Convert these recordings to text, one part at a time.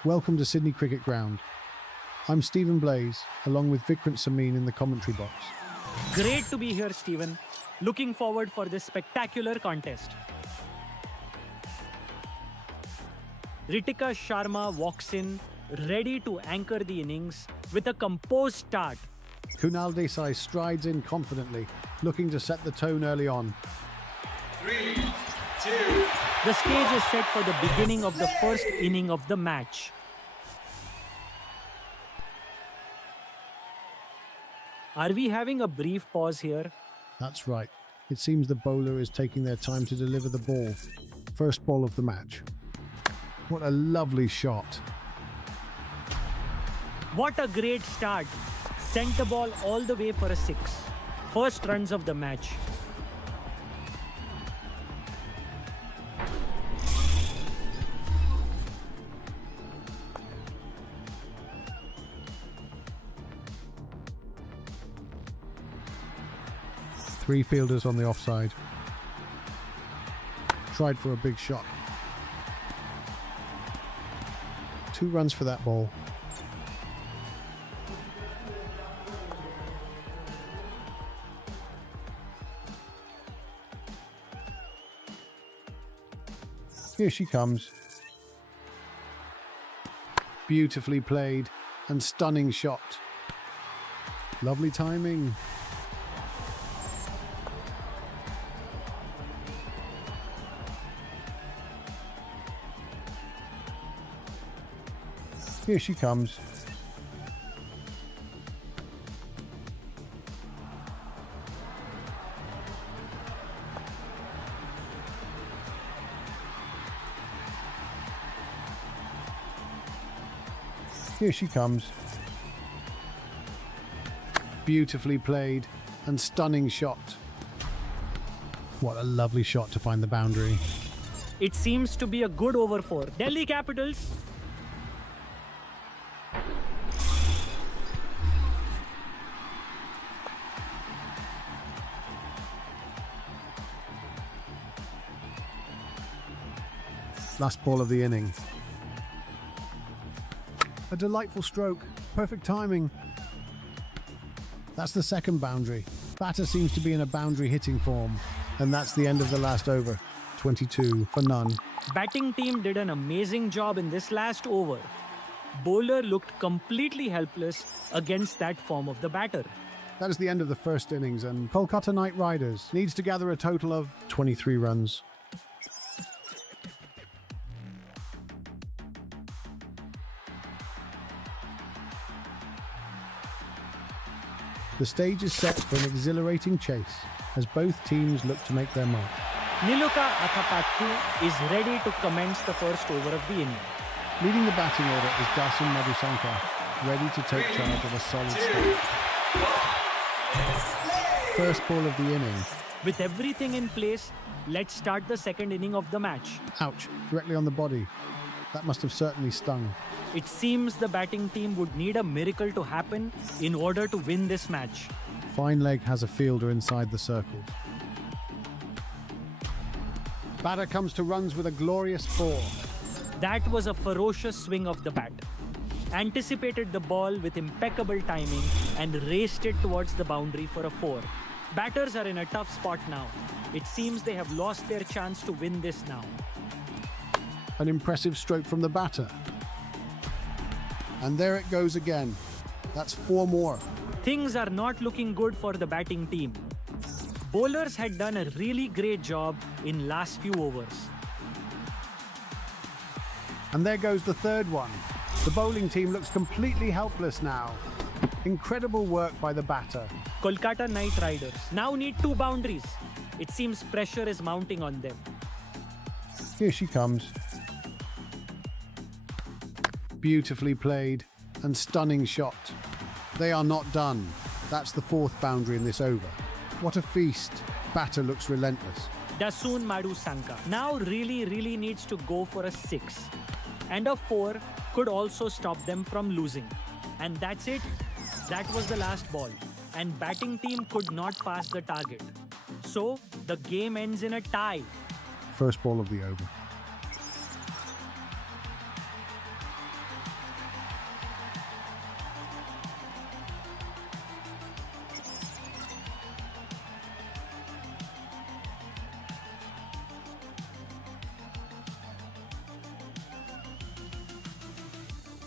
Welcome to Sydney Cricket Ground. I'm Stephen Blaze, along with Vikrant Samin in the commentary box. Great to be here, Stephen. Looking forward for this spectacular contest. Ritika Sharma walks in, ready to anchor the innings with a composed start. Kunal Desai strides in confidently, looking to set the tone early on. 3, 2. The stage is set for the beginning of the first inning of the match. Are we having a brief pause here? That's right. It seems the bowler is taking their time to deliver the ball. First ball of the match. What a lovely shot. What a great start. Sent the ball all the way for a 6. First runs of the match. Three fielders on the offside. Tried for a big shot. 2 runs for that ball. Here she comes. Beautifully played and stunning shot. Lovely timing. Here she comes. Here she comes. Beautifully played and stunning shot. What a lovely shot to find the boundary. It seems to be a good over for Delhi Capitals. Last ball of the inning. A delightful stroke. Perfect timing. That's the second boundary. Batter seems to be in a boundary hitting form. And that's the end of the last over. 22 for none. Batting team did an amazing job in this last over. Bowler looked completely helpless against that form of the batter. That is the end of the first innings, and Kolkata Knight Riders needs to gather a total of 23 runs. The stage is set for an exhilarating chase as both teams look to make their mark. Niluka Athapathu is ready to commence the first over of the inning. Leading the batting order is Dasun Madhusankar, ready to take charge of a solid start. First ball of the inning. With everything in place, let's start the second inning of the match. Ouch, directly on the body. That must have certainly stung. It seems the batting team would need a miracle to happen in order to win this match. Fine leg has a fielder inside the circle. Batter comes to runs with a glorious 4. That was a ferocious swing of the bat. Anticipated the ball with impeccable timing and raced it towards the boundary for a 4. Batters are in a tough spot now. It seems they have lost their chance to win this now. An impressive stroke from the batter. And there it goes again. That's 4 more. Things are not looking good for the batting team. Bowlers had done a really great job in last few overs. And there goes the third one. The bowling team looks completely helpless now. Incredible work by the batter. Kolkata Knight Riders now need 2 boundaries. It seems pressure is mounting on them. Here she comes. Beautifully played and stunning shot. They are not done. That's the 4th boundary in this over. What a feast. Batter looks relentless. Dasun Madhusankar now really needs to go for a 6. And a 4 could also stop them from losing. And that's it. That was the last ball. And batting team could not pass the target. So the game ends in a tie. First ball of the over.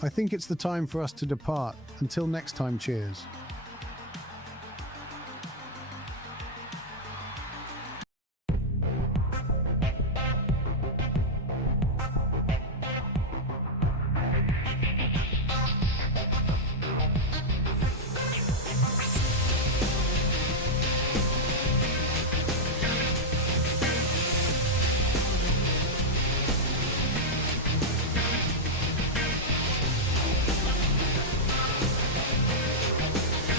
I think it's the time for us to depart. Until next time, cheers.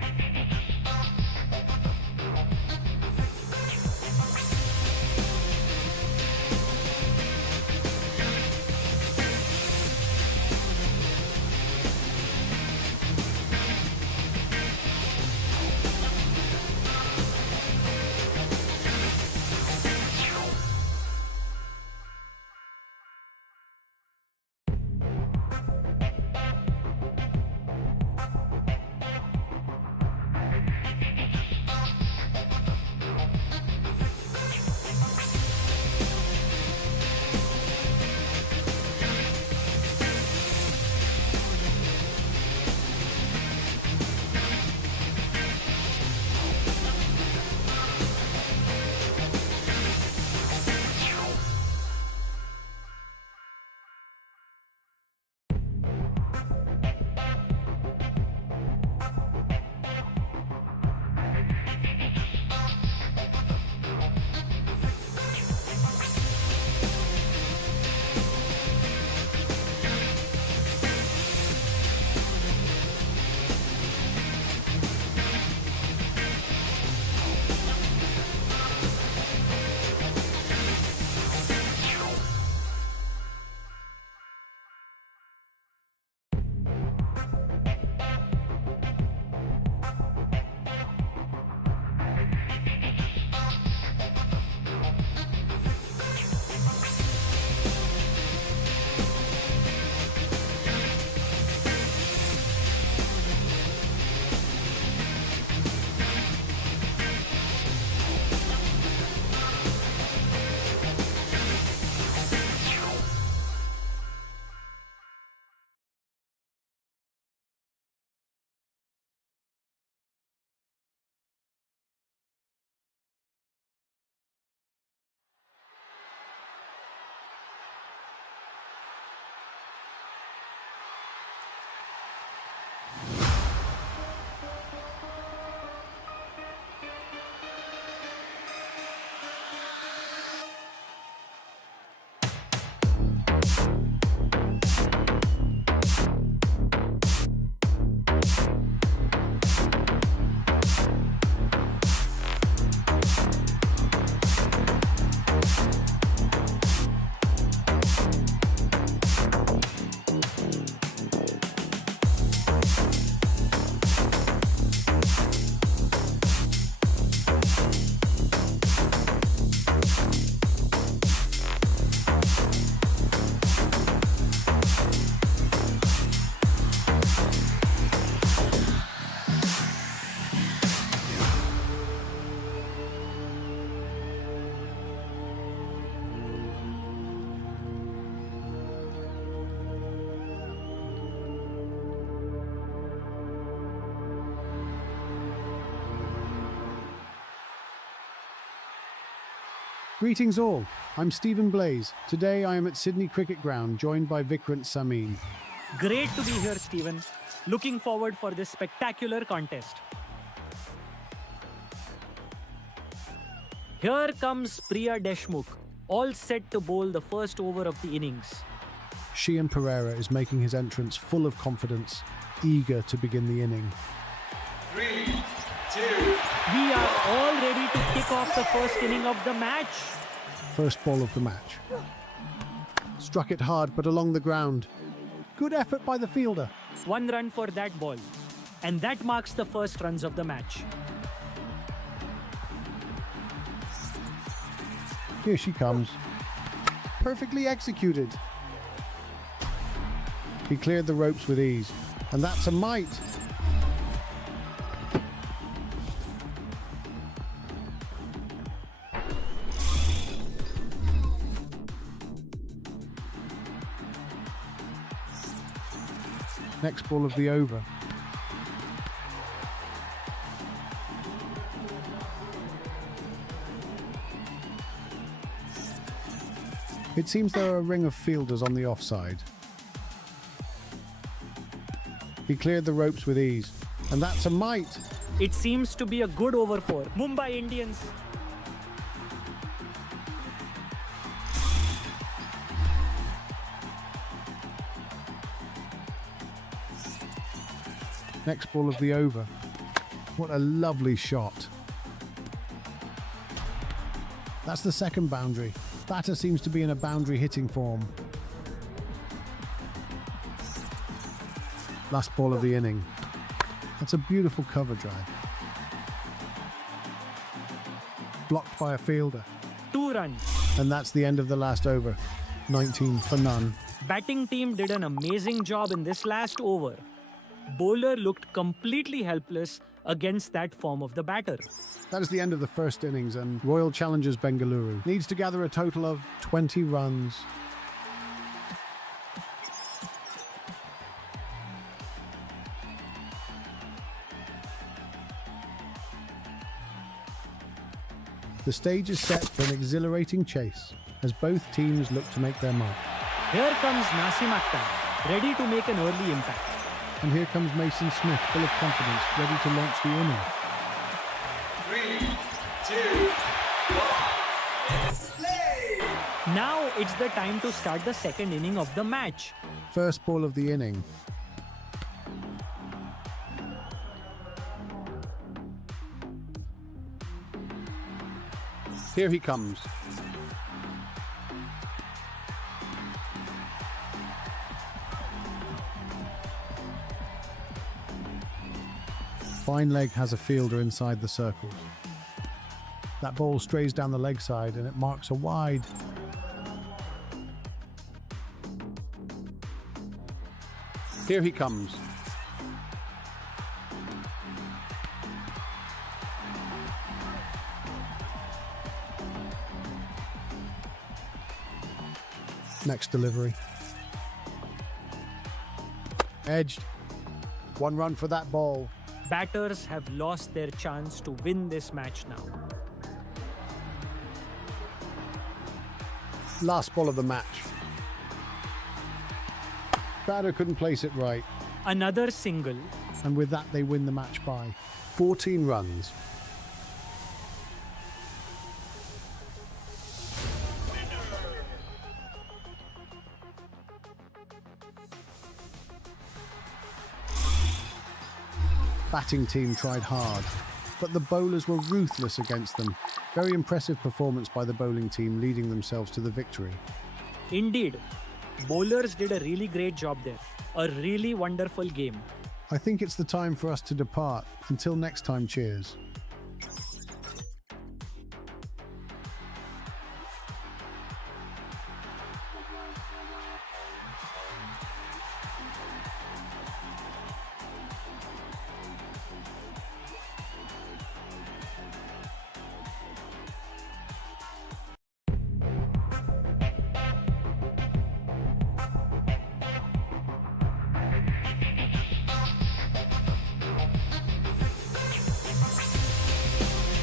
Greetings all, I'm Stephen Blaze. Today I am at Sydney Cricket Ground, joined by Vikrant Samin. Great to be here, Stephen. Looking forward for this spectacular contest. Here comes Priya Deshmukh, all set to bowl the first over of the innings. Shian Pereira is making his entrance full of confidence, eager to begin the inning. 3, 2, We are all ready to kick off the first inning of the match. First ball of the match. Struck it hard but along the ground. Good effort by the fielder. 1 run for that ball. And that marks the first runs of the match. Here she comes. Perfectly executed. He cleared the ropes with ease. And that's a mite. Next ball of the over. It seems there are a ring of fielders on the offside. He cleared the ropes with ease. And that's a mite. It seems to be a good over for Mumbai Indians. Next ball of the over. What a lovely shot. That's the second boundary. Batter seems to be in a boundary hitting form. Last ball of the inning. That's a beautiful cover drive. Blocked by a fielder. 2 runs. And that's the end of the last over. 19 for none. Batting team did an amazing job in this last over. Bowler looked completely helpless against that form of the batter. That is the end of the first innings, and Royal Challengers Bengaluru needs to gather a total of 20 runs. The stage is set for an exhilarating chase as both teams look to make their mark. Here comes Nasim Akhtar, ready to make an early impact. And here comes Mason Smith, full of confidence, ready to launch the inning. 3, 2, 1. Let's play! Now it's the time to start the second inning of the match. First ball of the inning. Here he comes. Fine leg has a fielder inside the circles. That ball strays down the leg side and it marks a wide. Here he comes. Next delivery. Edged. 1 run for that ball. Batters have lost their chance to win this match now. Last ball of the match. Batter couldn't place it right. Another single. And with that, they win the match by 14 runs. Batting team tried hard, but the bowlers were ruthless against them. Very impressive performance by the bowling team, leading themselves to the victory. Indeed, bowlers did a really great job there. A really wonderful game. I think it's the time for us to depart. Until next time, cheers.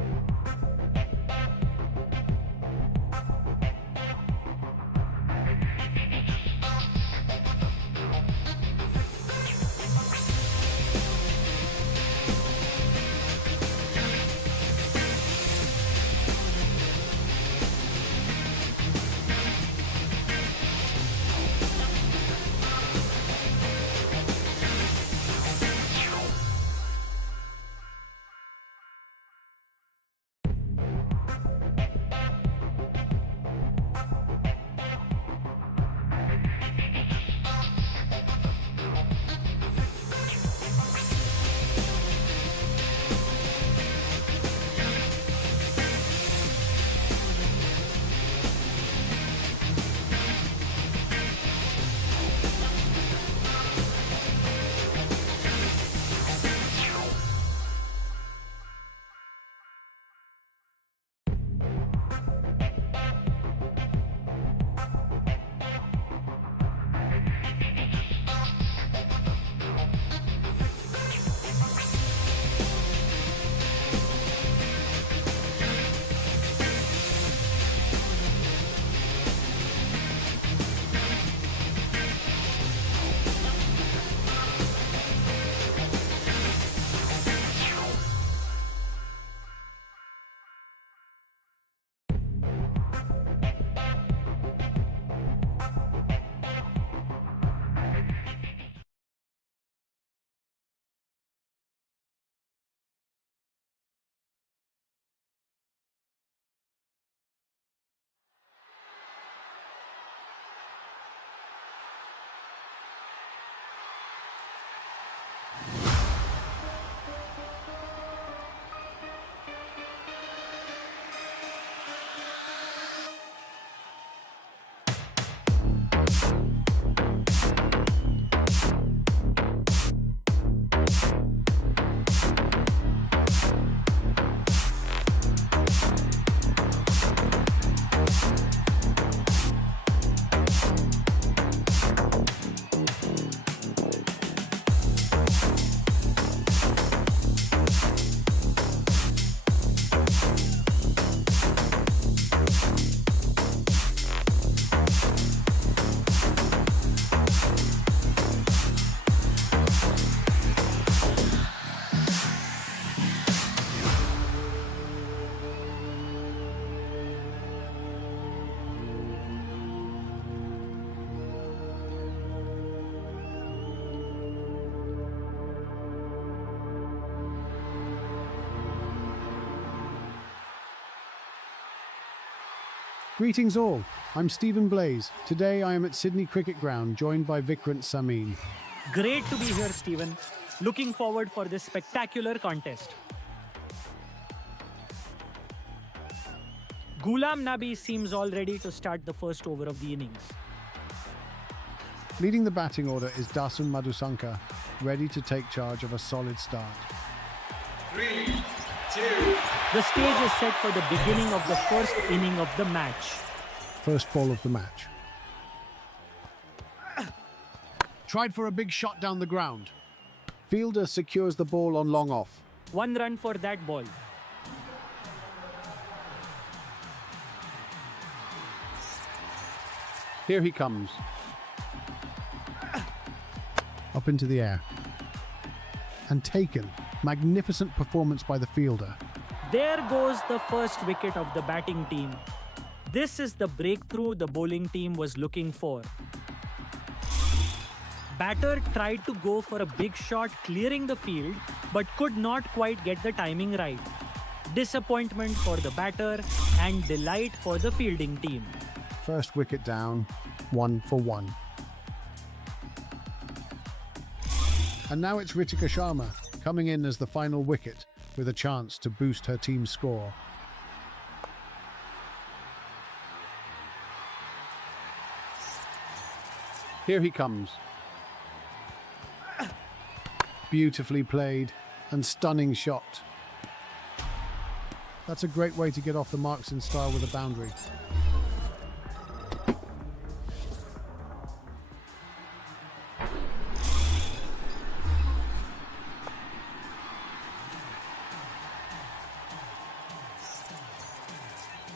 Greetings all, I'm Stephen Blaze. Today I am at Sydney Cricket Ground, joined by Vikrant Samin. Great to be here, Stephen. Looking forward for this spectacular contest. Ghulam Nabi seems all ready to start the first over of the innings. Leading the batting order is Dasun Madhusankar, ready to take charge of a solid start. 3, 2, The stage is set for the beginning of the first inning of the match. First ball of the match. Tried for a big shot down the ground. Fielder secures the ball on long off. 1 run for that ball. Here he comes. Up into the air. And taken. Magnificent performance by the fielder. There goes the first wicket of the batting team. This is the breakthrough the bowling team was looking for. Batter tried to go for a big shot clearing the field but could not quite get the timing right. Disappointment for the batter and delight for the fielding team. First wicket down, 1 for 1. And now it's Ritika Sharma coming in as the final wicket with a chance to boost her team's score. Here he comes. Beautifully played and stunning shot. That's a great way to get off the marks in style with a boundary.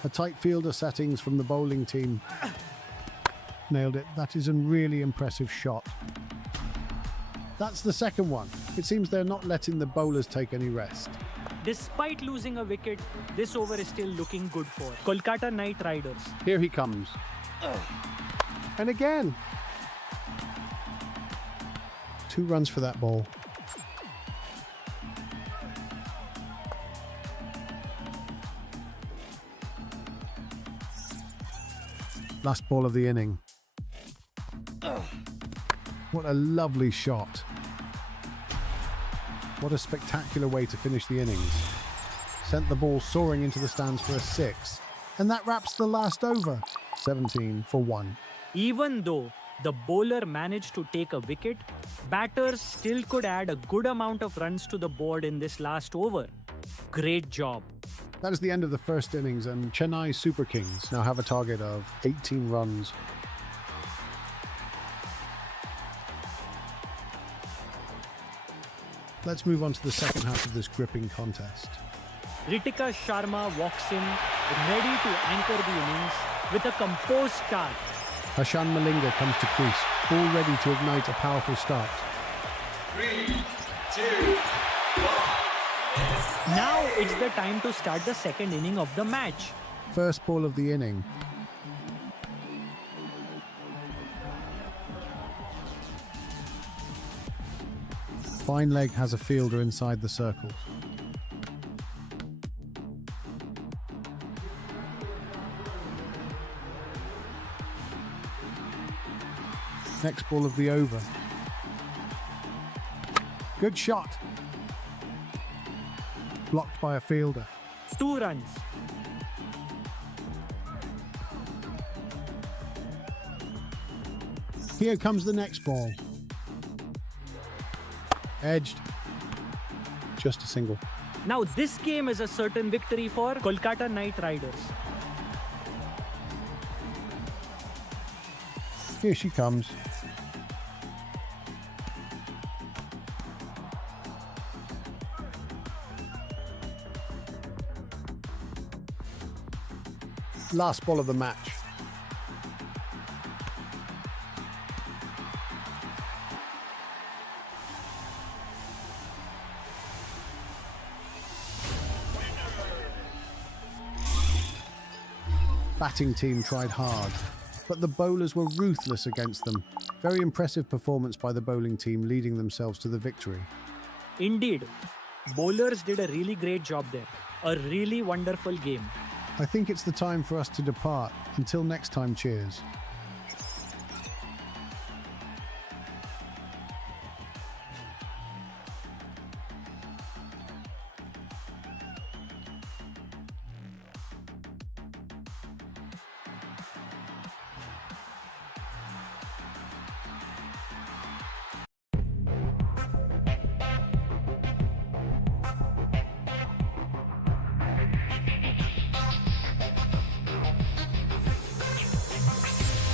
A tight fielder settings from the bowling team. Nailed it. That is a really impressive shot. That's the second one. It seems they're not letting the bowlers take any rest. Despite losing a wicket, this over is still looking good for Kolkata Knight Riders. Here he comes. And again. 2 runs for that ball. Last ball of the inning. What a lovely shot. What a spectacular way to finish the innings. Sent the ball soaring into the stands for a 6. And that wraps the last over. 17 for 1. Even though the bowler managed to take a wicket, batters still could add a good amount of runs to the board in this last over. Great job. That is the end of the first innings, and Chennai Super Kings now have a target of 18 runs. Let's move on to the second half of this gripping contest. Ritika Sharma walks in, ready to anchor the innings with a composed start. Hashan Malinga comes to crease, all ready to ignite a powerful start. 3, 2, 1. Now it's the time to start the second inning of the match. First ball of the inning. Fine leg has a fielder inside the circles. Next ball of the over. Good shot. Blocked by a fielder. 2 runs. Here comes the next ball. Edged. Just a single. Now this game is a certain victory for Kolkata Knight Riders. Here she comes. Last ball of the match. Batting team tried hard, but the bowlers were ruthless against them. Very impressive performance by the bowling team, leading themselves to the victory. Indeed, bowlers did a really great job there. A really wonderful game. I think it's the time for us to depart. Until next time, cheers.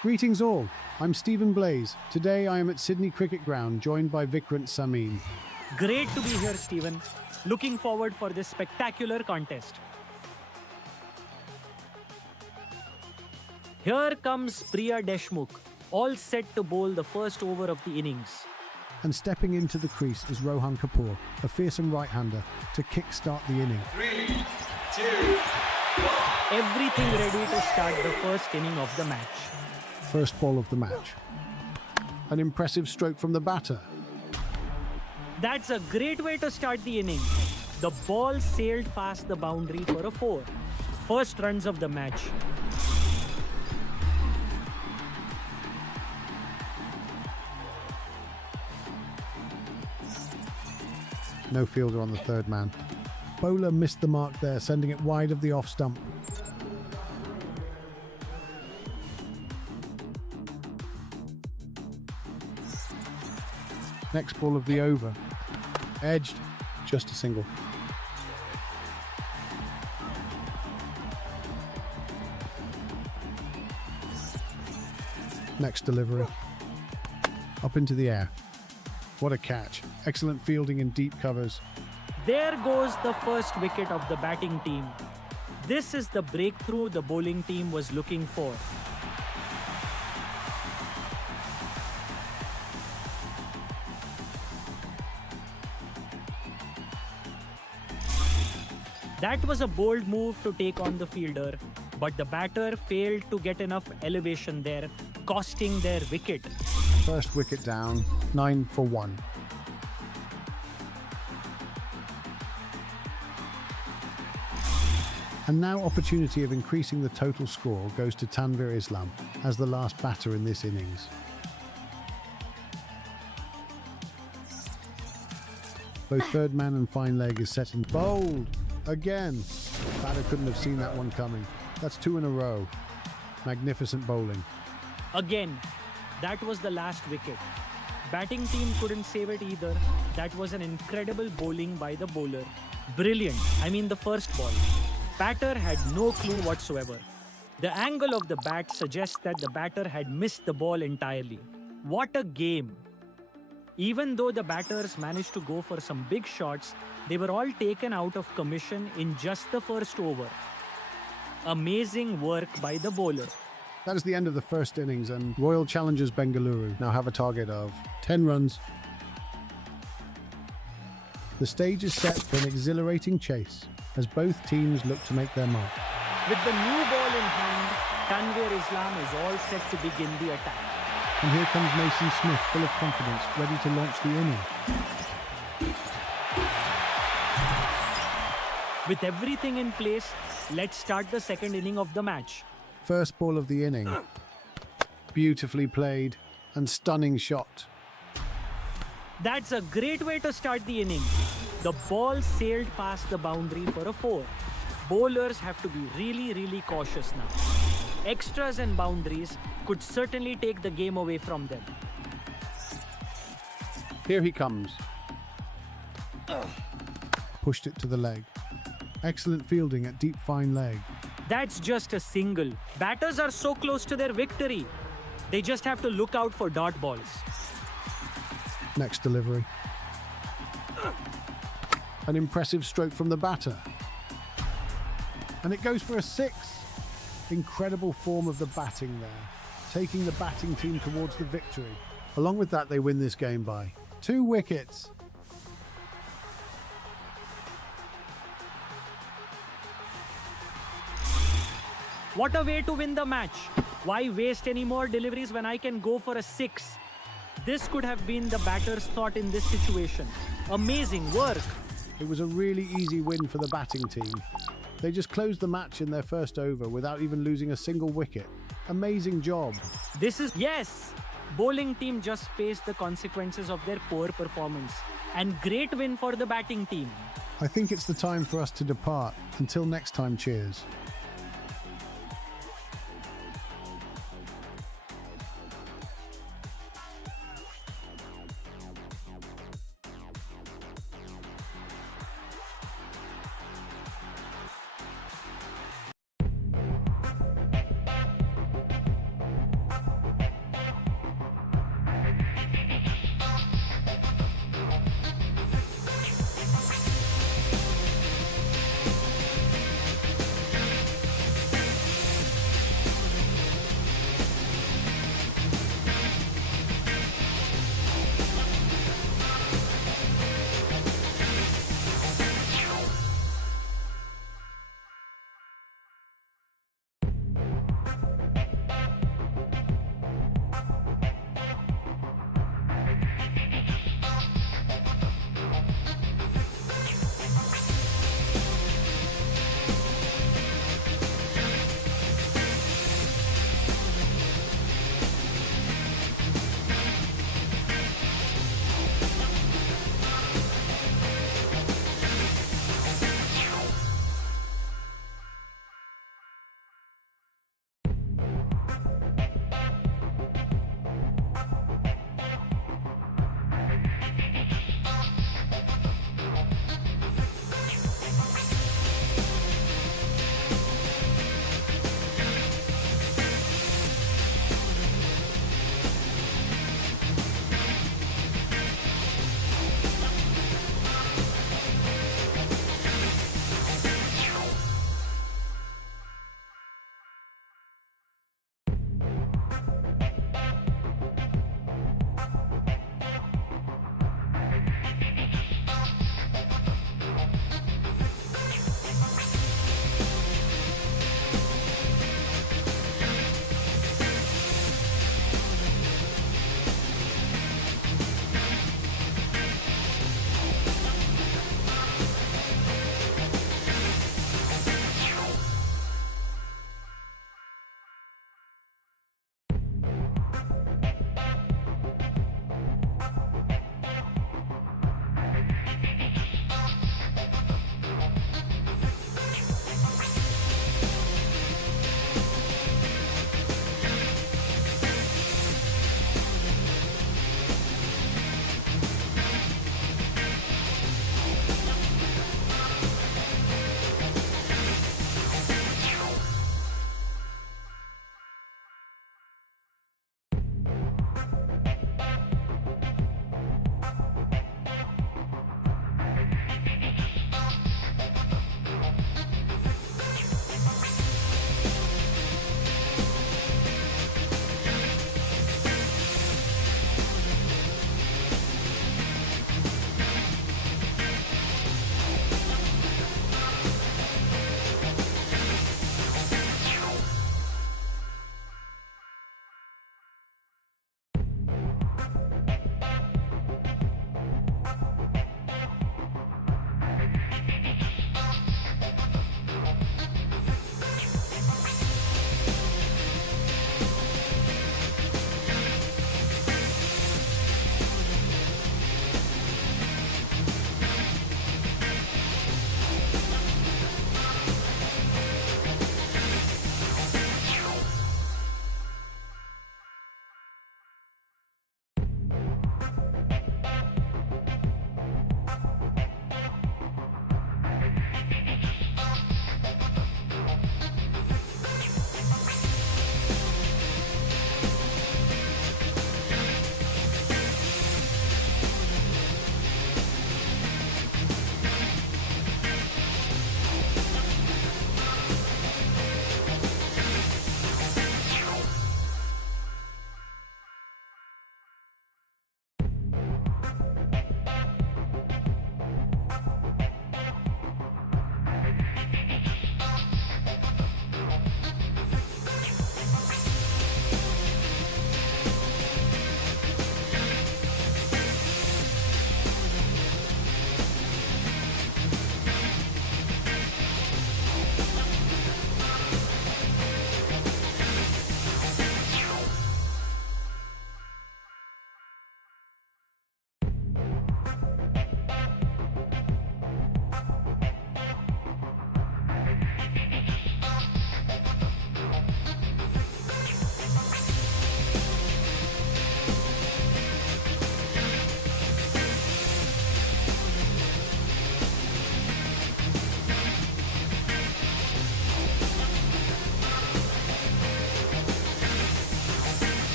Greetings all, I'm Stephen Blaze. Today I am at Sydney Cricket Ground, joined by Vikrant Samin. Great to be here, Stephen. Looking forward for this spectacular contest. Here comes Priya Deshmukh, all set to bowl the first over of the innings. And stepping into the crease is Rohan Kapoor, a fearsome right-hander, to kick-start the inning. 3, 2, 1. Everything ready to start the first inning of the match. First ball of the match. An impressive stroke from the batter. That's a great way to start the inning. The ball sailed past the boundary for a 4. First runs of the match. No fielder on the third man. Bowler missed the mark there, sending it wide of the off stump. Next ball of the over. Edged. Just a single. Next delivery. Up into the air. What a catch. Excellent fielding in deep covers. There goes the first wicket of the batting team. This is the breakthrough the bowling team was looking for. That was a bold move to take on the fielder, but the batter failed to get enough elevation there, costing their wicket. First wicket down, 9 for 1. And now opportunity of increasing the total score goes to Tanvir Islam as the last batter in this innings. Both third man and fine leg is set in bold. Again. Batter couldn't have seen that one coming. That's 2 in a row. Magnificent bowling. Again, that was the last wicket. Batting team couldn't save it either. That was an incredible bowling by the bowler. Brilliant. I mean the first ball. Batter had no clue whatsoever. The angle of the bat suggests that the batter had missed the ball entirely. What a game! Even though the batters managed to go for some big shots, they were all taken out of commission in just the first over. Amazing work by the bowler. That is the end of the first innings, and Royal Challengers Bengaluru now have a target of 10 runs. The stage is set for an exhilarating chase as both teams look to make their mark. With the new ball in hand, Tanvir Islam is all set to begin the attack. And here comes Mason Smith, full of confidence, ready to launch the inning. With everything in place, let's start the second inning of the match. First ball of the inning. Beautifully played and stunning shot. That's a great way to start the inning. The ball sailed past the boundary for a 4. Bowlers have to be really cautious now. Extras and boundaries could certainly take the game away from them. Here he comes. Pushed it to the leg. Excellent fielding at deep fine leg. That's just a single. Batters are so close to their victory. They just have to look out for dot balls. Next delivery. An impressive stroke from the batter. And it goes for a 6. Incredible form of the batting there, taking the batting team towards the victory. Along with that, they win this game by 2 wickets. What a way to win the match. Why waste any more deliveries when I can go for a 6? This could have been the batter's thought in this situation. Amazing work. It was a really easy win for the batting team. They just closed the match in their first over without even losing a single wicket. Amazing job. Yes! Bowling team just faced the consequences of their poor performance. And great win for the batting team. I think it's the time for us to depart. Until next time, cheers.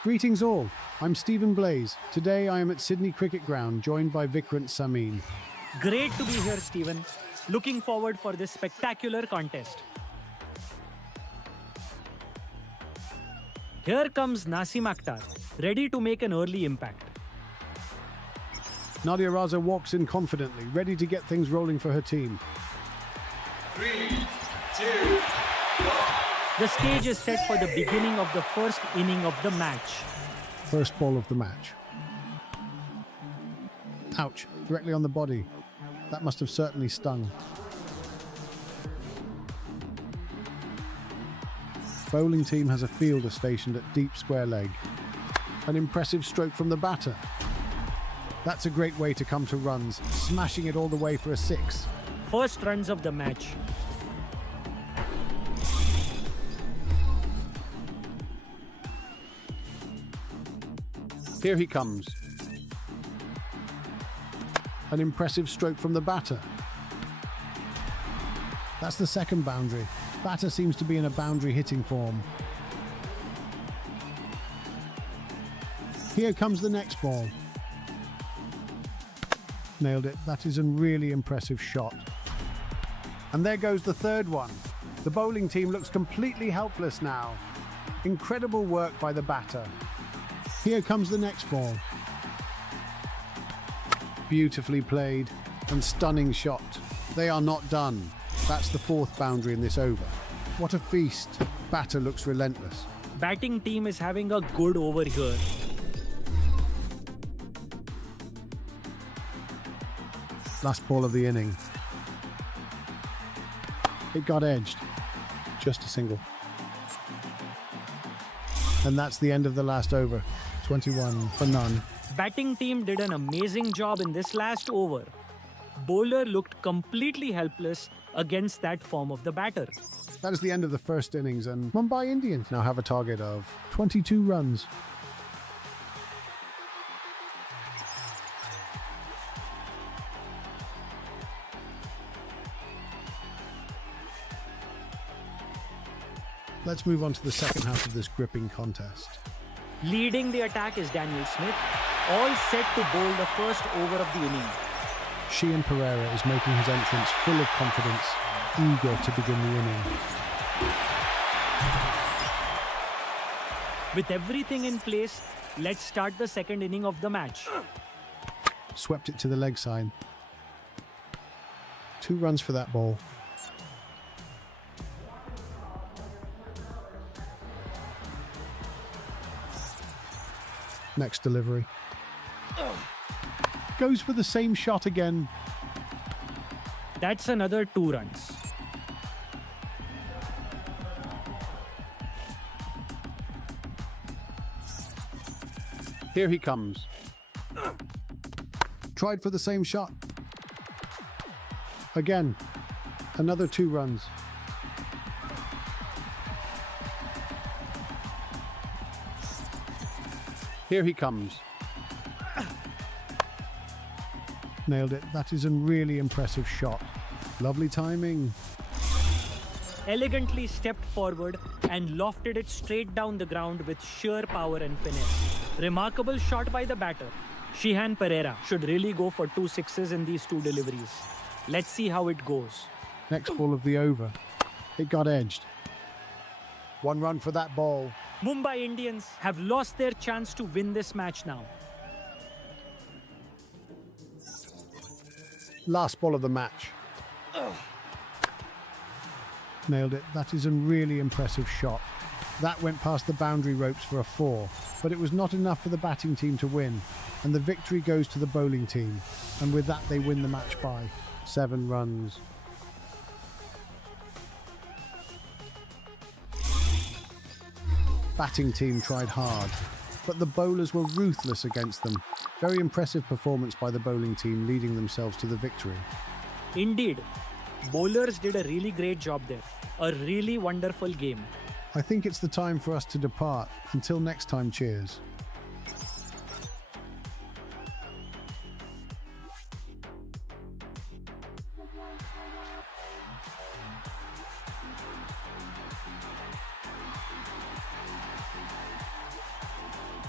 Greetings all, I'm Stephen Blaze. Today I am at Sydney Cricket Ground, joined by Vikrant Samin. Great to be here, Stephen. Looking forward for this spectacular contest. Here comes Nasim Akhtar, ready to make an early impact. Nadia Raza walks in confidently, ready to get things rolling for her team. 3, 2, 1. The stage is set for the beginning of the first inning of the match. First ball of the match. Ouch, directly on the body. That must have certainly stung. Bowling team has a fielder stationed at deep square leg. An impressive stroke from the batter. That's a great way to come to runs, smashing it all the way for a 6. First runs of the match. Here he comes. An impressive stroke from the batter. That's the second boundary. Batter seems to be in a boundary hitting form. Here comes the next ball. Nailed it. That is a really impressive shot. And there goes the third one. The bowling team looks completely helpless now. Incredible work by the batter. Here comes the next ball. Beautifully played and stunning shot. They are not done. That's the fourth boundary in this over. What a feast. Batter looks relentless. Batting team is having a good over here. Last ball of the inning. It got edged. Just a single. And that's the end of the last over. 21 for none. Batting team did an amazing job in this last over. Bowler looked completely helpless against that form of the batter. That is the end of the first innings, and Mumbai Indians now have a target of 22 runs. Let's move on to the second half of this gripping contest. Leading the attack is Daniel Smith, all set to bowl the first over of the inning. Sheehan Pereira is making his entrance full of confidence, eager to begin the inning. With everything in place, let's start the second inning of the match. Swept it to the leg side. 2 runs for that ball. Next delivery. Goes for the same shot again. That's another 2 runs. Here he comes. Tried for the same shot. Again. Another 2 runs. Here he comes. Nailed it. That is a really impressive shot. Lovely timing. Elegantly stepped forward and lofted it straight down the ground with sheer power and finesse. Remarkable shot by the batter. Sheehan Pereira should really go for 2 sixes in these 2 deliveries. Let's see how it goes. Next ball of the over. It got edged. 1 run for that ball. Mumbai Indians have lost their chance to win this match now. Last ball of the match. Nailed it. That is a really impressive shot. That went past the boundary ropes for a 4, but it was not enough for the batting team to win, and the victory goes to the bowling team, and with that they win the match by 7 runs. Batting team tried hard, but the bowlers were ruthless against them. Very impressive performance by the bowling team, leading themselves to the victory. Indeed, bowlers did a really great job there. A really wonderful game. I think it's the time for us to depart. Until next time, cheers.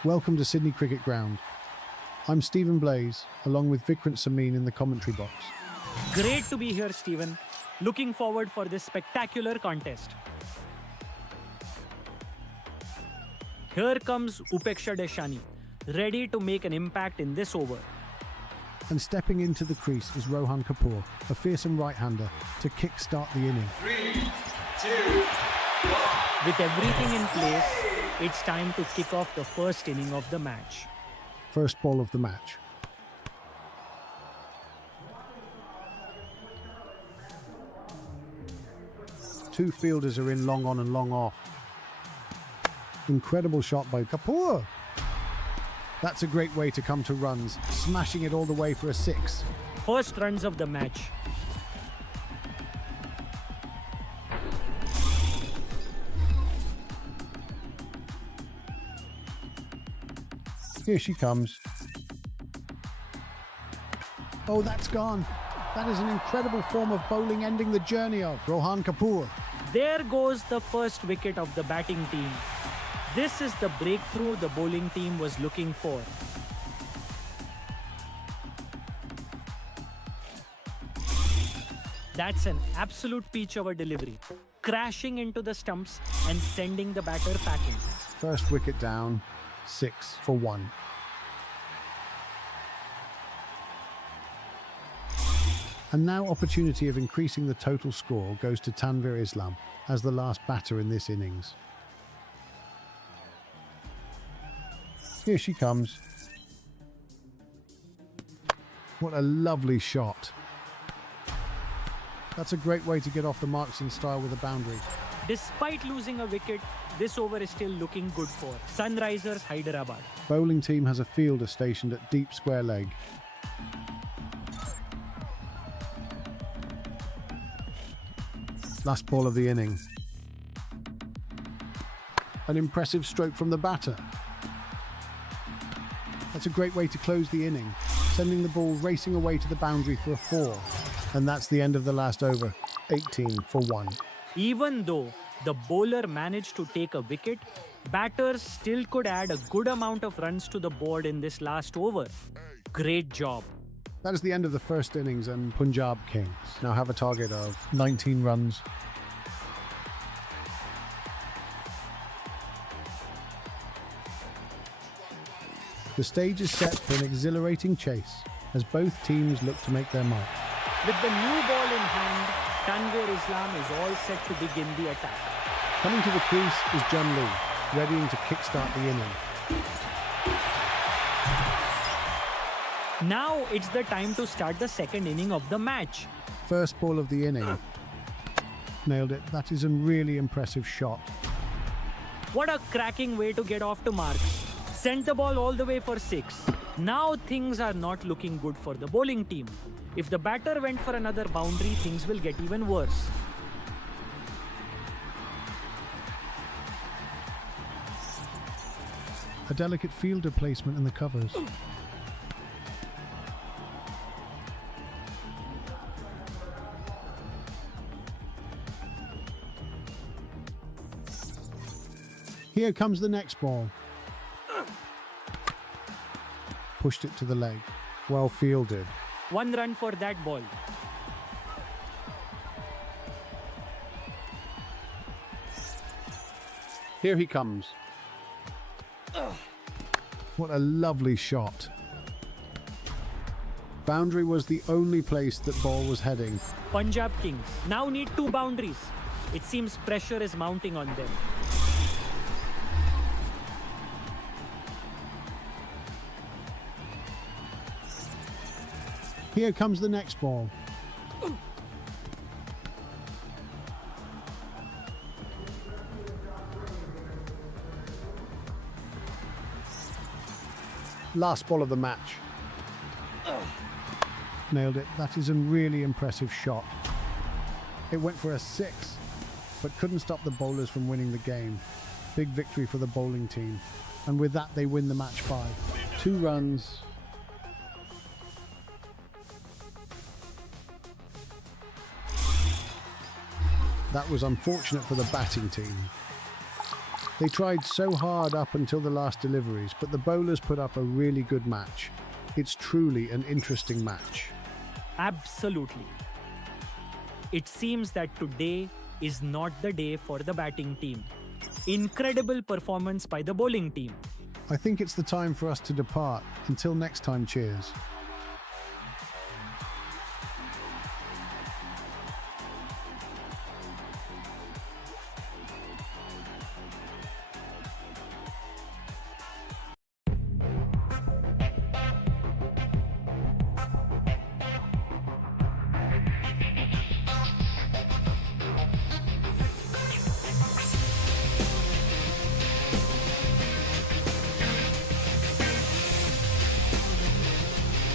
Welcome to Sydney Cricket Ground. I'm Stephen Blaze, along with Vikrant Samin in the commentary box. Great to be here, Stephen. Looking forward for this spectacular contest. Here comes Upeksha Deshani, ready to make an impact in this over. And stepping into the crease is Rohan Kapoor, a fearsome right-hander, to kick-start the inning. 3, 2, 1. With everything in place, it's time to kick off the first inning of the match. First ball of the match. Two fielders are in long on and long off. Incredible shot by Kapoor. That's a great way to come to runs, smashing it all the way for a 6. First runs of the match. Here she comes. Oh, that's gone. That is an incredible form of bowling, ending the journey of Rohan Kapoor. There goes the first wicket of the batting team. This is the breakthrough the bowling team was looking for. That's an absolute peach of a delivery, crashing into the stumps and sending the batter packing. First wicket down, 6 for 1. And now opportunity of increasing the total score goes to Tanvir Islam as the last batter in this innings. Here she comes. What a lovely shot. That's a great way to get off the marks in style with a boundary. Despite losing a wicket, this over is still looking good for Sunrisers Hyderabad. Bowling team has a fielder stationed at deep square leg. Last ball of the inning. An impressive stroke from the batter. That's a great way to close the inning, sending the ball racing away to the boundary for a 4. And that's the end of the last over, 18 for 1. Even though the bowler managed to take a wicket, batters still could add a good amount of runs to the board in this last over. Great job. That is the end of the first innings, and Punjab Kings now have a target of 19 runs. The stage is set for an exhilarating chase as both teams look to make their mark. With the new ball in hand, Tanvir Islam is all set to begin the attack. Coming to the crease is Jun Lee, readying to kickstart the inning. Now it's the time to start the second inning of the match. First ball of the inning. Nailed it. That is a really impressive shot. What a cracking way to get off to marks. Sent the ball all the way for 6. Now things are not looking good for the bowling team. If the batter went for another boundary, things will get even worse. A delicate fielder placement in the covers. Here comes the next ball. Pushed it to the leg. Well fielded. 1 run for that ball. Here he comes. What a lovely shot. Boundary was the only place that ball was heading. Punjab Kings now need 2 boundaries. It seems pressure is mounting on them. Here comes the next ball. Last ball of the match. Nailed it. That is a really impressive shot. It went for a 6, but couldn't stop the bowlers from winning the game. Big victory for the bowling team. And with that, they win the match by 2 runs. That was unfortunate for the batting team. They tried so hard up until the last deliveries, but the bowlers put up a really good match. It's truly an interesting match. Absolutely. It seems that today is not the day for the batting team. Incredible performance by the bowling team. I think it's the time for us to depart. Until next time, cheers.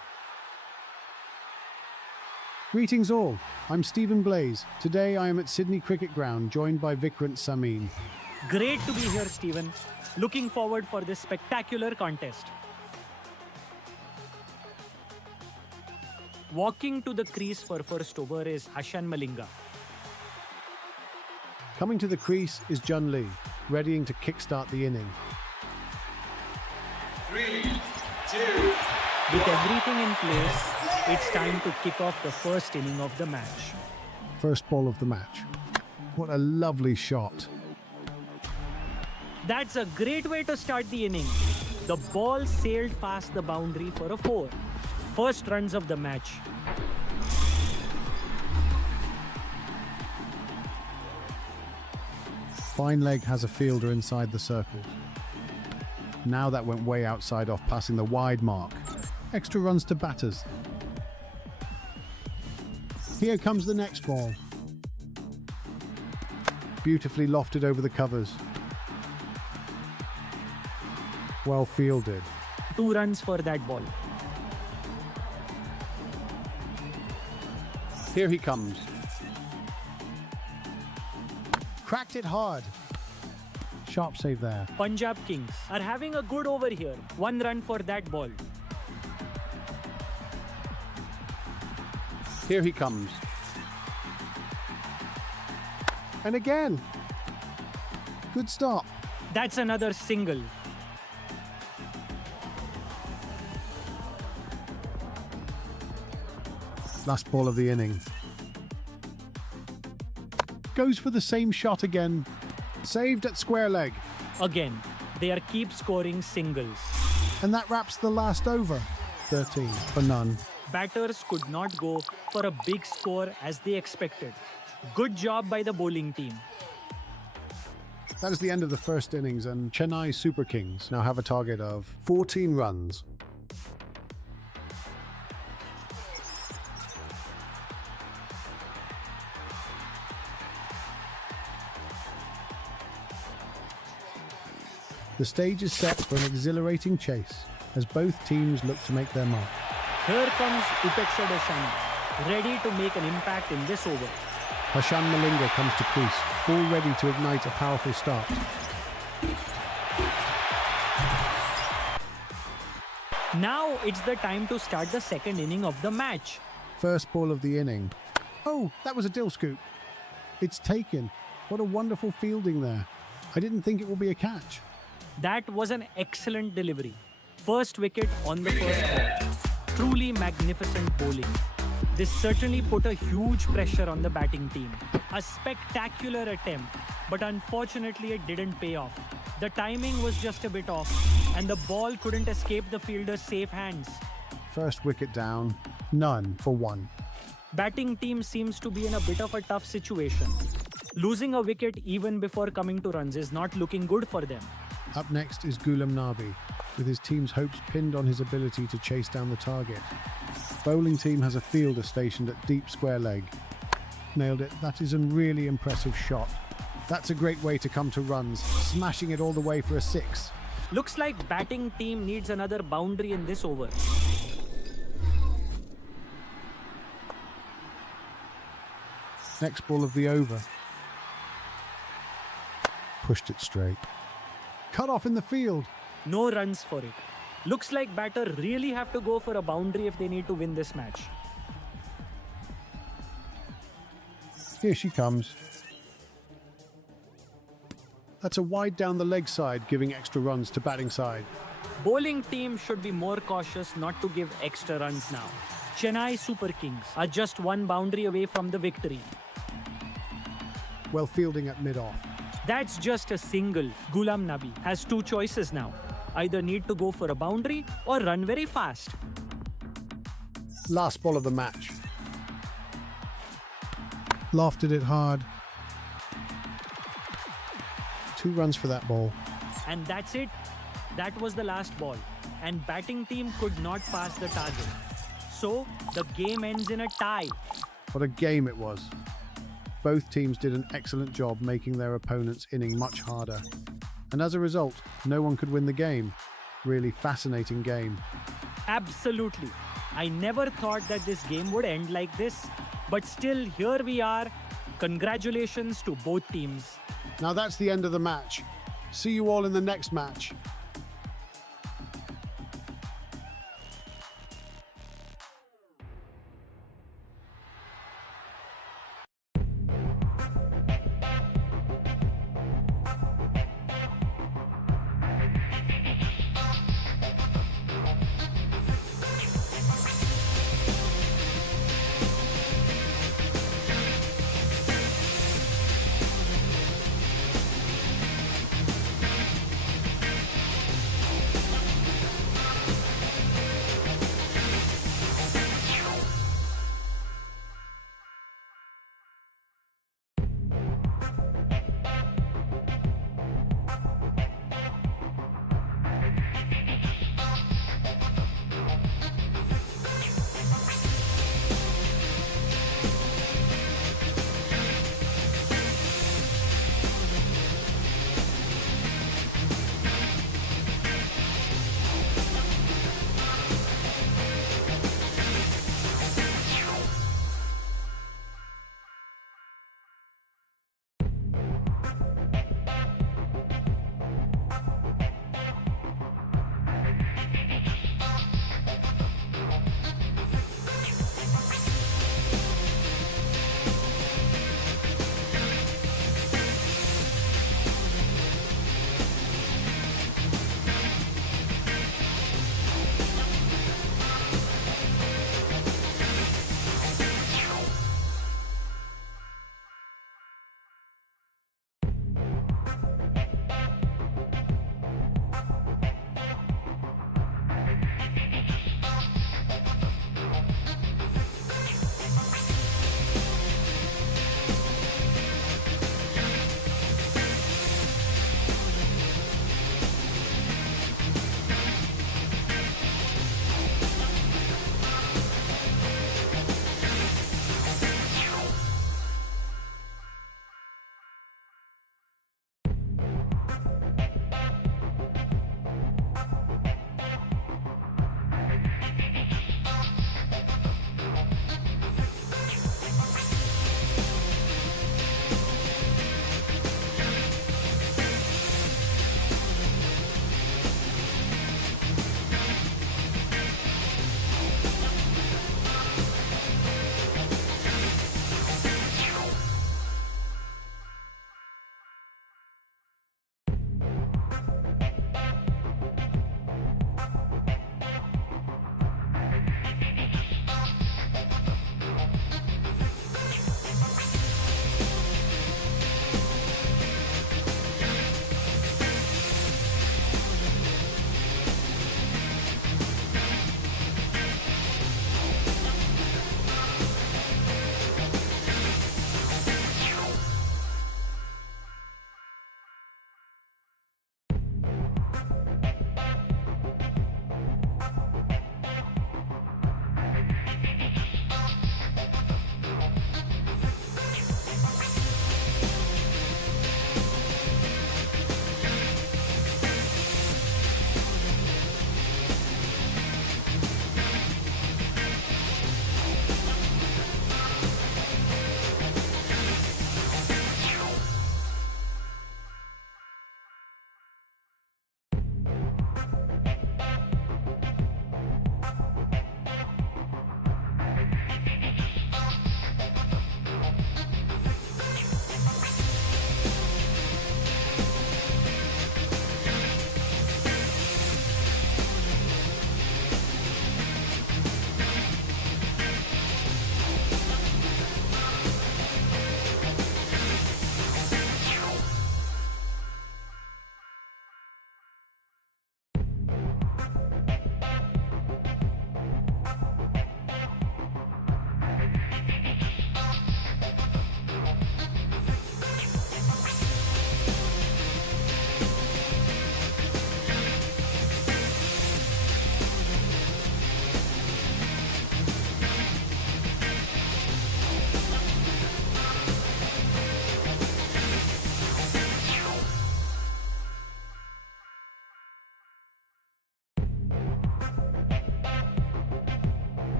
Greetings all, I'm Stephen Blaze. Today I am at Sydney Cricket Ground, joined by Vikrant Samin. Great to be here, Stephen. Looking forward for this spectacular contest. Walking to the crease for first over is Hashan Malinga. Coming to the crease is Jun Lee, readying to kickstart the inning. 3, 2, With everything in place, it's time to kick off the first inning of the match. First ball of the match. What a lovely shot. That's a great way to start the inning. The ball sailed past the boundary for a 4. First runs of the match. Fine leg has a fielder inside the circle. Now that went way outside off, passing the wide mark. Extra runs to batters. Here comes the next ball. Beautifully lofted over the covers. Well fielded. 2 runs for that ball. Here he comes. Cracked it hard. Sharp save there. Punjab Kings are having a good over here. 1 run for that ball. Here he comes. And again. Good stop. That's another single. Last ball of the inning. Goes for the same shot again. Saved at square leg. Again, they are keep scoring singles. And that wraps the last over. 13 for none. Batters could not go for a big score as they expected. Good job by the bowling team. That is the end of the first innings, and Chennai Super Kings now have a target of 14 runs. The stage is set for an exhilarating chase as both teams look to make their mark. Here comes Upeksha Deshani, ready to make an impact in this over. Hashan Malinga comes to crease, all ready to ignite a powerful start. Now it's the time to start the second inning of the match. First ball of the inning. Oh, that was a dill scoop. It's taken. What a wonderful fielding there. I didn't think it would be a catch. That was an excellent delivery. First wicket on the first ball. Truly magnificent bowling. This certainly put a huge pressure on the batting team. A spectacular attempt, but unfortunately it didn't pay off. The timing was just a bit off, and the ball couldn't escape the fielder's safe hands. First wicket down, none for 1. Batting team seems to be in a bit of a tough situation. Losing a wicket even before coming to runs is not looking good for them. Up next is Ghulam Nabi, with his team's hopes pinned on his ability to chase down the target. Bowling team has a fielder stationed at deep square leg. Nailed it. That is a really impressive shot. That's a great way to come to runs, smashing it all the way for a 6. Looks like batting team needs another boundary in this over. Next ball of the over. Pushed it straight. Cut off in the field. No runs for it. Looks like batter really have to go for a boundary if they need to win this match. Here she comes. That's a wide down the leg side, giving extra runs to batting side. Bowling team should be more cautious not to give extra runs now. Chennai Super Kings are just 1 boundary away from the victory. Well fielding at mid-off. That's just a single. Ghulam Nabi has 2 choices now. Either need to go for a boundary or run very fast. Last ball of the match. Lofted it hard. 2 runs for that ball. And that's it. That was the last ball. And batting team could not pass the target. So, the game ends in a tie. What a game it was. Both teams did an excellent job making their opponent's inning much harder. And as a result, no one could win the game. Really fascinating game. Absolutely. I never thought that this game would end like this, but still, here we are. Congratulations to both teams. Now that's the end of the match. See you all in the next match.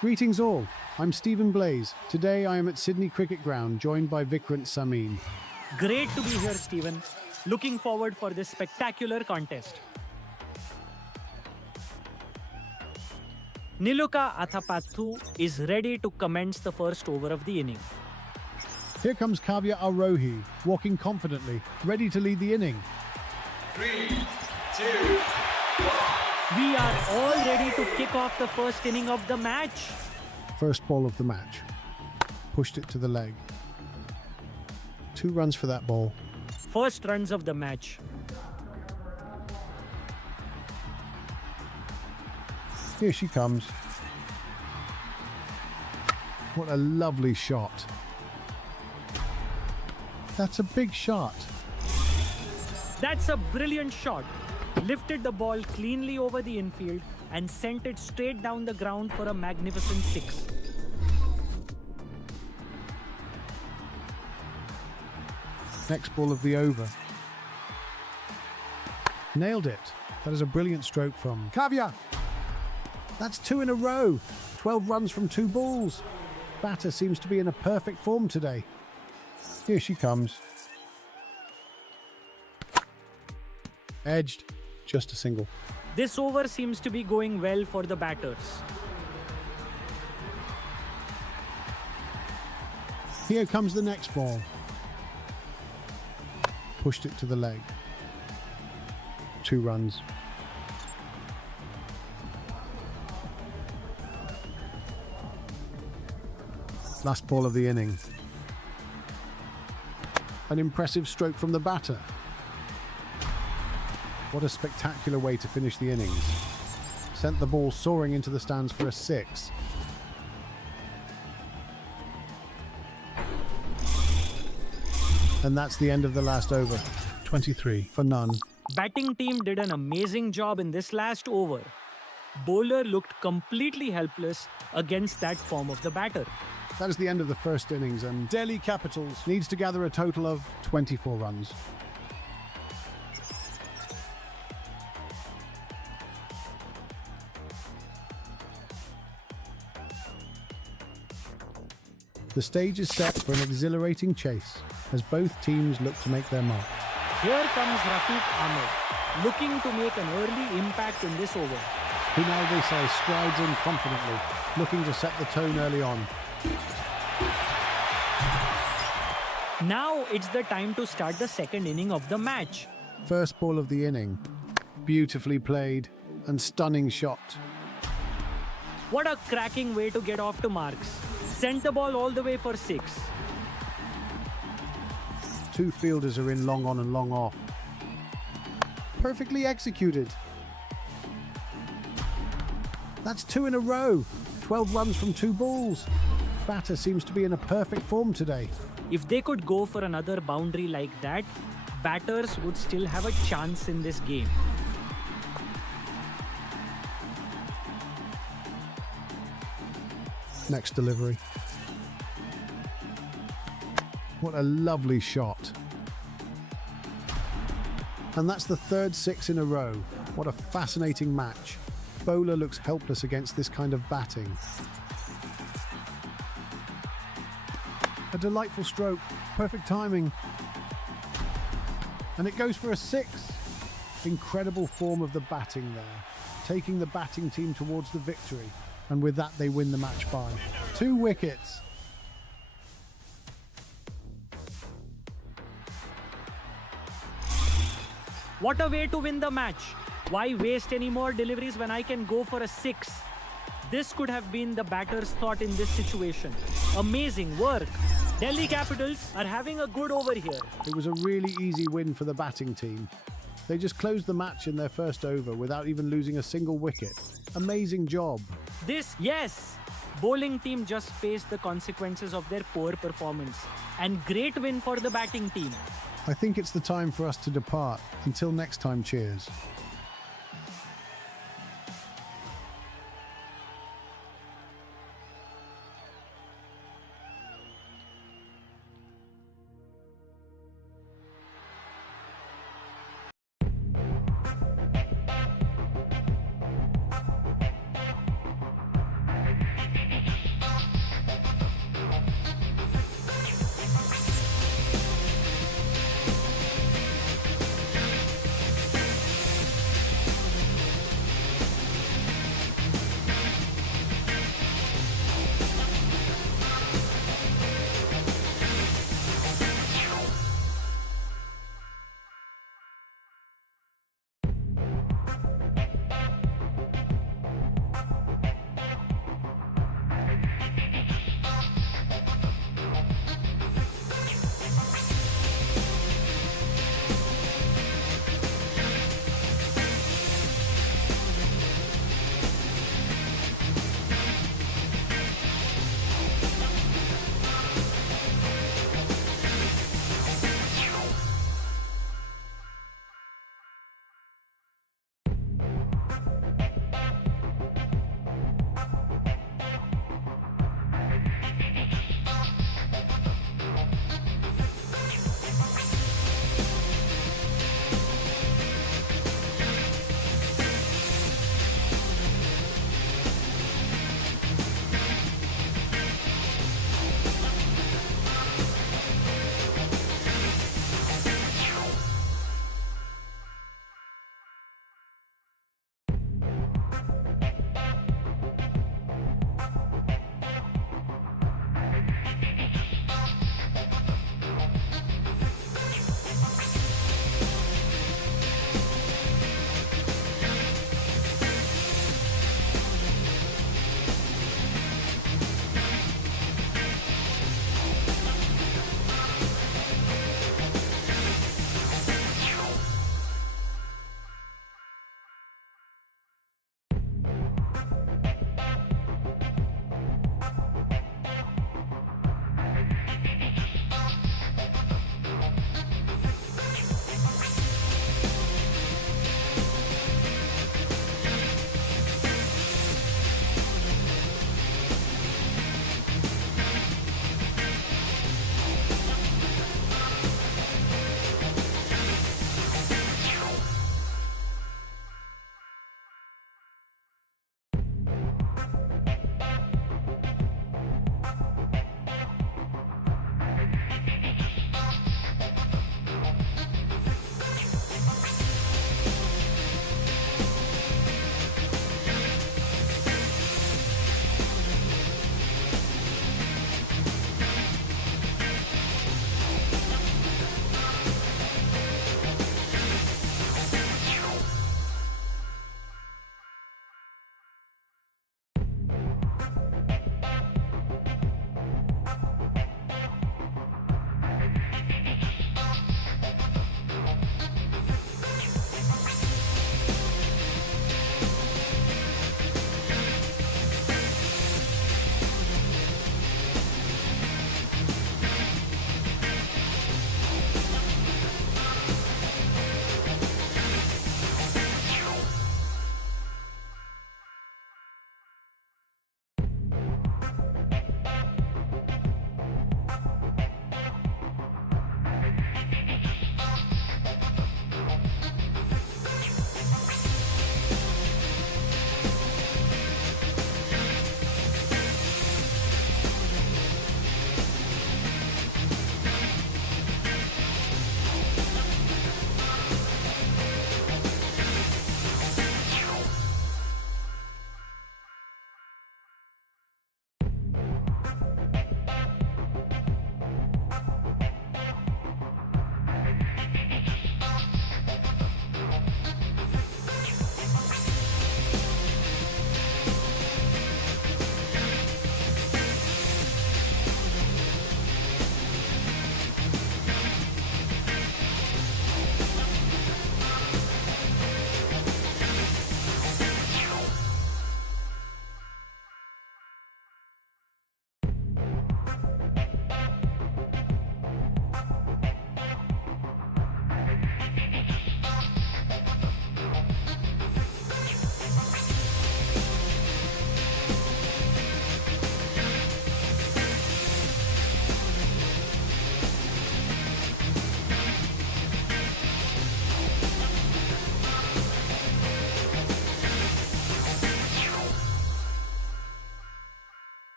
Greetings all, I'm Stephen Blaze. Today I am at Sydney Cricket Ground, joined by Vikrant Samin. Great to be here, Stephen. Looking forward for this spectacular contest. Niluka Athapathu is ready to commence the first over of the inning. Here comes Kavya Arohi, walking confidently, ready to lead the inning. 3, 2, 1. We are all ready to kick off the first inning of the match. First ball of the match. Pushed it to the leg. 2 runs for that ball. First runs of the match. Here she comes. What a lovely shot. That's a big shot. That's a brilliant shot. Lifted the ball cleanly over the infield and sent it straight down the ground for a magnificent 6. Next ball of the over. Nailed it. That is a brilliant stroke from Kavya. That's 2 in a row. 12 runs from 2 balls. Batter seems to be in a perfect form today. Here she comes. Edged. Just a single. This over seems to be going well for the batters. Here comes the next ball. Pushed it to the leg. 2 runs. Last ball of the inning. An impressive stroke from the batter. What a spectacular way to finish the innings. Sent the ball soaring into the stands for a 6. And that's the end of the last over. 23 for none. Batting team did an amazing job in this last over. Bowler looked completely helpless against that form of the batter. That is the end of the first innings, and Delhi Capitals needs to gather a total of 24 runs. The stage is set for an exhilarating chase as both teams look to make their mark. Here comes Rafiq Ahmed, looking to make an early impact in this over. Kunal Desai strides in confidently, looking to set the tone early on. Now it's the time to start the second inning of the match. First ball of the inning. Beautifully played and stunning shot. What a cracking way to get off to marks. Sent the ball all the way for 6. 2 fielders are in long on and long off. Perfectly executed. That's 2 in a row. 12 runs from 2 balls. Batter seems to be in a perfect form today. If they could go for another boundary like that, batters would still have a chance in this game. Next delivery. What a lovely shot. And that's the third 6 in a row. What a fascinating match. Bowler looks helpless against this kind of batting. A delightful stroke, perfect timing. And it goes for a 6. Incredible form of the batting there, taking the batting team towards the victory. And with that, they win the match by 2 wickets. What a way to win the match. Why waste any more deliveries when I can go for a 6? This could have been the batter's thought in this situation. Amazing work. Delhi Capitals are having a good over here. It was a really easy win for the batting team. They just closed the match in their first over without even losing a single wicket. Amazing job. Yes, bowling team just faced the consequences of their poor performance. And great win for the batting team. I think it's the time for us to depart. Until next time, cheers.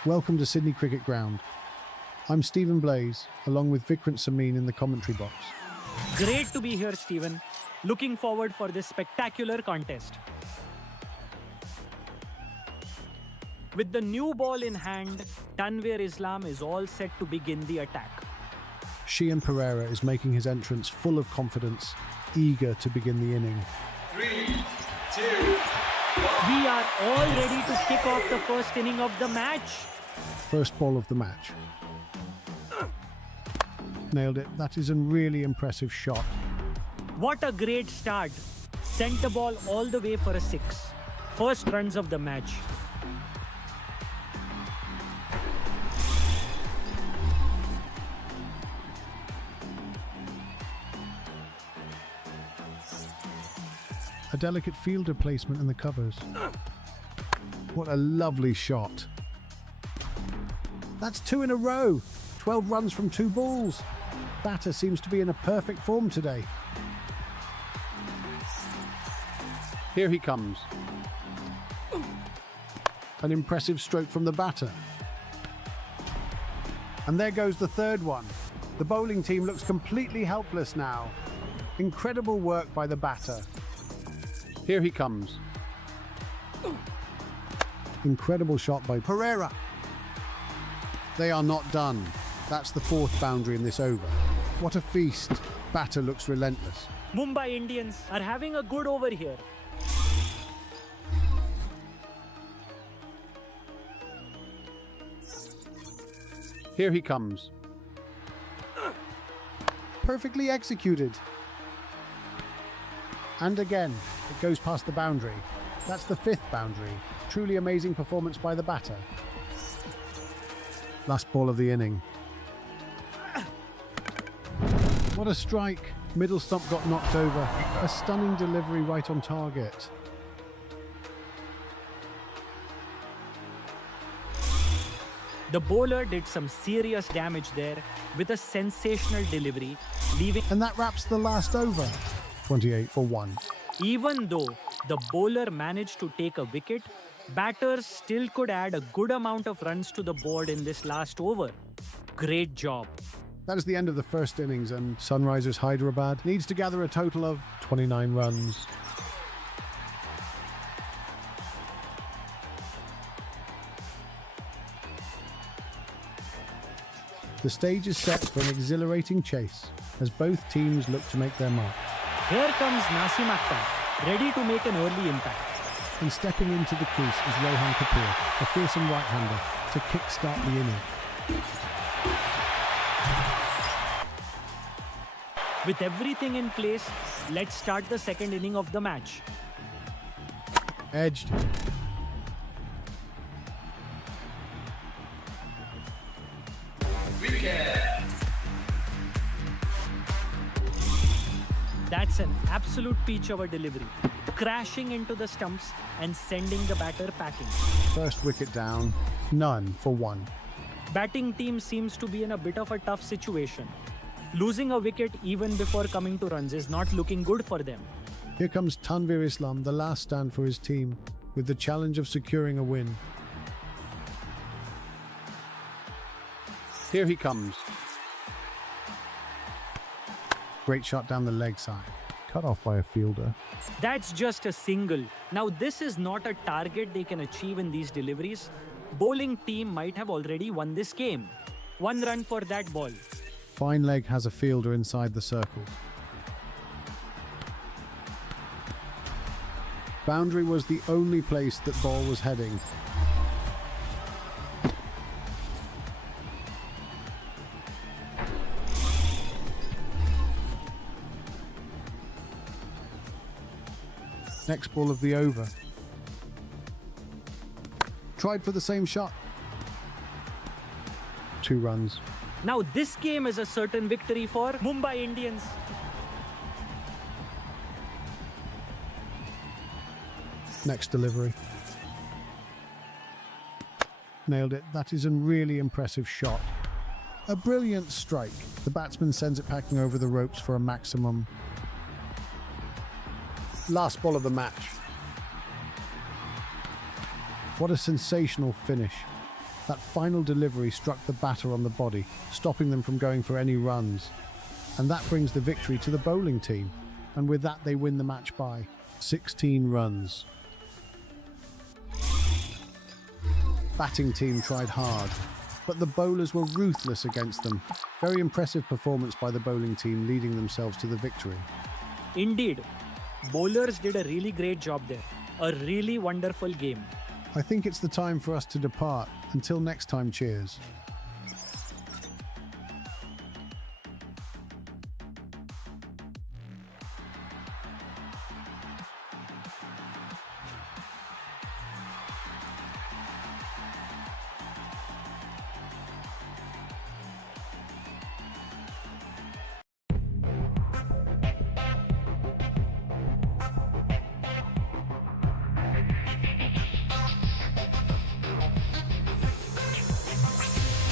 Welcome to Sydney Cricket Ground. I'm Stephen Blaze, along with Vikrant Samin in the commentary box. Great to be here, Stephen. Looking forward for this spectacular contest. With the new ball in hand, Tanvir Islam is all set to begin the attack. Shian Pereira is making his entrance full of confidence, eager to begin the inning. 3, 2, 1. We are all ready to kick off the first inning of the match. First ball of the match. Nailed it. That is a really impressive shot. What a great start. Sent the ball all the way for a 6. First runs of the match. A delicate fielder placement in the covers. What a lovely shot. That's 2 in a row. 12 runs from 2 balls. Batter seems to be in a perfect form today. Here he comes. An impressive stroke from the batter. And there goes the third one. The bowling team looks completely helpless now. Incredible work by the batter. Here he comes. Incredible shot by Pereira. They are not done. That's the 4th boundary in this over. What a feast. Batter looks relentless. Mumbai Indians are having a good over here. Here he comes. Perfectly executed. And again, it goes past the boundary. That's the 5th boundary. Truly amazing performance by the batter. Last ball of the inning. What a strike. Middle stump got knocked over. A stunning delivery right on target. The bowler did some serious damage there with a sensational delivery, leaving. And that wraps the last over. 28 for 1. Even though the bowler managed to take a wicket, batters still could add a good amount of runs to the board in this last over. Great job. That is the end of the first innings, and Sunrisers Hyderabad needs to gather a total of 29 runs. The stage is set for an exhilarating chase as both teams look to make their mark. Here comes Nasim Akhtar, ready to make an early impact. And stepping into the crease is Rohan Kapoor, a fearsome right-hander, to kick-start the inning. With everything in place, let's start the second inning of the match. Edged. Wicket. That's an absolute peach of a delivery, crashing into the stumps and sending the batter packing. First wicket down, none for 1. Batting team seems to be in a bit of a tough situation. Losing a wicket even before coming to runs is not looking good for them. Here comes Tanvir Islam, the last stand for his team, with the challenge of securing a win. Here he comes. Great shot down the leg side. Cut off by a fielder. That's just a single. Now this is not a target they can achieve in these deliveries. Bowling team might have already won this game. 1 run for that ball. Fine leg has a fielder inside the circle. Boundary was the only place that ball was heading. Next ball of the over. Tried for the same shot. 2 runs. Now this game is a certain victory for Mumbai Indians. Next delivery. Nailed it. That is a really impressive shot. A brilliant strike. The batsman sends it packing over the ropes for a maximum. Last ball of the match. What a sensational finish. That final delivery struck the batter on the body, stopping them from going for any runs. And that brings the victory to the bowling team. And with that, they win the match by 16 runs. Batting team tried hard, but the bowlers were ruthless against them. Very impressive performance by the bowling team, leading themselves to the victory. Indeed, bowlers did a really great job there. A really wonderful game. I think it's the time for us to depart. Until next time, cheers.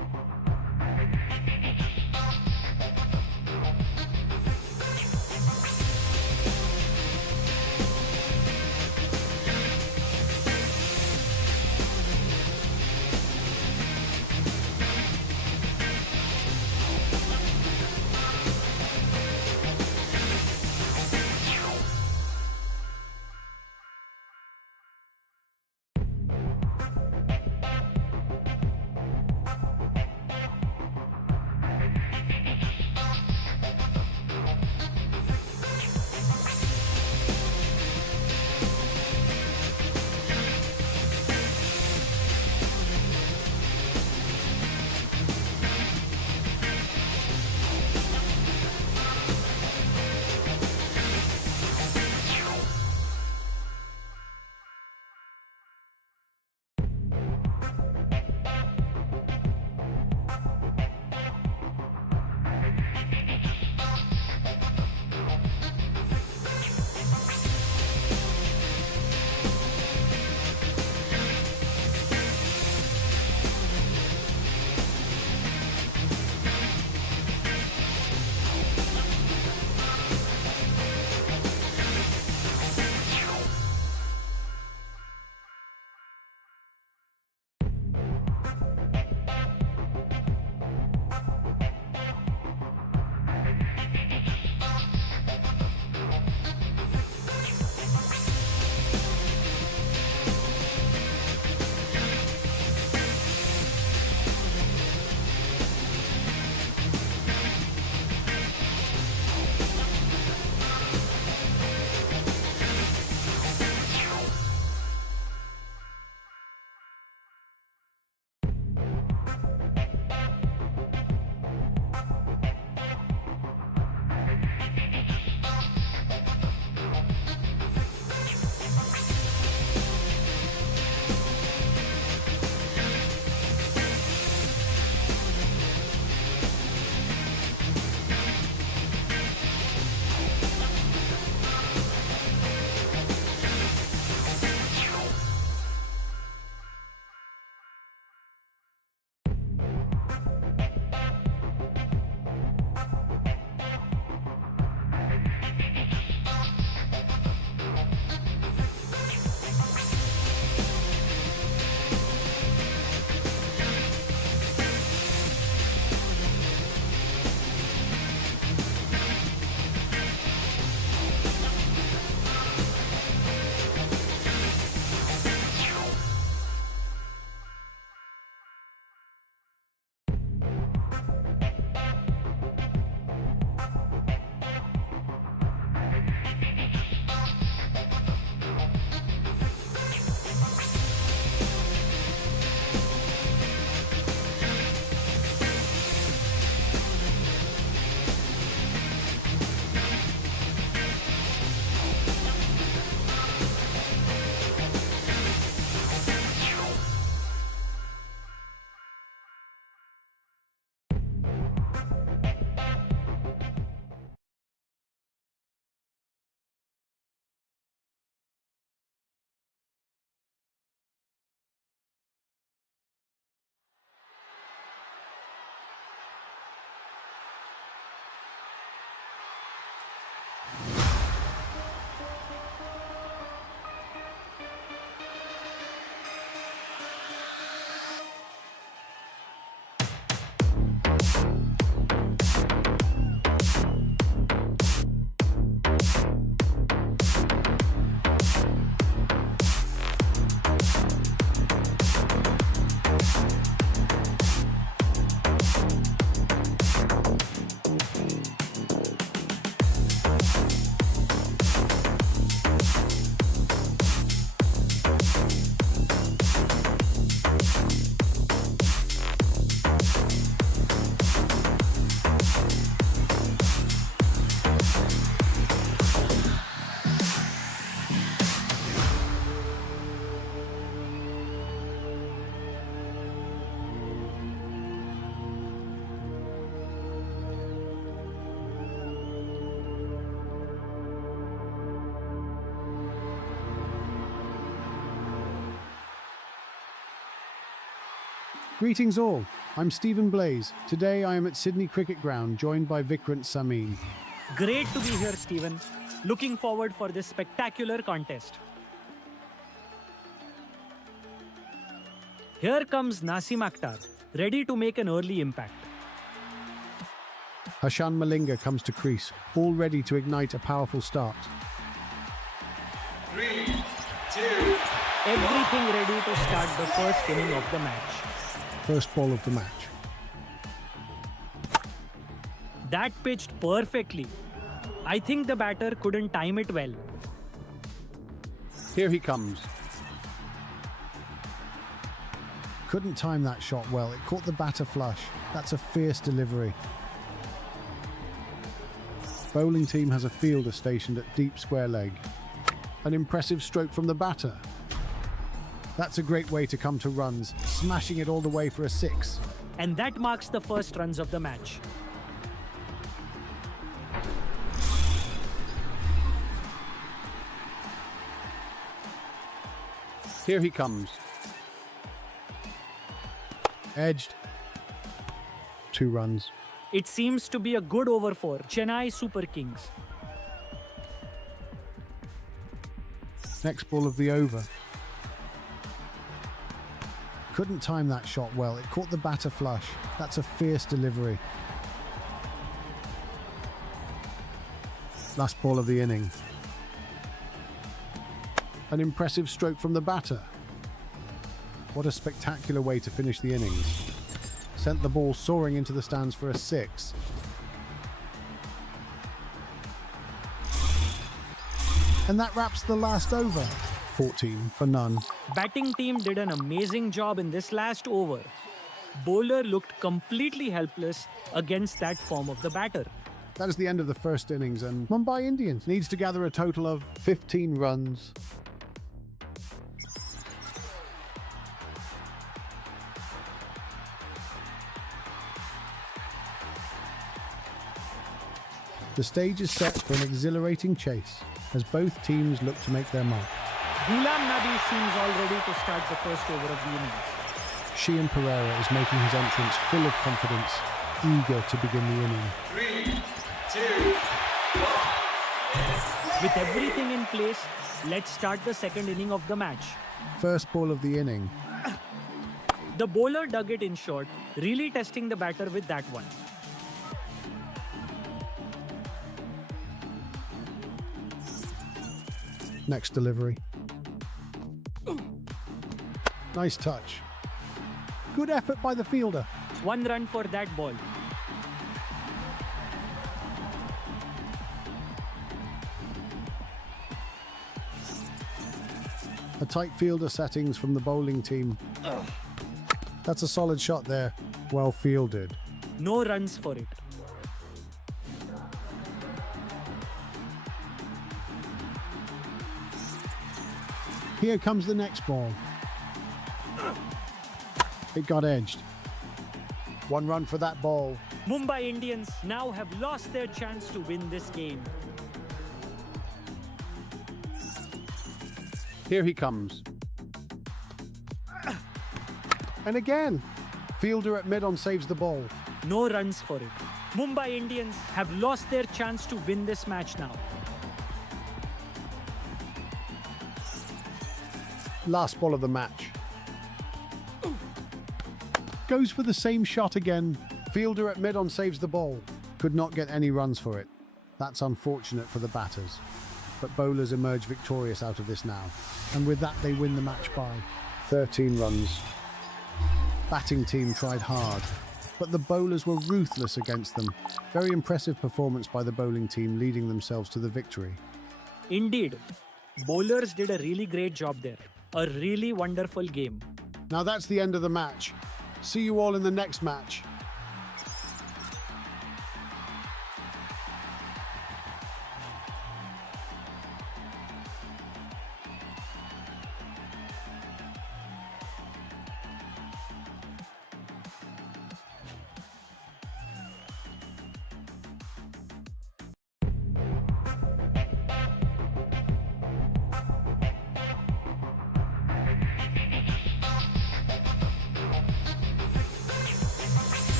Greetings all, I'm Stephen Blaze. Today I am at Sydney Cricket Ground, joined by Vikrant Samin. Great to be here, Stephen. Looking forward for this spectacular contest. Here comes Nasim Akhtar, ready to make an early impact. Hashan Malinga comes to crease, all ready to ignite a powerful start. 3, 2, Everything ready to start the first inning of the match. First ball of the match. That pitched perfectly. I think the batter couldn't time it well. Here he comes. Couldn't time that shot well. It caught the batter flush. That's a fierce delivery. Bowling team has a fielder stationed at deep square leg. An impressive stroke from the batter. That's a great way to come to runs, smashing it all the way for a 6. And that marks the first runs of the match. Here he comes. Edged. 2 runs. It seems to be a good over for Chennai Super Kings. Next ball of the over. Couldn't time that shot well. It caught the batter flush. That's a fierce delivery. Last ball of the inning. An impressive stroke from the batter. What a spectacular way to finish the innings. Sent the ball soaring into the stands for a 6. And that wraps the last over. 14 for none. Batting team did an amazing job in this last over. Bowler looked completely helpless against that form of the batter. That is the end of the first innings, and Mumbai Indians needs to gather a total of 15 runs. The stage is set for an exhilarating chase as both teams look to make their mark. Ghulam Nabi seems all ready to start the first over of the innings. Sheehan Pereira is making his entrance full of confidence, eager to begin the inning. 3, 2, 1. With everything in place, let's start the second inning of the match. First ball of the inning. The bowler dug it in short, really testing the batter with that one. Next delivery. Nice touch. Good effort by the fielder. 1 run for that ball. A tight fielder settings from the bowling team. That's a solid shot there. Well fielded. No runs for it. Here comes the next ball. It got edged. 1 run for that ball. Mumbai Indians now have lost their chance to win this game. Here he comes. And again, fielder at mid-on saves the ball. No runs for it. Mumbai Indians have lost their chance to win this match now. Last ball of the match. Goes for the same shot again. Fielder at mid-on saves the ball. Could not get any runs for it. That's unfortunate for the batters. But bowlers emerge victorious out of this now. And with that, they win the match by 13 runs. Batting team tried hard, but the bowlers were ruthless against them. Very impressive performance by the bowling team, leading themselves to the victory. Indeed, bowlers did a really great job there. A really wonderful game. Now that's the end of the match. See you all in the next match.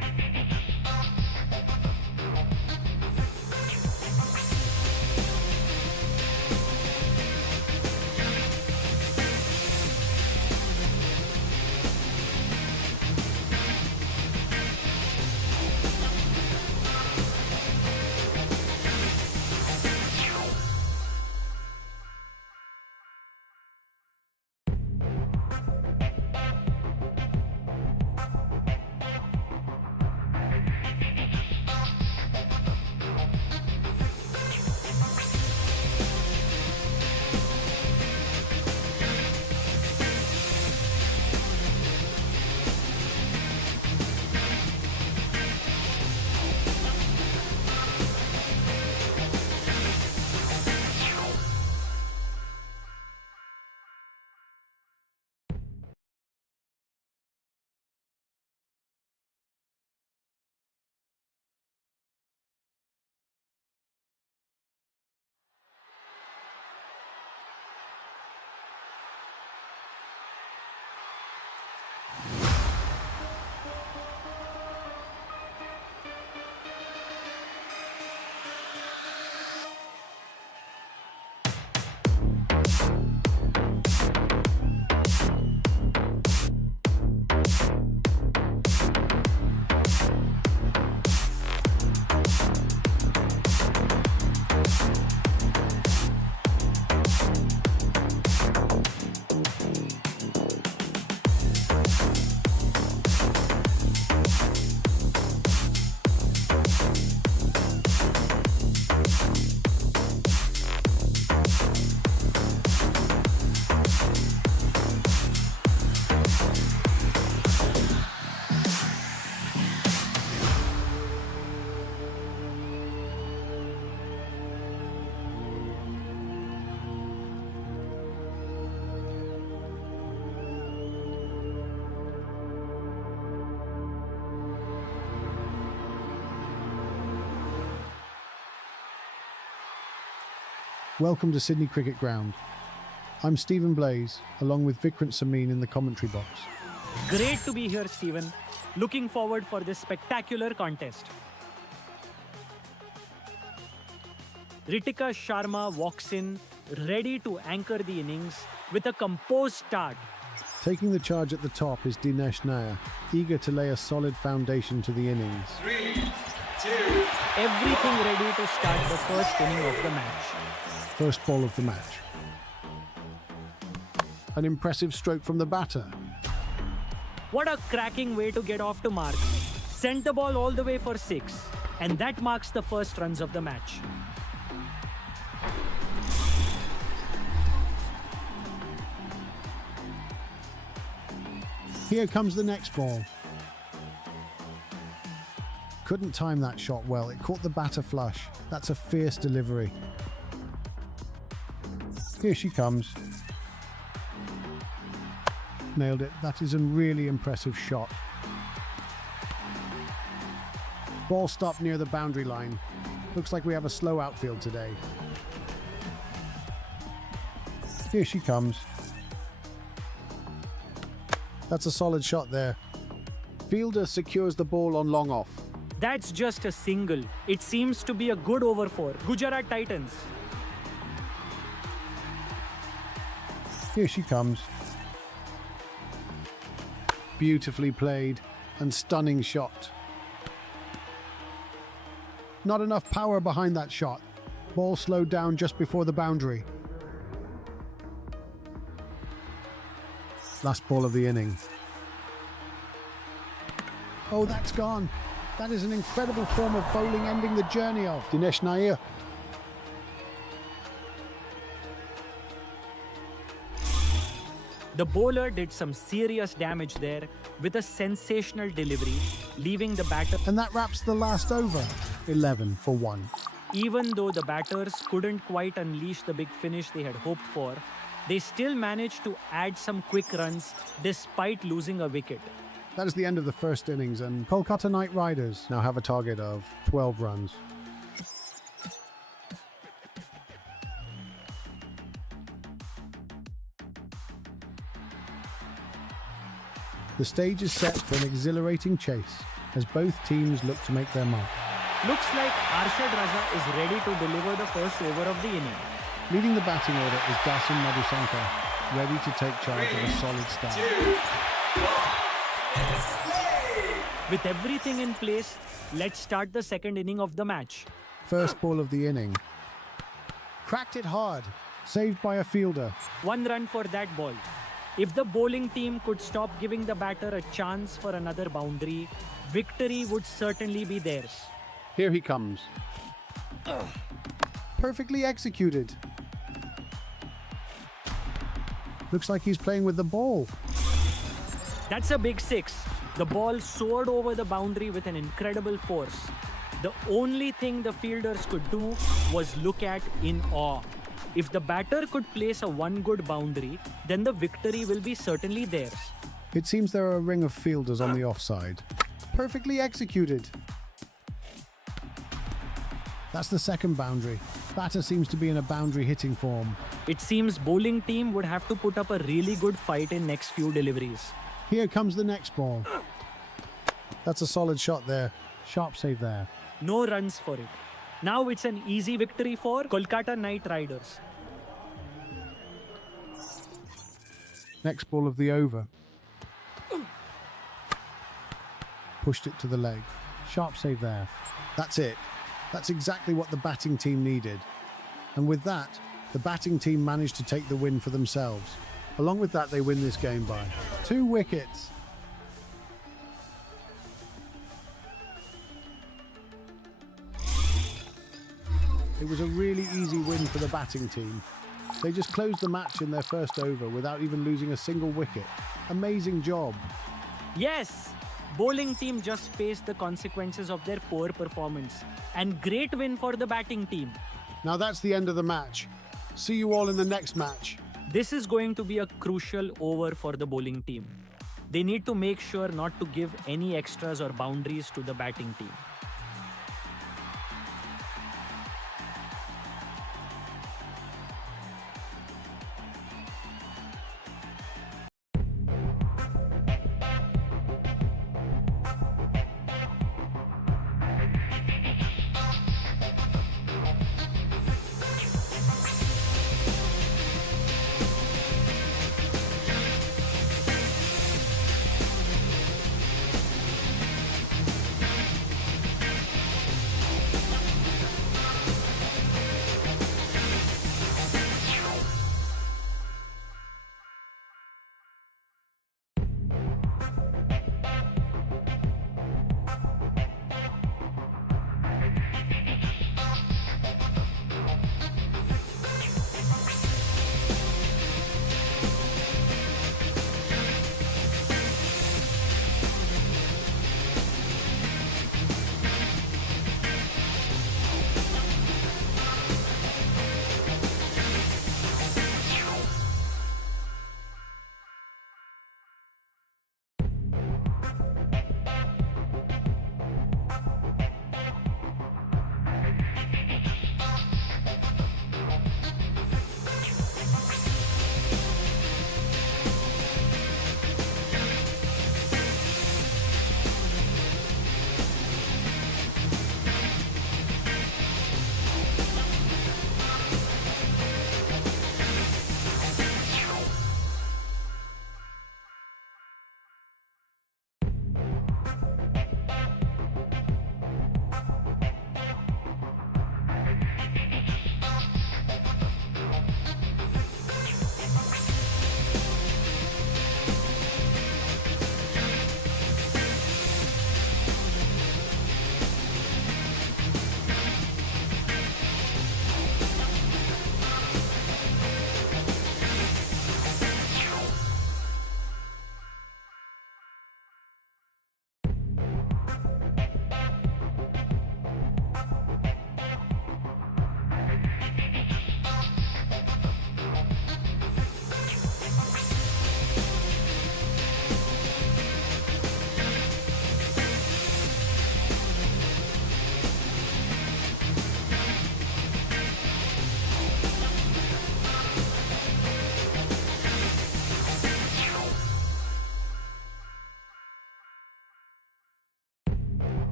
Welcome to Sydney Cricket Ground. I'm Stephen Blaze, along with Vikrant Samin in the commentary box. Great to be here, Stephen. Looking forward for this spectacular contest. Ritika Sharma walks in, ready to anchor the innings with a composed start. Taking the charge at the top is Dinesh Nair, eager to lay a solid foundation to the innings. 3, 2, Everything ready to start the first inning of the match. First ball of the match. An impressive stroke from the batter. What a cracking way to get off to mark. Sent the ball all the way for 6. And that marks the first runs of the match. Here comes the next ball. Couldn't time that shot well. It caught the batter flush. That's a fierce delivery. Here she comes. Nailed it. That is a really impressive shot. Ball stopped near the boundary line. Looks like we have a slow outfield today. Here she comes. That's a solid shot there. Fielder secures the ball on long off. That's just a single. It seems to be a good over for Gujarat Titans. Here she comes. Beautifully played and stunning shot. Not enough power behind that shot. Ball slowed down just before the boundary. Last ball of the inning. Oh, that's gone. That is an incredible form of bowling ending the journey of Dinesh Nair. The bowler did some serious damage there with a sensational delivery, leaving the batter. And that wraps the last over. 11 for 1. Even though the batters couldn't quite unleash the big finish they had hoped for, they still managed to add some quick runs despite losing a wicket. That is the end of the first innings, and Kolkata Knight Riders now have a target of 12 runs. The stage is set for an exhilarating chase. as both teams look to make their mark. Looks like Arshad Raza is ready to deliver the first over of the inning. Leading the batting order is Dasun Madhusankar, ready to take charge of a solid start. 2, 1. With everything in place, let's start the second inning of the match. First ball of the inning. Cracked it hard, saved by a fielder. 1 run for that ball. If the bowling team could stop giving the batter a chance for another boundary, victory would certainly be theirs. Here he comes. Perfectly executed. Looks like he's playing with the ball. That's a big 6. The ball soared over the boundary with an incredible force. The only thing the fielders could do was look at in awe. If the batter could place a 1 good boundary, then the victory will be certainly theirs. It seems there are a ring of fielders on the offside. Perfectly executed. That's the second boundary. Batter seems to be in a boundary hitting form. It seems bowling team would have to put up a really good fight in next few deliveries. Here comes the next ball. That's a solid shot there. Sharp save there. No runs for it. Now it's an easy victory for Kolkata Knight Riders. Next ball of the over. Pushed it to the leg. Sharp save there. That's it. That's exactly what the batting team needed. And with that, the batting team managed to take the win for themselves. Along with that, they win this game by 2 wickets. It was a really easy win for the batting team. They just closed the match in their first over without even losing a single wicket. Amazing job. Yes! Bowling team just faced the consequences of their poor performance. And great win for the batting team. Now that's the end of the match. See you all in the next match. This is going to be a crucial over for the bowling team. They need to make sure not to give any extras or boundaries to the batting team.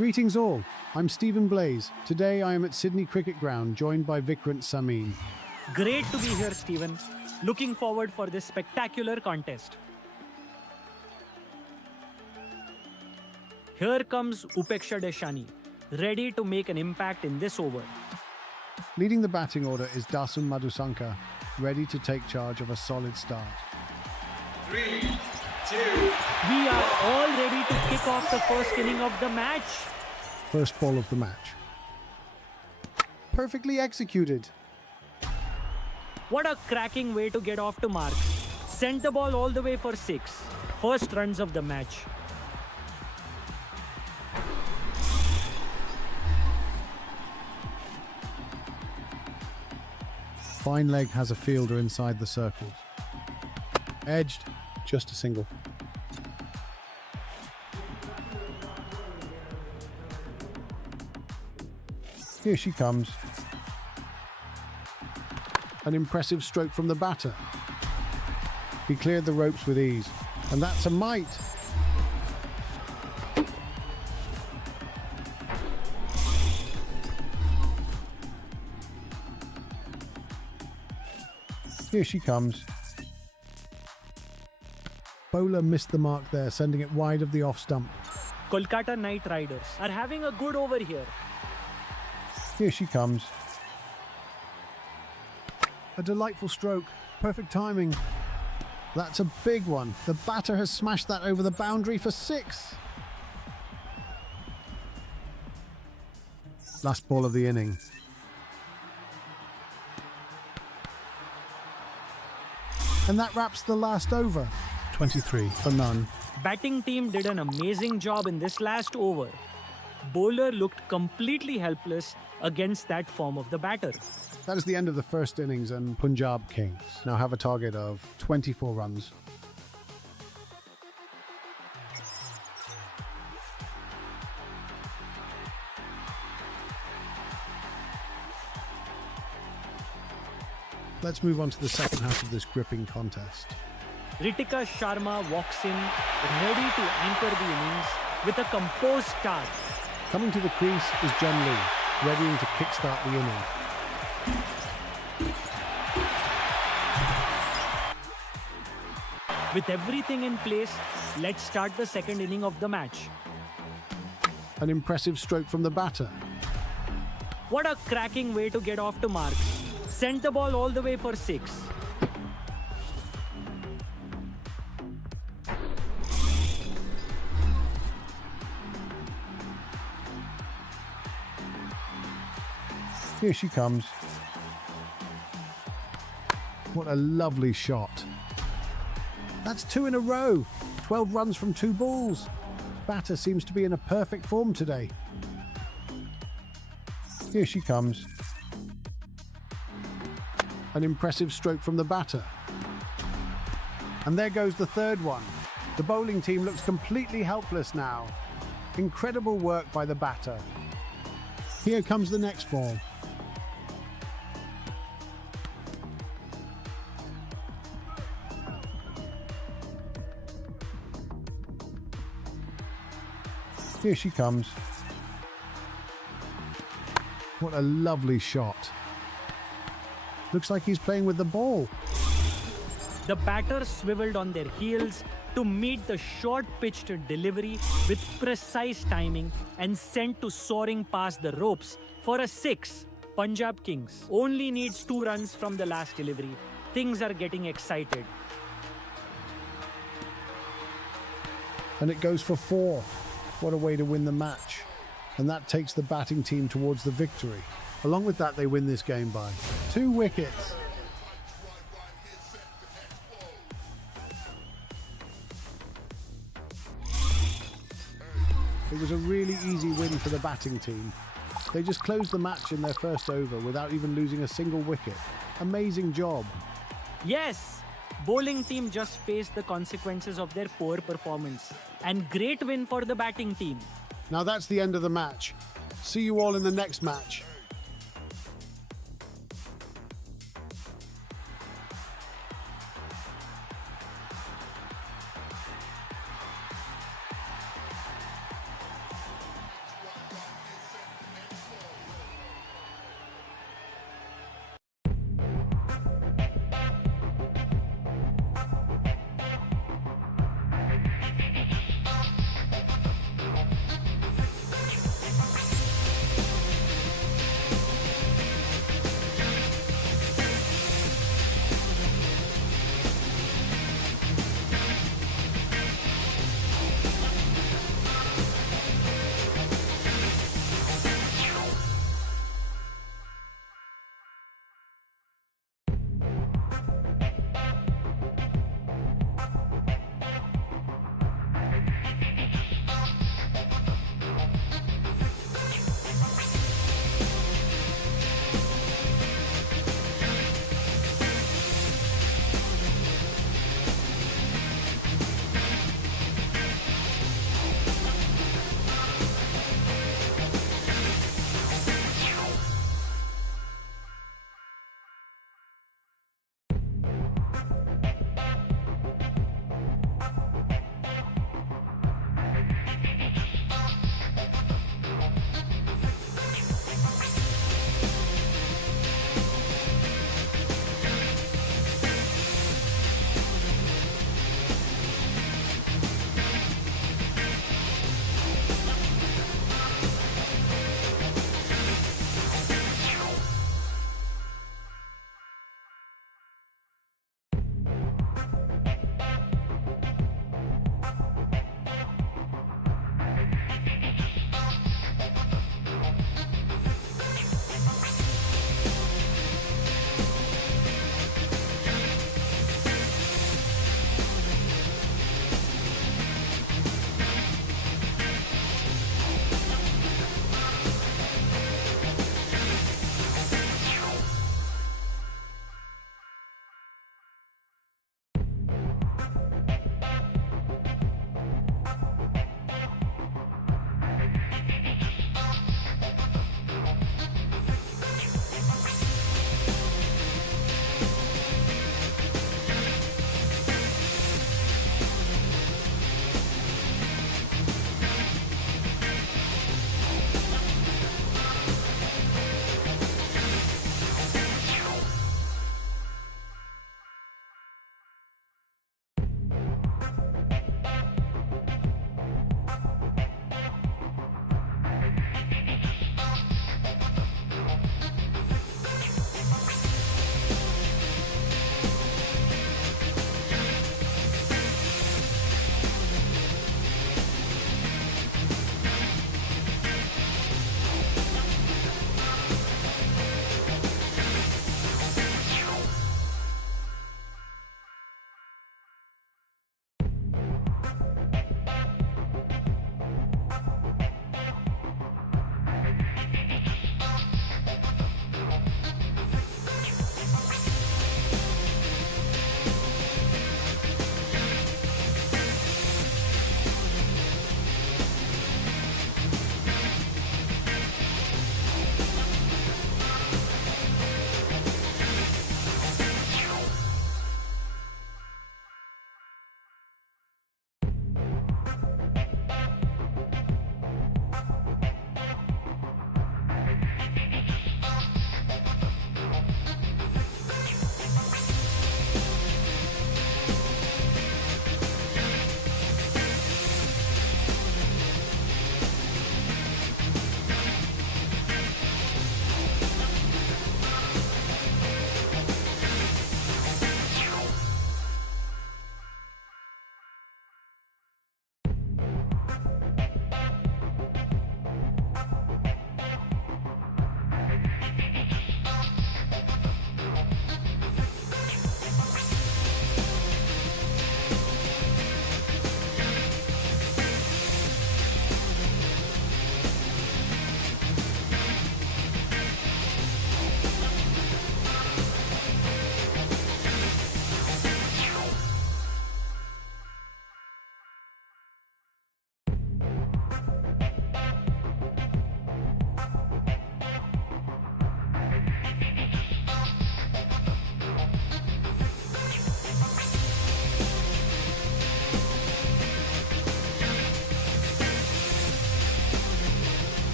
Greetings all, I'm Stephen Blaze. Today I am at Sydney Cricket Ground, joined by Vikrant Samin. Great to be here, Stephen. Looking forward for this spectacular contest. Here comes Upeksha Deshani, ready to make an impact in this over. Leading the batting order is Dasun Madhusankar, ready to take charge of a solid start. 3, 2, We are all ready to kick off the first inning of the match. First ball of the match. Perfectly executed. What a cracking way to get off to marks. Sent the ball all the way for 6. First runs of the match. Fine leg has a fielder inside the circles. Edged, just a single. Here she comes. An impressive stroke from the batter. He cleared the ropes with ease, and that's a mite. Here she comes. Bowler missed the mark there, sending it wide of the off stump. Kolkata Knight Riders are having a good over here. Here she comes. A delightful stroke. Perfect timing. That's a big one. The batter has smashed that over the boundary for 6. Last ball of the inning. And that wraps the last over. 23 for none. Batting team did an amazing job in this last over. Bowler looked completely helpless against that form of the batter. That is the end of the first innings, and Punjab Kings now have a target of 24 runs. Let's move on to the second half of this gripping contest. Ritika Sharma walks in, ready to anchor the innings with a composed start. Coming to the crease is Jen Lee, readying to kickstart the inning. With everything in place, let's start the second inning of the match. An impressive stroke from the batter. What a cracking way to get off to marks. Sent the ball all the way for 6. Here she comes. What a lovely shot. That's 2 in a row. 12 runs from 2 balls. Batter seems to be in a perfect form today. Here she comes. An impressive stroke from the batter. And there goes the third one. The bowling team looks completely helpless now. Incredible work by the batter. Here comes the next ball. Here she comes. What a lovely shot. Looks like he's playing with the ball. The batter swiveled on their heels to meet the short-pitched delivery with precise timing and sent to soaring past the ropes for a 6. Punjab Kings only needs 2 runs from the last delivery. Things are getting excited. And it goes for 4. What a way to win the match. And that takes the batting team towards the victory. Along with that, they win this game by 2 wickets. It was a really easy win for the batting team. They just closed the match in their first over without even losing a single wicket. Amazing job. Yes, bowling team just faced the consequences of their poor performance. And great win for the batting team. Now that's the end of the match. See you all in the next match.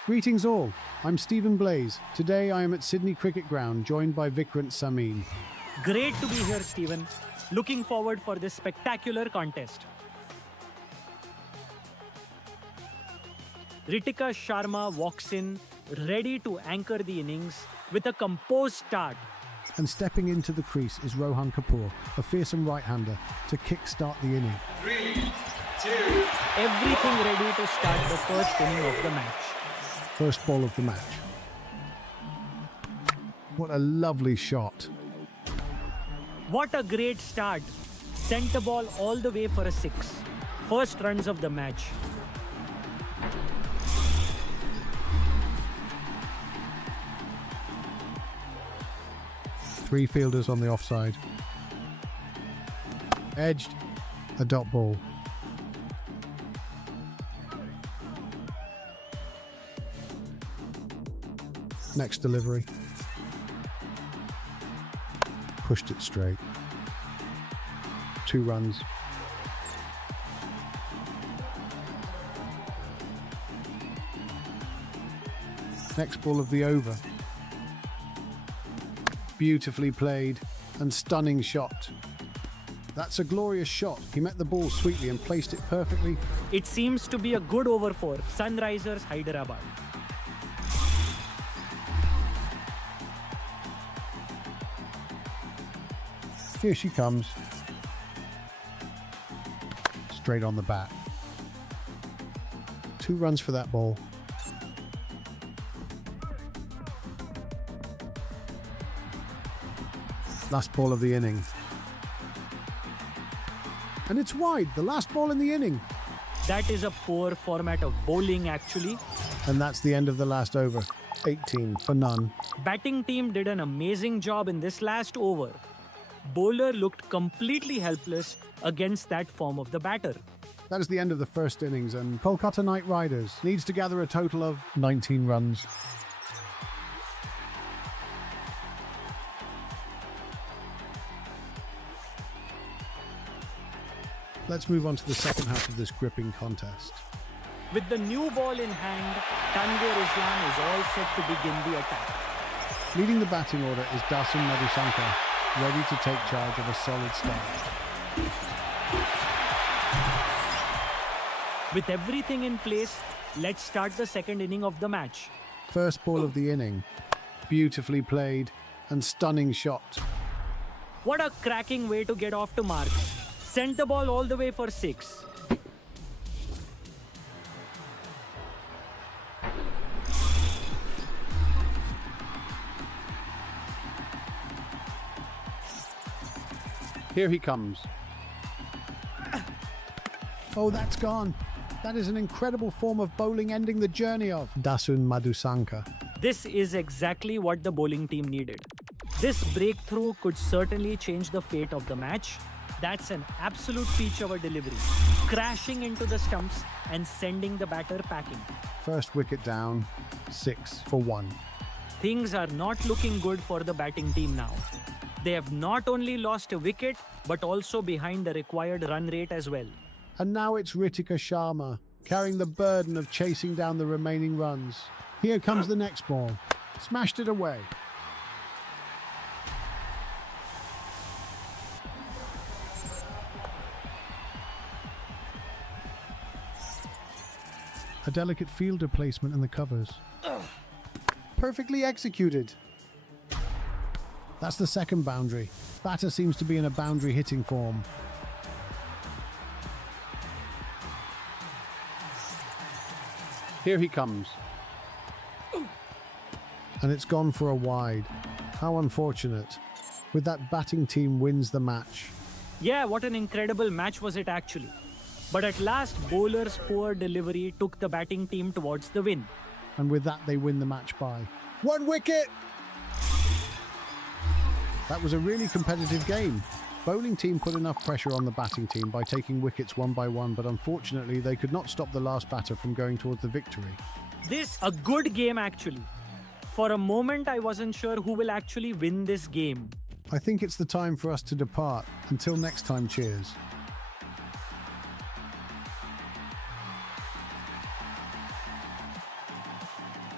Greetings all, I'm Stephen Blaze. Today I am at Sydney Cricket Ground, joined by Vikrant Samin. Great to be here, Stephen. Looking forward for this spectacular contest. Ritika Sharma walks in, ready to anchor the innings with a composed start. And stepping into the crease is Rohan Kapoor, a fearsome right-hander, to kick-start the inning. 3, 2, Everything ready to start the first inning of the match. First ball of the match. What a lovely shot. What a great start. Sent the ball all the way for a 6. First runs of the match. Three fielders on the offside. Edged. A dot ball. Next delivery. Pushed it straight. 2 runs. Next ball of the over. Beautifully played and stunning shot. That's a glorious shot. He met the ball sweetly and placed it perfectly. It seems to be a good over for Sunrisers Hyderabad. Here she comes. Straight on the bat. 2 runs for that ball. Last ball of the inning. And it's wide, the last ball in the inning. That is a poor format of bowling actually. And that's the end of the last over. 18 for none. Batting team did an amazing job in this last over. Bowler looked completely helpless against that form of the batter. That is the end of the first innings, and Kolkata Knight Riders needs to gather a total of 19 runs. Let's move on to the second half of this gripping contest. With the new ball in hand, Tanvir Islam is all set to begin the attack. Leading the batting order is Dasun Madhusankar, ready to take charge of a solid start. With everything in place, let's start the second inning of the match. First ball of the inning. Beautifully played and stunning shot. What a cracking way to get off to marks. Sent the ball all the way for 6. Here he comes. Oh, that's gone. That is an incredible form of bowling, ending the journey of Dasun Madhusankar. This is exactly what the bowling team needed. This breakthrough could certainly change the fate of the match. That's an absolute peach-over delivery, crashing into the stumps and sending the batter packing. First wicket down, 6 for 1. Things are not looking good for the batting team now. They have not only lost a wicket, but also behind the required run rate as well. And now it's Ritika Sharma, carrying the burden of chasing down the remaining runs. Here comes the next ball. Smashed it away. A delicate fielder placement in the covers. Perfectly executed. That's the second boundary. Batter seems to be in a boundary hitting form. Here he comes. And it's gone for a wide. How unfortunate. With that batting team wins the match. Yeah, what an incredible match was it actually. But at last, bowler's poor delivery took the batting team towards the win. And with that, they win the match by 1 wicket! That was a really competitive game. Bowling team put enough pressure on the batting team by taking wickets one by one, but unfortunately, they could not stop the last batter from going towards the victory. This a good game actually. For a moment, I wasn't sure who will actually win this game. I think it's the time for us to depart. Until next time, cheers.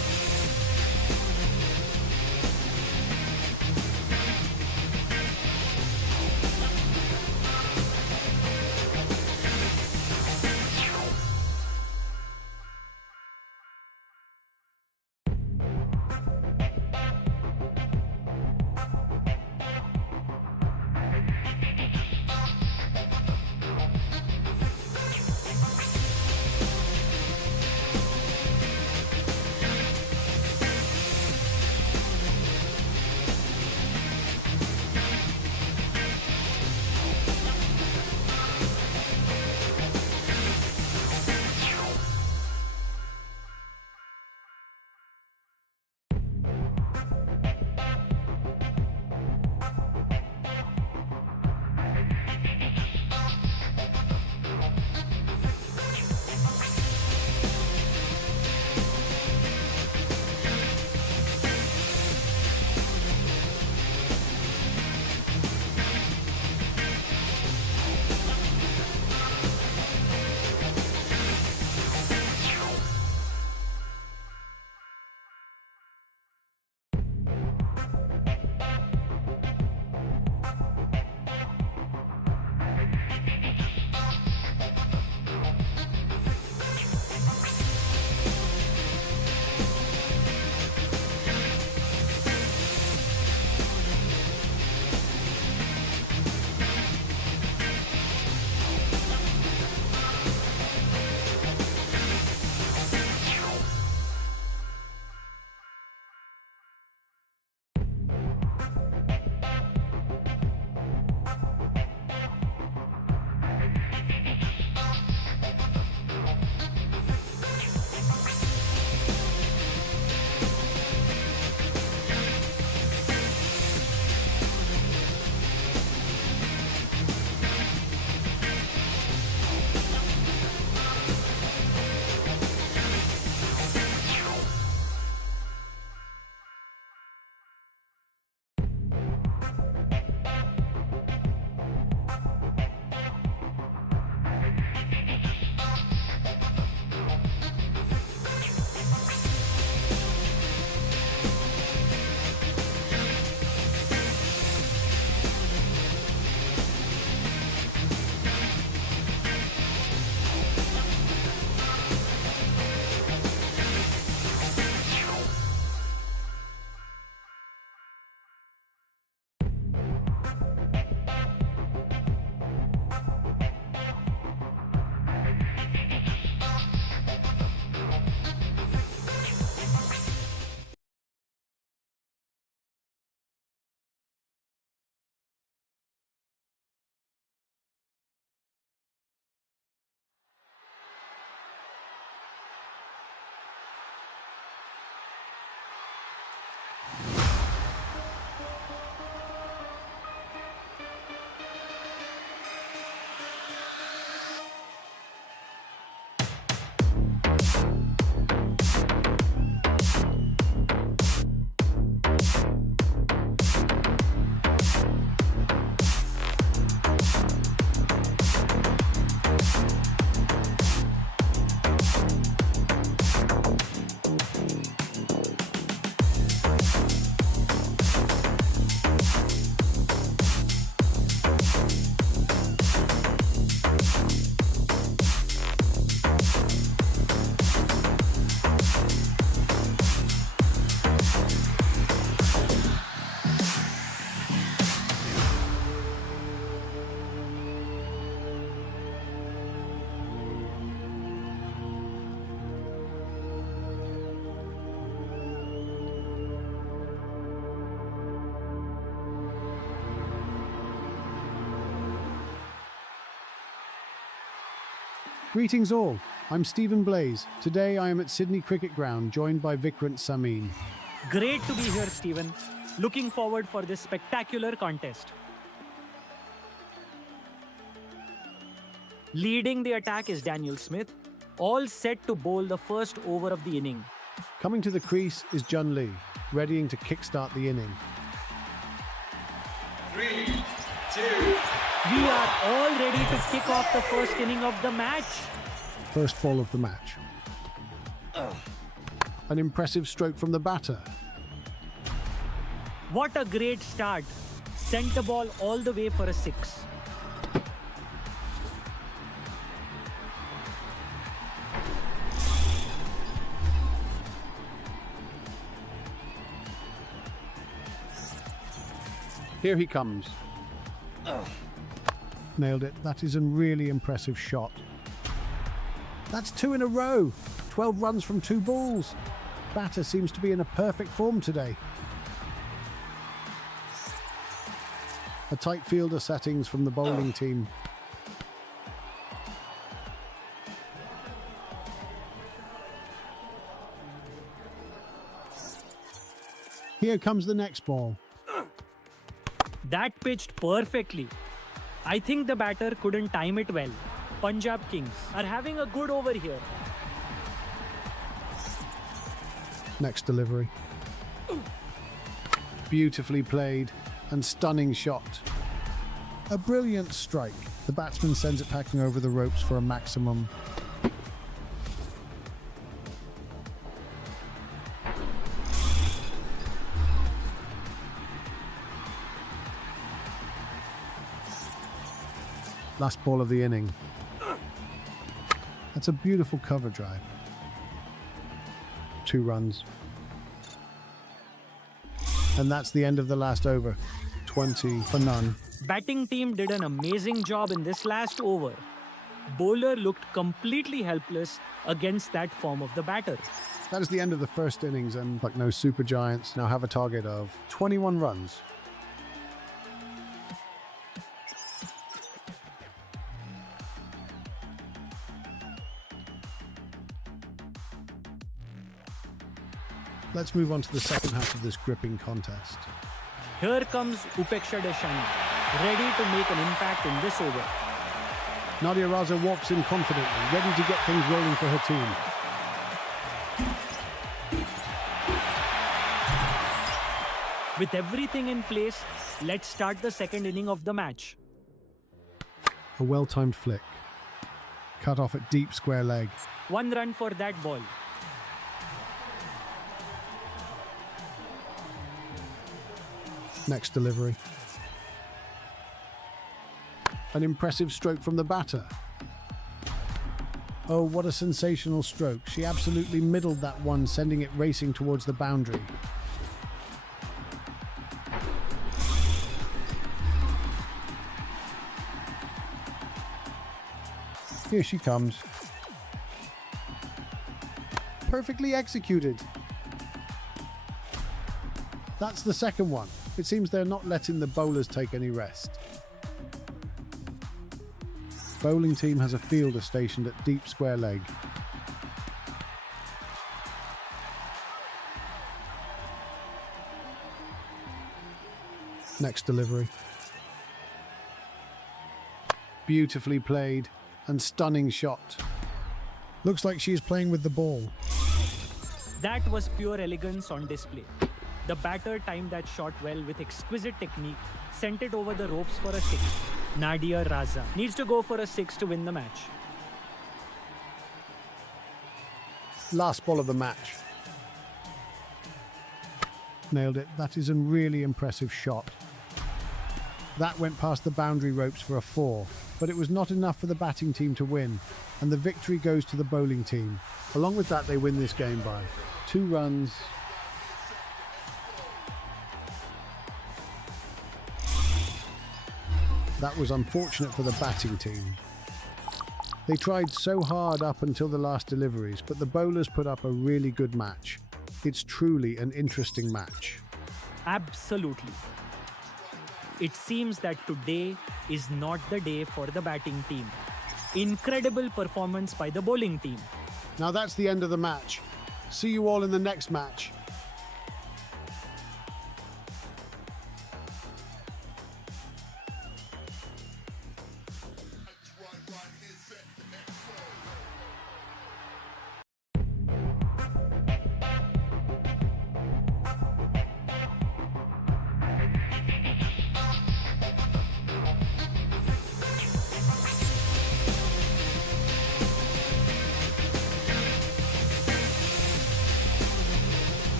Greetings all, I'm Stephen Blaze. Today I am at Sydney Cricket Ground, joined by Vikrant Samin. Great to be here, Stephen. Looking forward for this spectacular contest. Leading the attack is Daniel Smith, all set to bowl the first over of the inning. Coming to the crease is Jun Lee, readying to kickstart the inning. 3, 2, We are all ready to kick off the first inning of the match. First ball of the match. An impressive stroke from the batter. What a great start. Sent the ball all the way for a 6. Here he comes. Nailed it. That is a really impressive shot. That's 2 in a row. 12 runs from 2 balls. Batter seems to be in a perfect form today. A tight fielder settings from the bowling team. Here comes the next ball. That pitched perfectly. I think the batter couldn't time it well. Punjab Kings are having a good over here. Next delivery. Beautifully played and stunning shot. A brilliant strike. The batsman sends it packing over the ropes for a maximum. Last ball of the inning. That's a beautiful cover drive. 2 runs. And that's the end of the last over. 20 for none. Batting team did an amazing job in this last over. Bowler looked completely helpless against that form of the batter. That is the end of the first innings, and like no super giants now have a target of 21 runs. Let's move on to the second half of this gripping contest. Here comes Upeksha Deshani, ready to make an impact in this over. Nadia Raza walks in confidently, ready to get things rolling for her team. With everything in place, let's start the second inning of the match. A well-timed flick. Cut off at deep square leg. 1 run for that ball. Next delivery. An impressive stroke from the batter. Oh, what a sensational stroke. She absolutely middled that one, sending it racing towards the boundary. Here she comes. Perfectly executed. That's the second one. It seems they're not letting the bowlers take any rest. Bowling team has a fielder stationed at deep square leg. Next delivery. Beautifully played and stunning shot. Looks like she's playing with the ball. That was pure elegance on display. The batter timed that shot well with exquisite technique, sent it over the ropes for a 6. Nadia Raza needs to go for a 6 to win the match. Last ball of the match. Nailed it. That is a really impressive shot. That went past the boundary ropes for a 4, but it was not enough for the batting team to win, and the victory goes to the bowling team. Along with that, they win this game by 2 runs. That was unfortunate for the batting team. They tried so hard up until the last deliveries, but the bowlers put up a really good match. It's truly an interesting match. Absolutely. It seems that today is not the day for the batting team. Incredible performance by the bowling team. Now that's the end of the match. See you all in the next match.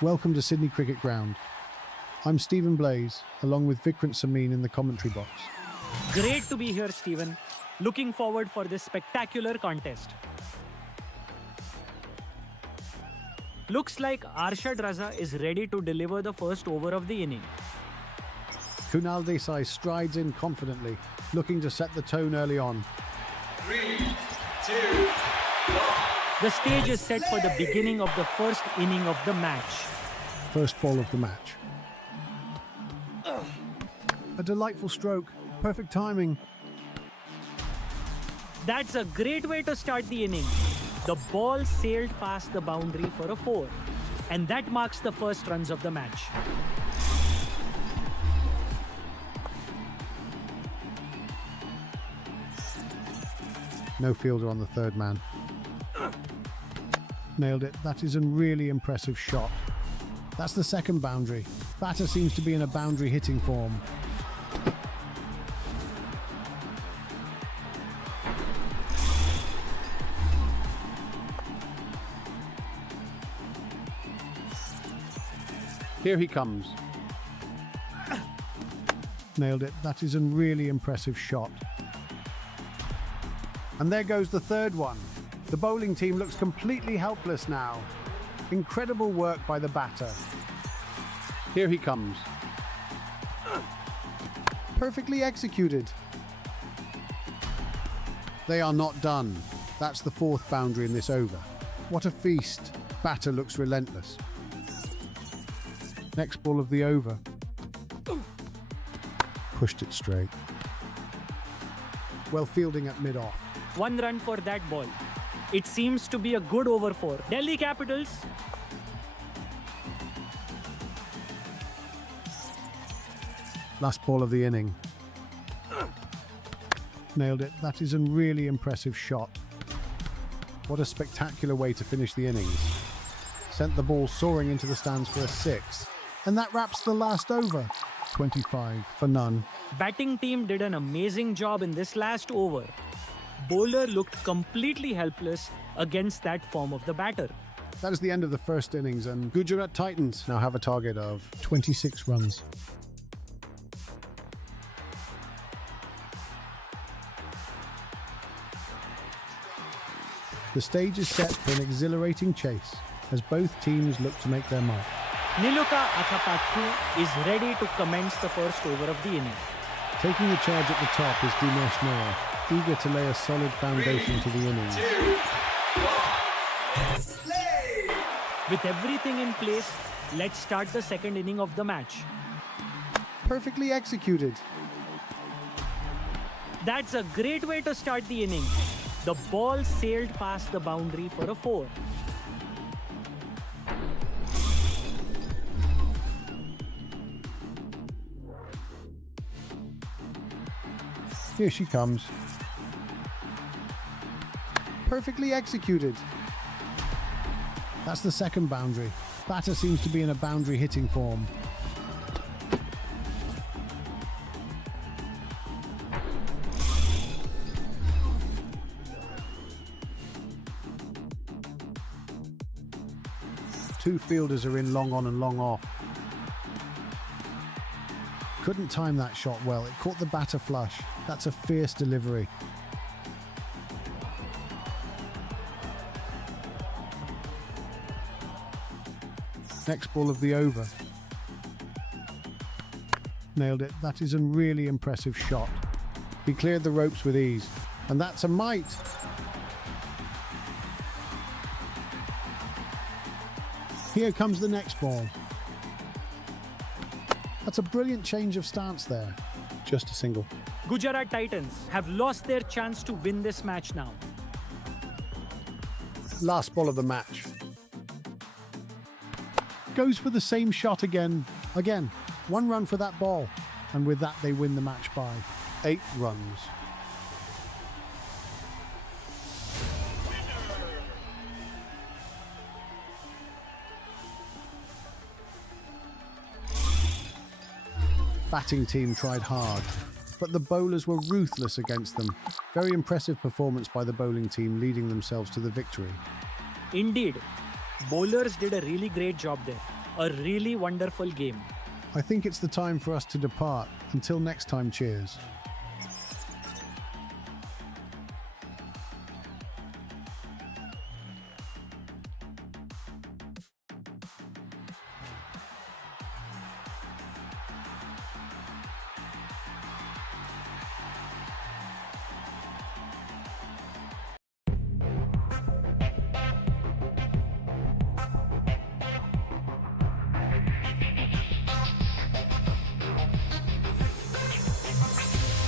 Welcome to Sydney Cricket Ground. I'm Stephen Blaze, along with Vikrant Samin in the commentary box. Great to be here, Stephen. Looking forward for this spectacular contest. Looks like Arshad Raza is ready to deliver the first over of the inning. Kunal Desai strides in confidently, looking to set the tone early on. 3, 2, 1. The stage is set for the beginning of the first inning of the match. First ball of the match. A delightful stroke, perfect timing. That's a great way to start the inning. The ball sailed past the boundary for a 4, and that marks the first runs of the match. No fielder on the third man. Nailed it. That is a really impressive shot. That's the second boundary. Batter seems to be in a boundary hitting form. Here he comes. Nailed it. That is a really impressive shot. And there goes the third one. The bowling team looks completely helpless now. Incredible work by the batter. Here he comes. Perfectly executed. They are not done. That's the fourth boundary in this over. What a feast. Batter looks relentless. Next ball of the over. Pushed it straight. Well fielding at mid-off. 1 run for that ball. It seems to be a good over for Delhi Capitals. Last ball of the inning. Nailed it. That is a really impressive shot. What a spectacular way to finish the innings. Sent the ball soaring into the stands for a 6. And that wraps the last over. 25 for none. Batting team did an amazing job in this last over. Bowler looked completely helpless against that form of the batter. That is the end of the first innings, and Gujarat Titans now have a target of 26 runs. The stage is set for an exhilarating chase as both teams look to make their mark. Niluka Athapathu is ready to commence the first over of the inning. Taking the charge at the top is Dinesh Nair, eager to lay a solid foundation to the innings. 2, 1. Slay! With everything in place, let's start the second inning of the match. Perfectly executed. That's a great way to start the inning. The ball sailed past the boundary for a 4. Here she comes. Perfectly executed. That's the second boundary. Batter seems to be in a boundary hitting form. Two fielders are in long on and long off. Couldn't time that shot well. It caught the batter flush. That's a fierce delivery. Next ball of the over. Nailed it. That is a really impressive shot. He cleared the ropes with ease. And that's a mite. Here comes the next ball. That's a brilliant change of stance there. Just a single. Gujarat Titans have lost their chance to win this match now. Last ball of the match. Goes for the same shot again. Again, 1 run for that ball. And with that, they win the match by 8 runs. Batting team tried hard, but the bowlers were ruthless against them. Very impressive performance by the bowling team, leading themselves to the victory. Indeed, bowlers did a really great job there. A really wonderful game. I think it's the time for us to depart. Until next time, cheers.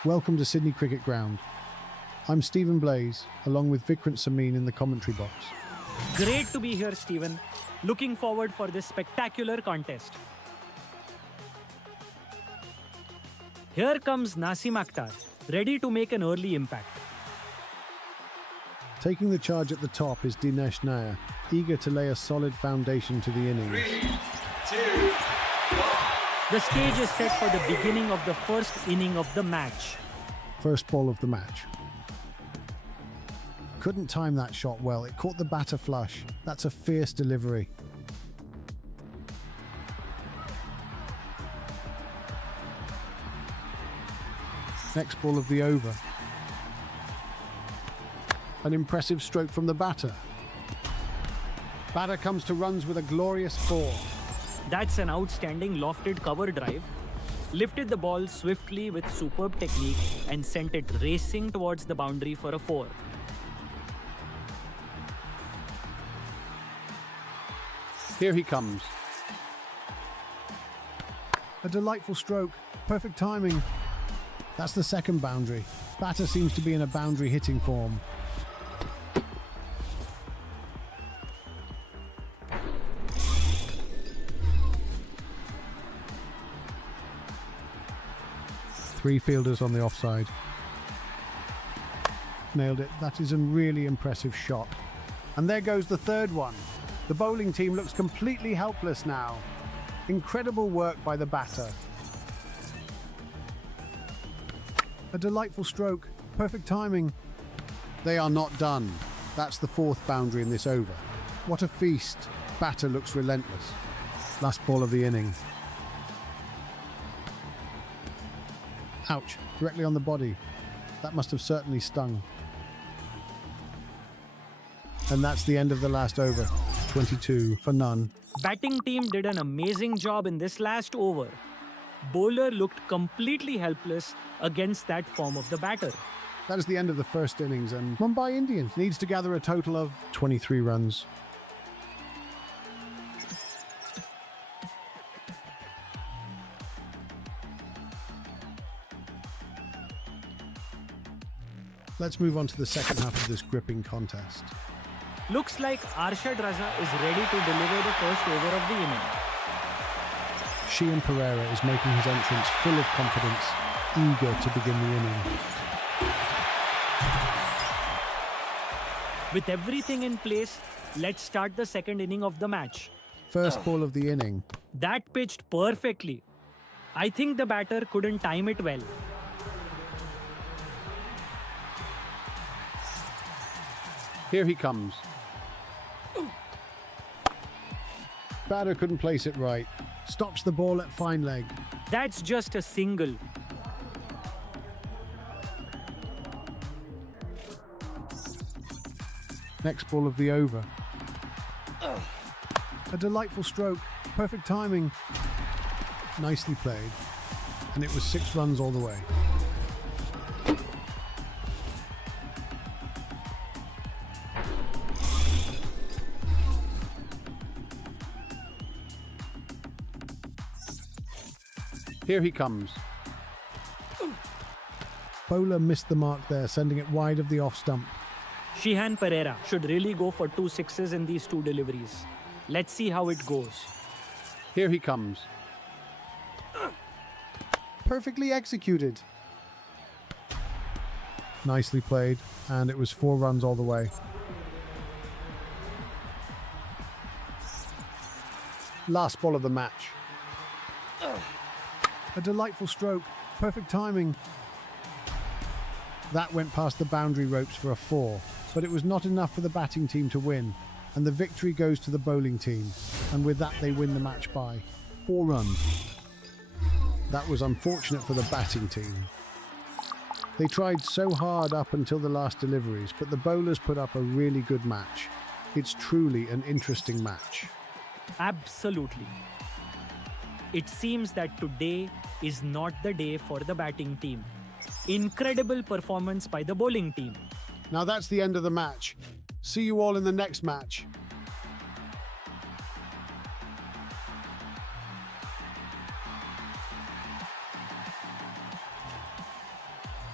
Welcome to Sydney Cricket Ground. I'm Stephen Blaze, along with Vikrant Samin in the commentary box. Great to be here, Stephen. Looking forward for this spectacular contest. Here comes Nasim Akhtar, ready to make an early impact. Taking the charge at the top is Dinesh Nair, eager to lay a solid foundation to the innings. 3, 2, 1. The stage is set for the beginning of the first inning of the match. First ball of the match. Couldn't time that shot well. It caught the batter flush. That's a fierce delivery. Next ball of the over. An impressive stroke from the batter. Batter comes to runs with a glorious 4. That's an outstanding lofted cover drive. Lifted the ball swiftly with superb technique and sent it racing towards the boundary for a 4. Here he comes. A delightful stroke. Perfect timing. That's the second boundary. Batter seems to be in a boundary hitting form. Three fielders on the offside. Nailed it. That is a really impressive shot. And there goes the third one. The bowling team looks completely helpless now. Incredible work by the batter. A delightful stroke. Perfect timing. They are not done. That's the fourth boundary in this over. What a feast. Batter looks relentless. Last ball of the inning. Ouch, directly on the body. That must have certainly stung. And that's the end of the last over. 22 for none. Batting team did an amazing job in this last over. Bowler looked completely helpless against that form of the batter. That is the end of the first innings, and Mumbai Indians needs to gather a total of 23 runs. Let's move on to the second half of this gripping contest. Looks like Arshad Raza is ready to deliver the first over of the inning. Sheehan Pereira is making his entrance full of confidence, eager to begin the inning. With everything in place, let's start the second inning of the match. First ball of the inning. That pitched perfectly. I think the batter couldn't time it well. Here he comes. Batter couldn't place it right. Stops the ball at fine leg. That's just a single. Next ball of the over. A delightful stroke. Perfect timing. Nicely played. And it was 6 runs all the way. Here he comes. Bowler missed the mark there, sending it wide of the off stump. Sheehan Pereira should really go for 2 sixes in these 2 deliveries. Let's see how it goes. Here he comes. Perfectly executed. Nicely played, and it was 4 runs all the way. Last ball of the match. A delightful stroke. Perfect timing. That went past the boundary ropes for a 4, but it was not enough for the batting team to win, and the victory goes to the bowling team, and with that they win the match by 4 runs. That was unfortunate for the batting team. They tried so hard up until the last deliveries, but the bowlers put up a really good match. It's truly an interesting match. Absolutely. It seems that today is not the day for the batting team. Incredible performance by the bowling team. Now that's the end of the match. See you all in the next match.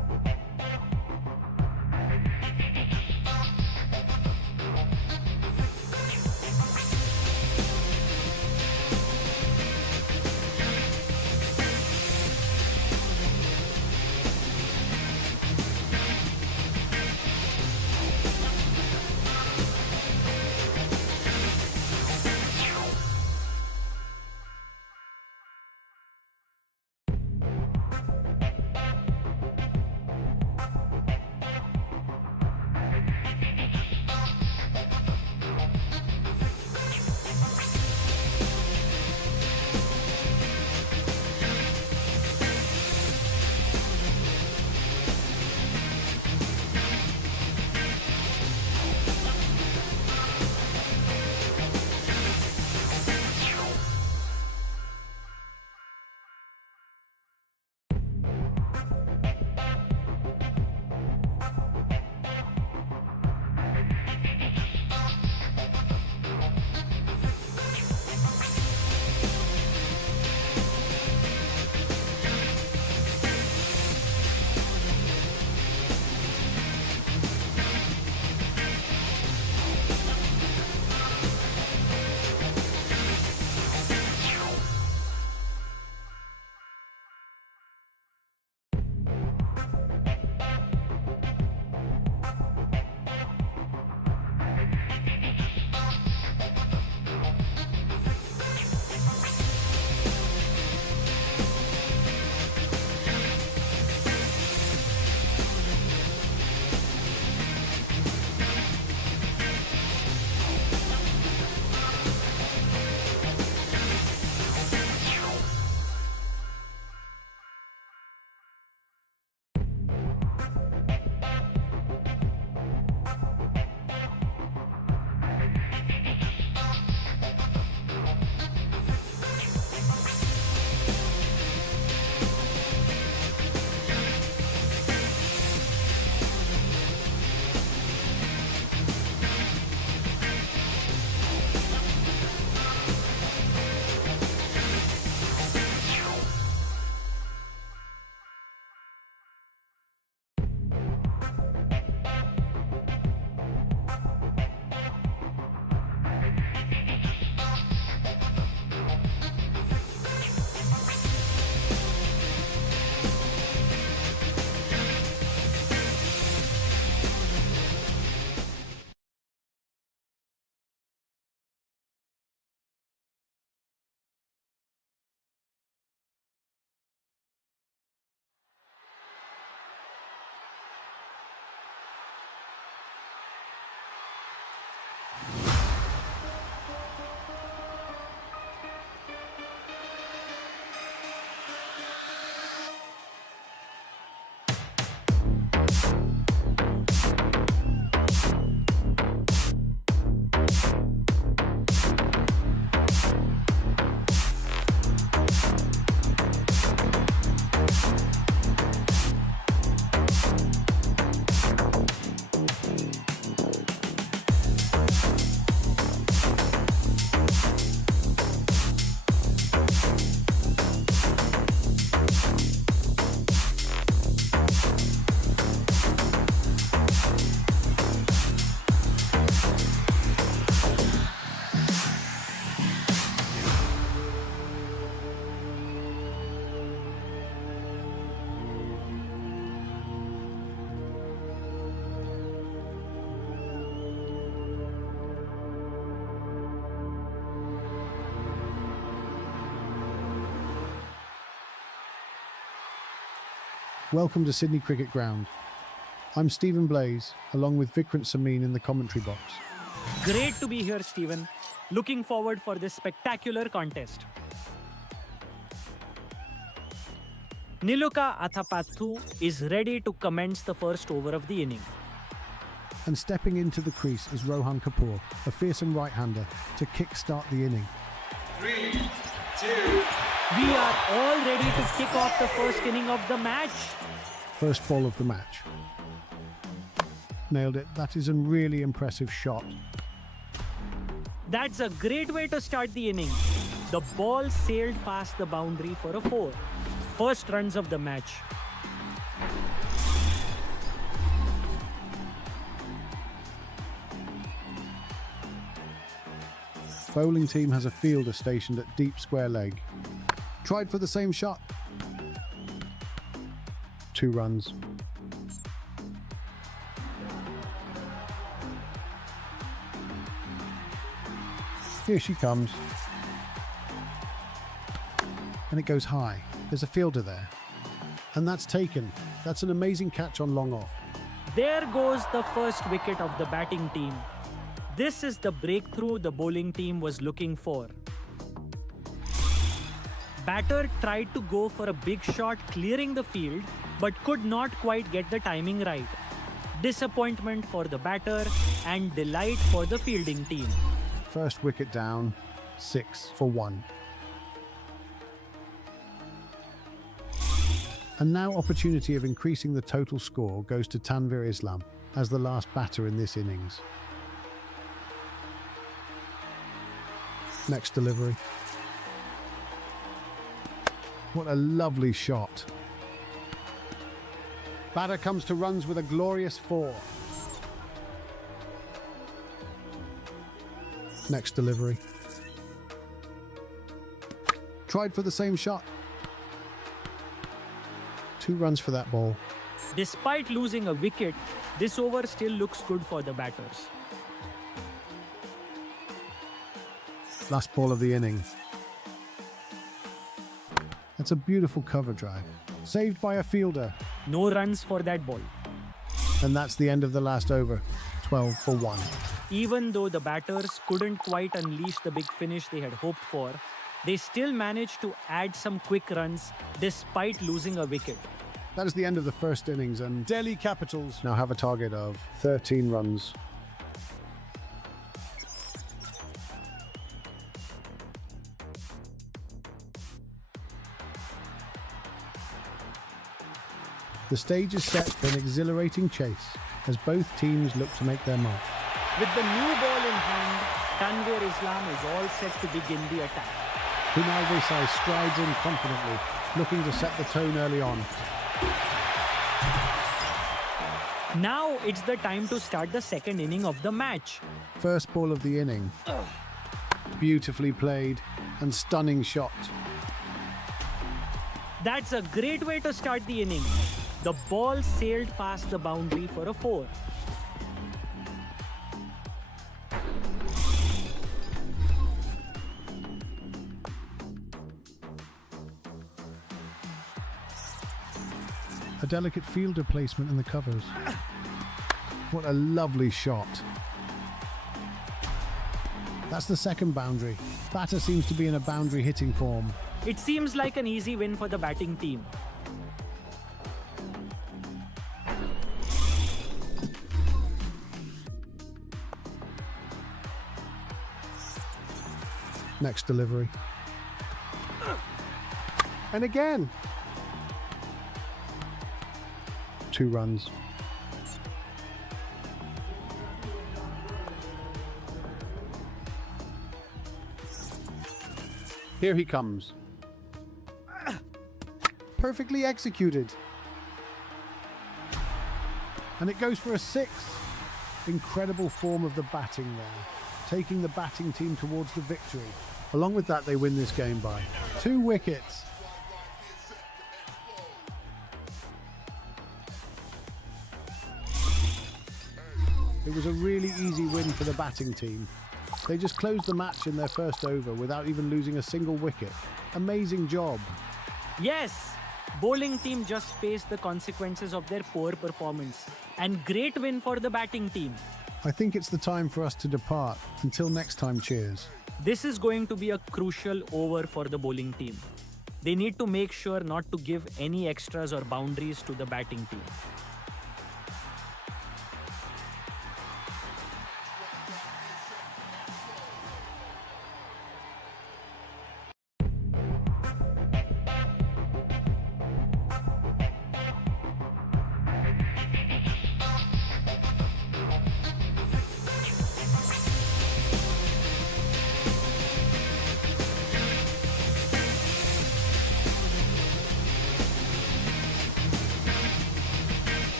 Welcome to Sydney Cricket Ground. I'm Stephen Blaze, along with Vikrant Samin in the commentary box. Great to be here, Stephen. Looking forward for this spectacular contest. Niluka Athapaththu is ready to commence the first over of the inning. And stepping into the crease is Rohan Kapoor, a fearsome right-hander, to kick-start the inning. 3, 2, We are all ready to kick off the first inning of the match. First ball of the match. Nailed it. That is a really impressive shot. That's a great way to start the inning. The ball sailed past the boundary for a 4. First runs of the match. Bowling team has a fielder stationed at deep square leg. Tried for the same shot. 2 runs. Here she comes. And it goes high. There's a fielder there. And that's taken. That's an amazing catch on long off. There goes the first wicket of the batting team. This is the breakthrough the bowling team was looking for. Batter tried to go for a big shot clearing the field, but could not quite get the timing right. Disappointment for the batter and delight for the fielding team. First wicket down, 6 for 1. And now opportunity of increasing the total score goes to Tanvir Islam as the last batter in this innings. Next delivery. What a lovely shot. Batter comes to runs with a glorious 4. Next delivery. Tried for the same shot. 2 runs for that ball. Despite losing a wicket, this over still looks good for the batters. Last ball of the inning. That's a beautiful cover drive. Saved by a fielder. No runs for that ball. And that's the end of the last over. 12 for 1. Even though the batters couldn't quite unleash the big finish they had hoped for, they still managed to add some quick runs despite losing a wicket. That is the end of the first innings, and Delhi Capitals now have a target of 13 runs. The stage is set for an exhilarating chase as both teams look to make their mark. With the new ball in hand, Tanvir Islam is all set to begin the attack. Kunal Desai strides in confidently, looking to set the tone early on. Now it's the time to start the second inning of the match. First ball of the inning. Beautifully played and stunning shot. That's a great way to start the inning. The ball sailed past the boundary for a 4. A delicate fielder placement in the covers. What a lovely shot. That's the second boundary. Batter seems to be in a boundary hitting form. It seems like an easy win for the batting team. Next delivery. And again. 2 runs. Here he comes. Perfectly executed. And it goes for a 6. Incredible form of the batting there, taking the batting team towards the victory. Along with that, they win this game by 2 wickets. It was a really easy win for the batting team. They just closed the match in their first over without even losing a single wicket. Amazing job. Yes, Bowling team just faced the consequences of their poor performance. And great win for the batting team. I think it's the time for us to depart. Until next time, cheers. This is going to be a crucial over for the bowling team. They need to make sure not to give any extras or boundaries to the batting team.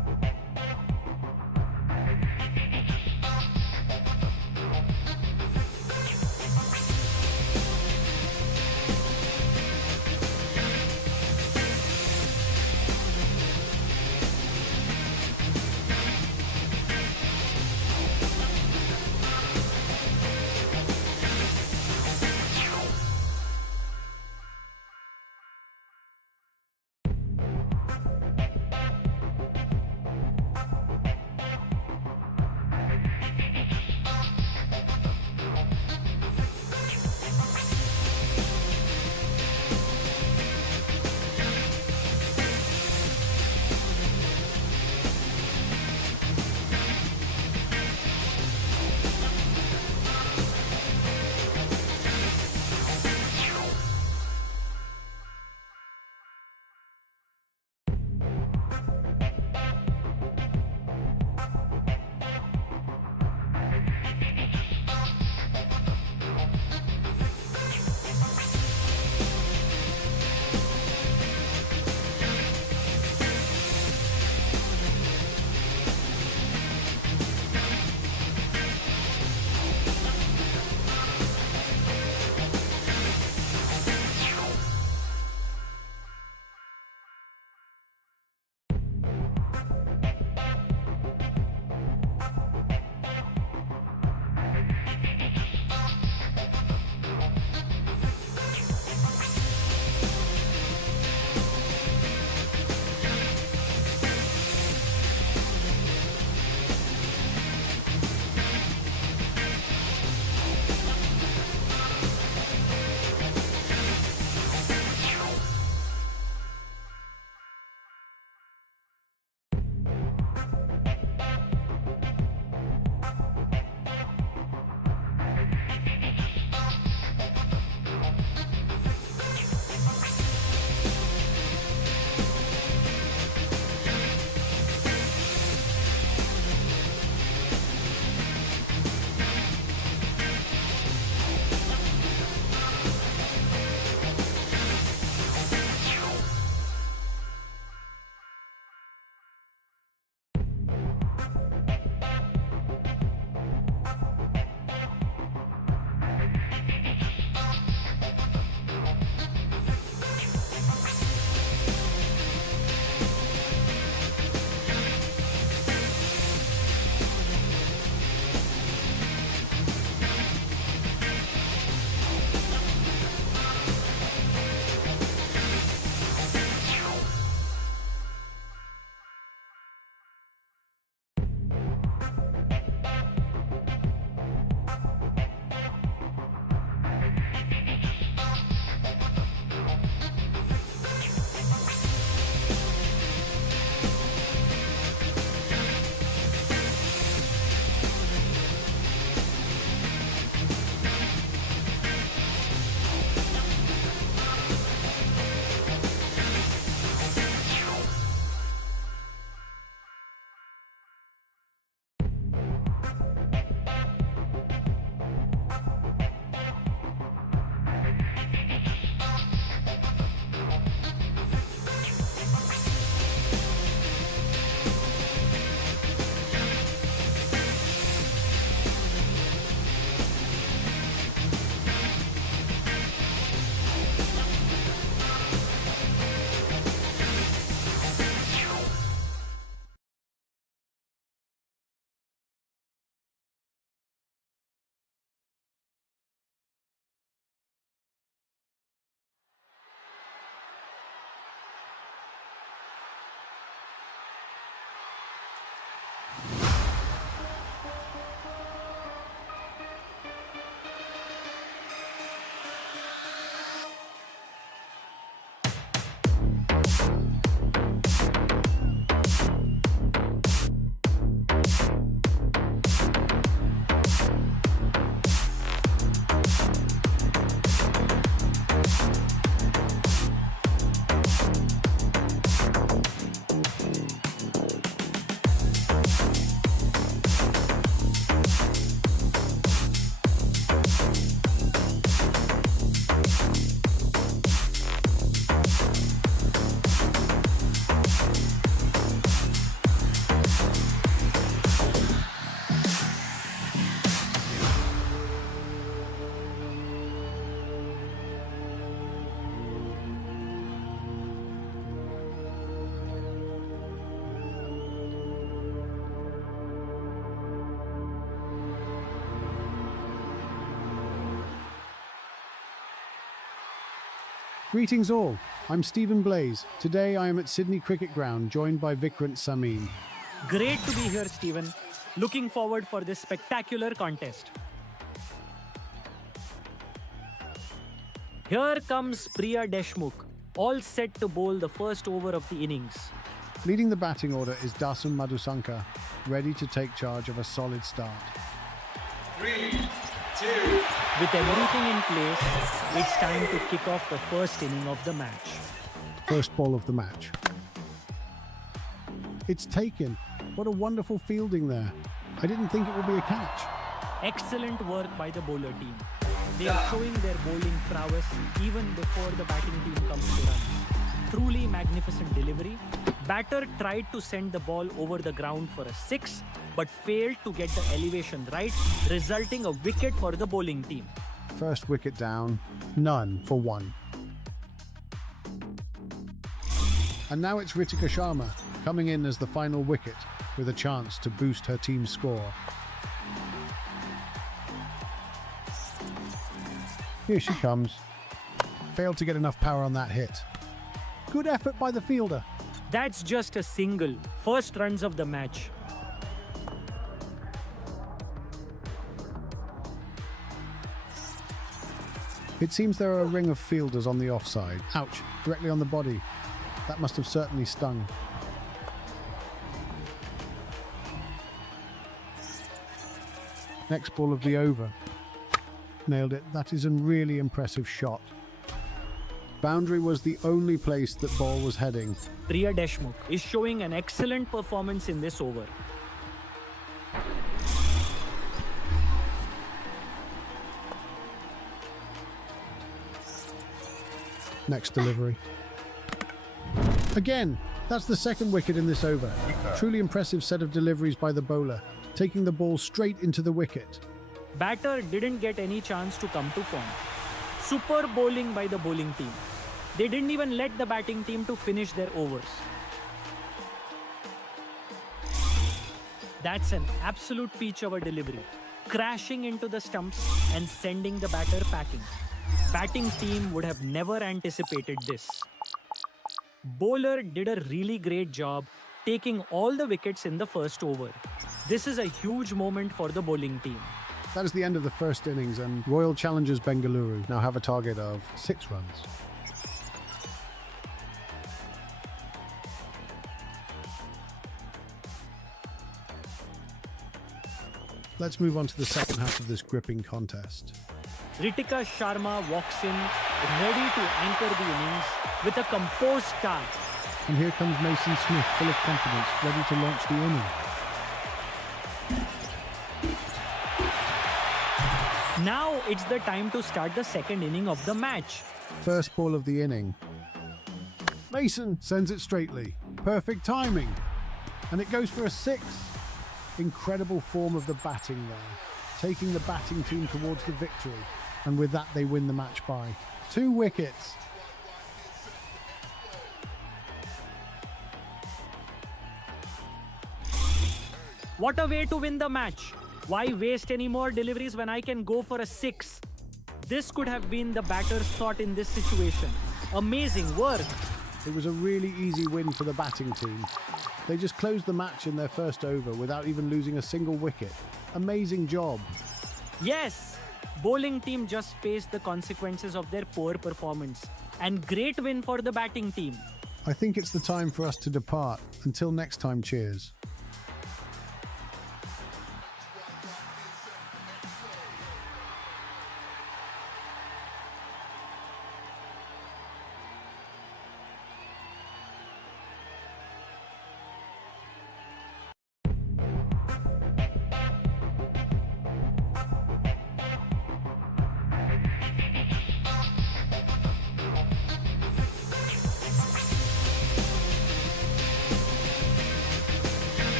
Greetings all, I'm Stephen Blaze. Today I am at Sydney Cricket Ground joined by Vikrant Samin. Great to be here, Stephen. Looking forward for this spectacular contest. Here comes Priya Deshmukh, all set to bowl the first over of the innings. Leading the batting order is Dasun Madhusankar, ready to take charge of a solid start. 3, 2, With everything in place, it's time to kick off the first inning of the match. First ball of the match. It's taken. What a wonderful fielding there. I didn't think it would be a catch. Excellent work by the bowler team. They are showing their bowling prowess even before the batting team comes to run. Truly magnificent delivery. Batter tried to send the ball over the ground for a 6, but failed to get the elevation right, resulting a wicket for the bowling team. First wicket down, none for 1. And now it's Ritika Sharma coming in as the final wicket with a chance to boost her team's score. Here she comes. Failed to get enough power on that hit. Good effort by the fielder. That's just a single. First runs of the match. It seems there are a ring of fielders on the offside. Ouch, directly on the body. That must have certainly stung. Next ball of the over. Nailed it. That is a really impressive shot. Boundary was the only place that ball was heading. Priya Deshmukh is showing an excellent performance in this over. Next delivery. Again, that's the second wicket in this over. Truly impressive set of deliveries by the bowler, taking the ball straight into the wicket. Batter didn't get any chance to come to form. Super bowling by the bowling team. They didn't even let the batting team to finish their overs. That's an absolute peach of a delivery. Crashing into the stumps and sending the batter packing. Batting team would have never anticipated this. Bowler did a really great job taking all the wickets in the first over. This is a huge moment for the bowling team. That is the end of the first innings, and Royal Challengers Bengaluru now have a target of 6 runs. Let's move on to the second half of this gripping contest. Ritika Sharma walks in, ready to anchor the innings with a composed start. And here comes Mason Smith, full of confidence, ready to launch the inning. Now it's the time to start the second inning of the match. First ball of the inning. Mason sends it straightly. Perfect timing. And it goes for a 6. Incredible form of the batting there, taking the batting team towards the victory. And with that, they win the match by 2 wickets. What a way to win the match. Why waste any more deliveries when I can go for a 6? This could have been the batter's thought in this situation. Amazing work. It was a really easy win for the batting team. They just closed the match in their first over without even losing a single wicket. Amazing job. Yes, bowling team just faced the consequences of their poor performance. And great win for the batting team. I think it's the time for us to depart. Until next time, cheers.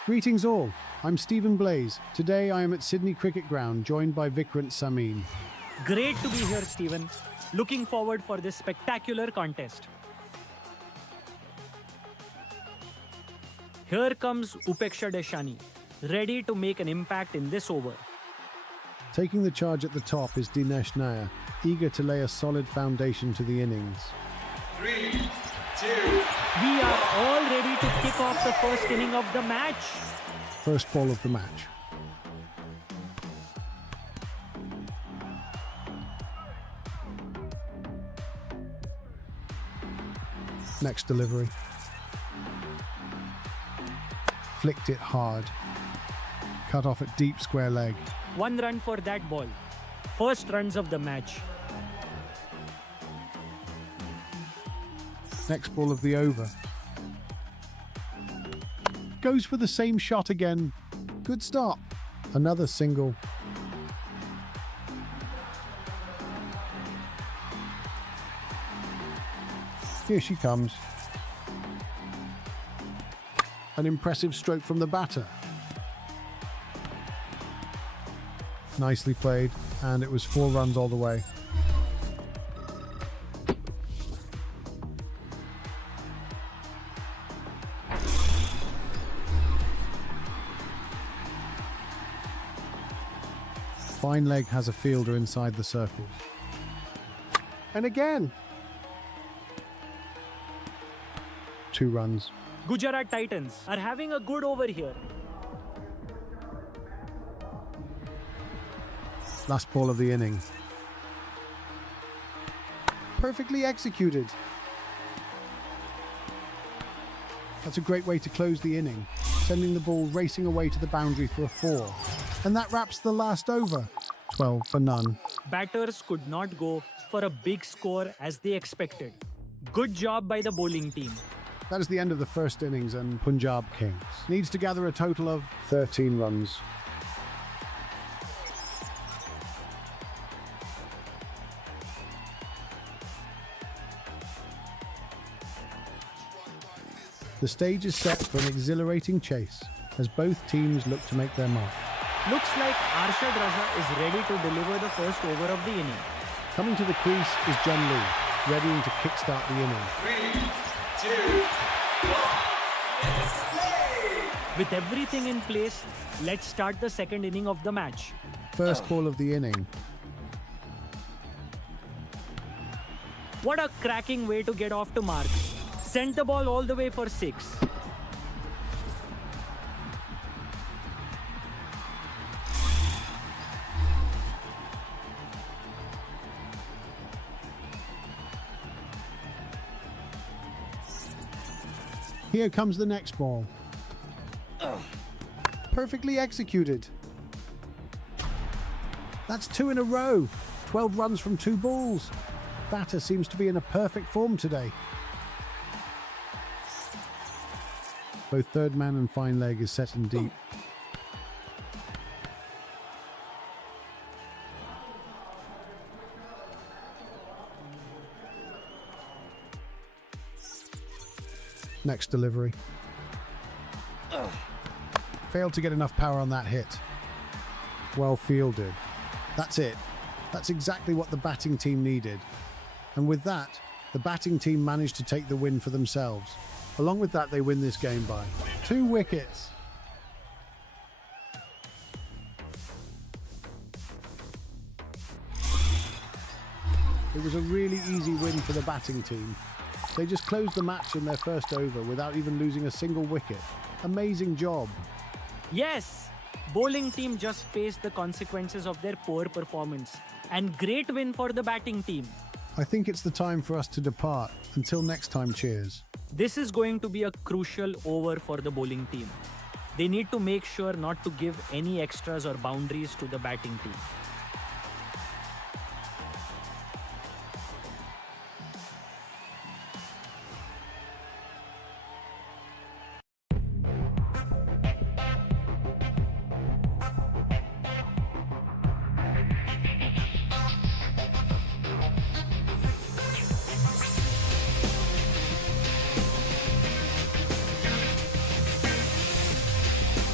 Greetings all, I'm Stephen Blaze. Today I am at Sydney Cricket Ground, joined by Vikrant Samin. Great to be here, Stephen. Looking forward for this spectacular contest. Here comes Upeksha Deshani, ready to make an impact in this over. Taking the charge at the top is Dinesh Nair, eager to lay a solid foundation to the innings. 3, 2, We are all ready to kick off the first inning of the match. First ball of the match. Next delivery. Flicked it hard. Cut off at deep square leg. 1 run for that ball. First runs of the match. Next ball of the over. Goes for the same shot again. Good stop. Another single. Here she comes. An impressive stroke from the batter. Nicely played, and it was 4 runs all the way. Fine leg has a fielder inside the circles. And again! 2 runs. Gujarat Titans are having a good over here. Last ball of the inning. Perfectly executed. That's a great way to close the inning, sending the ball racing away to the boundary for a 4. And that wraps the last over. 12 for none. Batters could not go for a big score as they expected. Good job by the bowling team. That is the end of the first innings, and Punjab Kings needs to gather a total of 13 runs. The stage is set for an exhilarating chase as both teams look to make their mark. Looks like Arshad Raza is ready to deliver the first over of the inning. Coming to the crease is John Lee, readying to kickstart the inning. 3, 2, 1. Let's play! With everything in place, let's start the second inning of the match. First ball of the inning. What a cracking way to get off to marks. Sent the ball all the way for 6. Here comes the next ball. Perfectly executed. That's 2 in a row. 12 runs from 2 balls. Batter seems to be in a perfect form today. Both third man and fine leg is set in deep. Next delivery. Failed to get enough power on that hit. Well fielded. That's it. That's exactly what the batting team needed. And with that, the batting team managed to take the win for themselves. Along with that, they win this game by 2 wickets. It was a really easy win for the batting team. They just closed the match in their first over without even losing a single wicket. Amazing job. Yes! Bowling team just faced the consequences of their poor performance. And great win for the batting team. I think it's the time for us to depart. Until next time, cheers. This is going to be a crucial over for the bowling team. They need to make sure not to give any extras or boundaries to the batting team.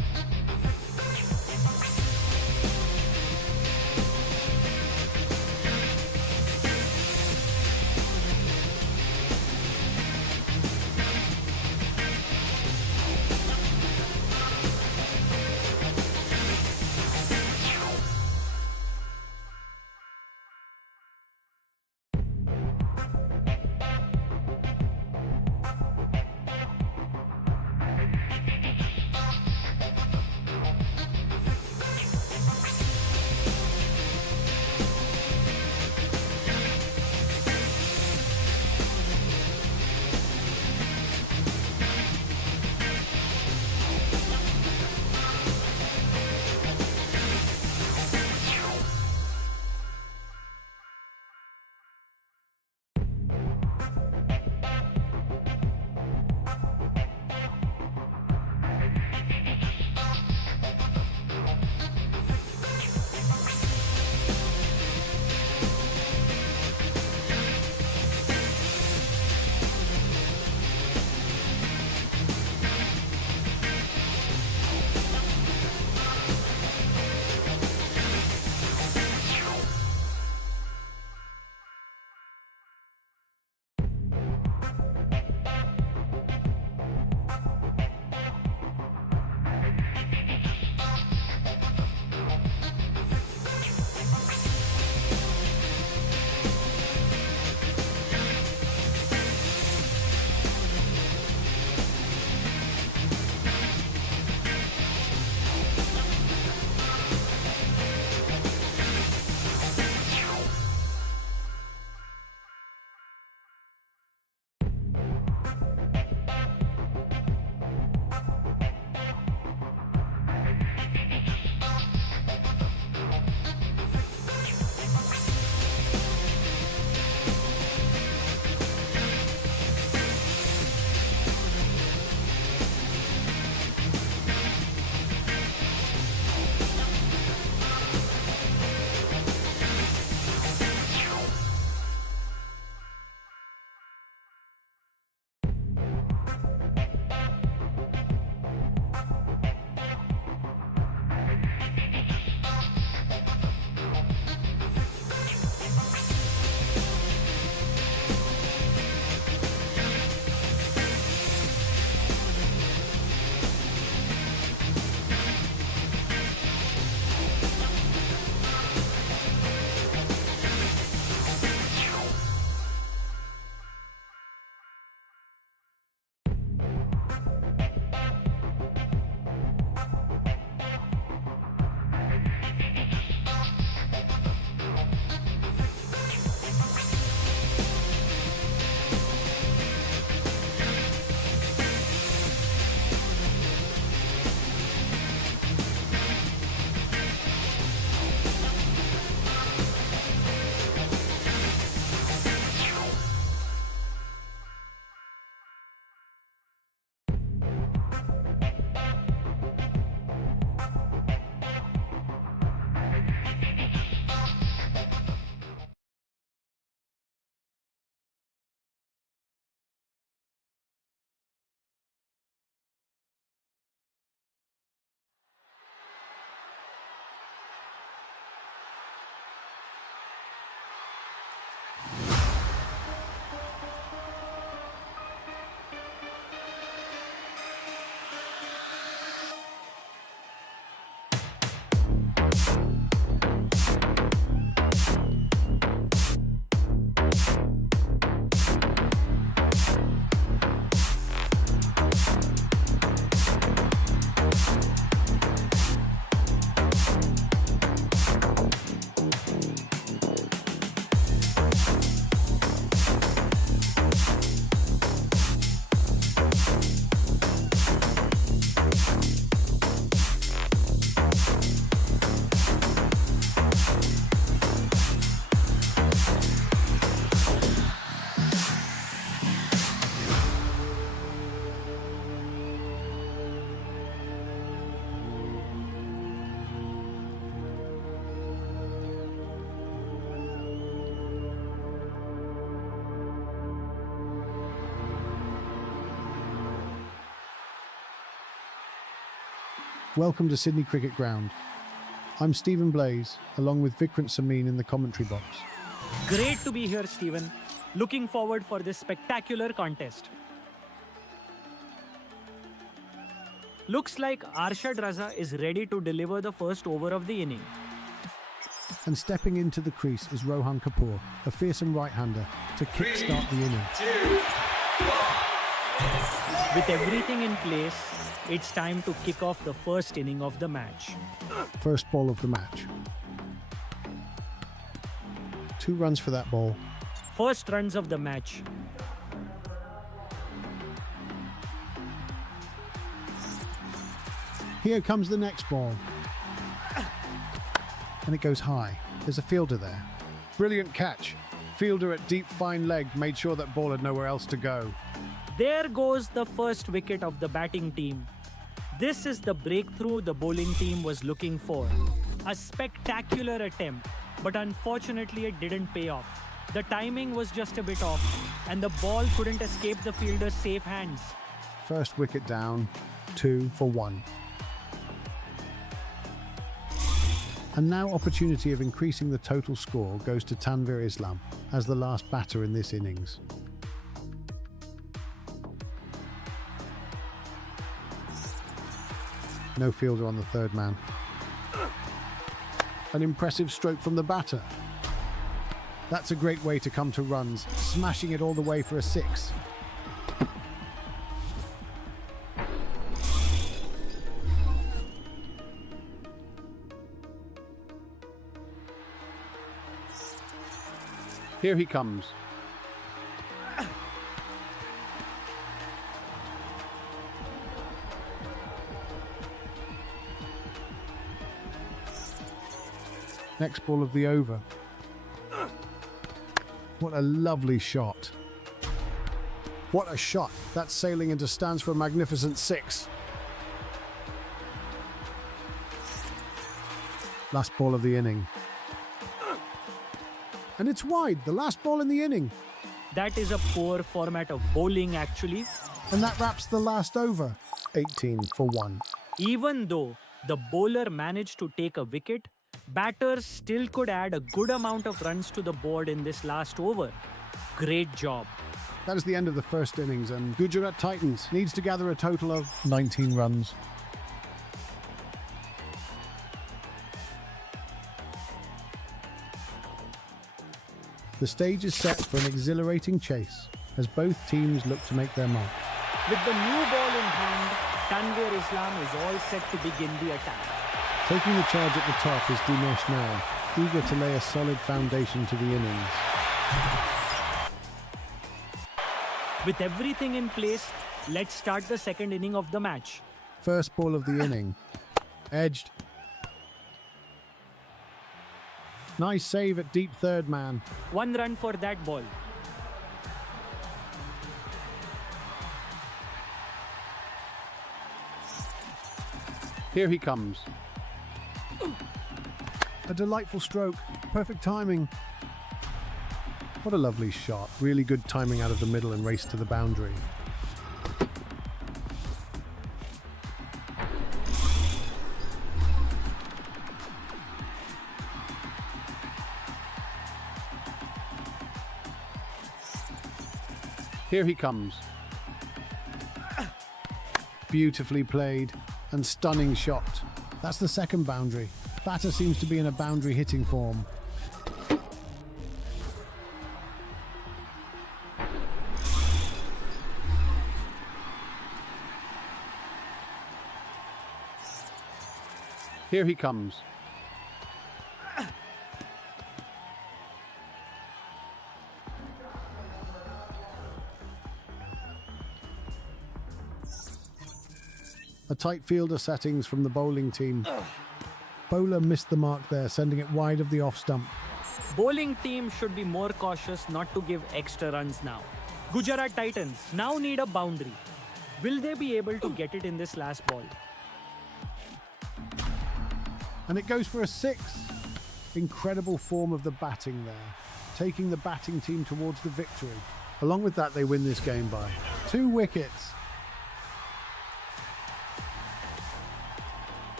Welcome to Sydney Cricket Ground. I'm Stephen Blaze, along with Vikrant Samin in the commentary box. Great to be here, Stephen. Looking forward for this spectacular contest. Looks like Arshad Raza is ready to deliver the first over of the inning. And stepping into the crease is Rohan Kapoor, a fearsome right-hander, to kick-start the inning. 2, 1. With everything in place, it's time to kick off the first inning of the match. First ball of the match. 2 runs for that ball. First runs of the match. Here comes the next ball. And it goes high. There's a fielder there. Brilliant catch. Fielder at deep fine leg made sure that ball had nowhere else to go. There goes the first wicket of the batting team. This is the breakthrough the bowling team was looking for. A spectacular attempt, but unfortunately it didn't pay off. The timing was just a bit off, and the ball couldn't escape the fielder's safe hands. First wicket down, 2 for 1. And now opportunity of increasing the total score goes to Tanvir Islam as the last batter in this innings. No fielder on the third man. An impressive stroke from the batter. That's a great way to come to runs, smashing it all the way for a 6. Here he comes. Next ball of the over. What a lovely shot. What a shot. That's sailing into stands for a magnificent 6. Last ball of the inning. And it's wide, the last ball in the inning. That is a poor format of bowling actually. And that wraps the last over. 18 for 1. Even though the bowler managed to take a wicket, batters still could add a good amount of runs to the board in this last over. Great job. That is the end of the first innings, and Gujarat Titans needs to gather a total of 19 runs. The stage is set for an exhilarating chase as both teams look to make their mark. With the new ball in hand, Tanvir Islam is all set to begin the attack. Taking the charge at the top is Dinesh Nair, eager to lay a solid foundation to the innings. With everything in place, let's start the second inning of the match. First ball of the inning. Edged. Nice save at deep third man. 1 run for that ball. Here he comes. A delightful stroke. Perfect timing. What a lovely shot. Really good timing out of the middle and race to the boundary. Here he comes. Beautifully played and stunning shot. That's the second boundary. Batter seems to be in a boundary hitting form. Here he comes. A tight fielder settings from the bowling team. Bowler missed the mark there, sending it wide of the off stump. Bowling team should be more cautious not to give extra runs now. Gujarat Titans now need a boundary. Will they be able to get it in this last ball? And it goes for a 6. Incredible form of the batting there, taking the batting team towards the victory. Along with that, they win this game by 2 wickets.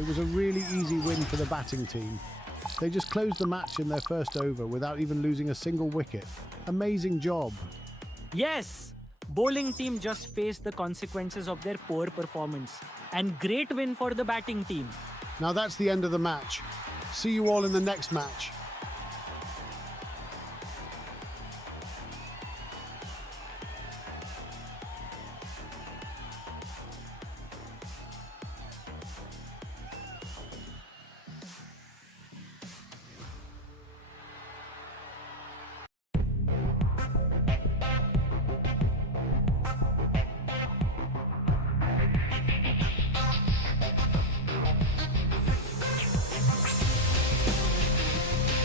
It was a really easy win for the batting team. They just closed the match in their first over without even losing a single wicket. Amazing job. Yes! Bowling team just faced the consequences of their poor performance. And great win for the batting team. Now that's the end of the match. See you all in the next match.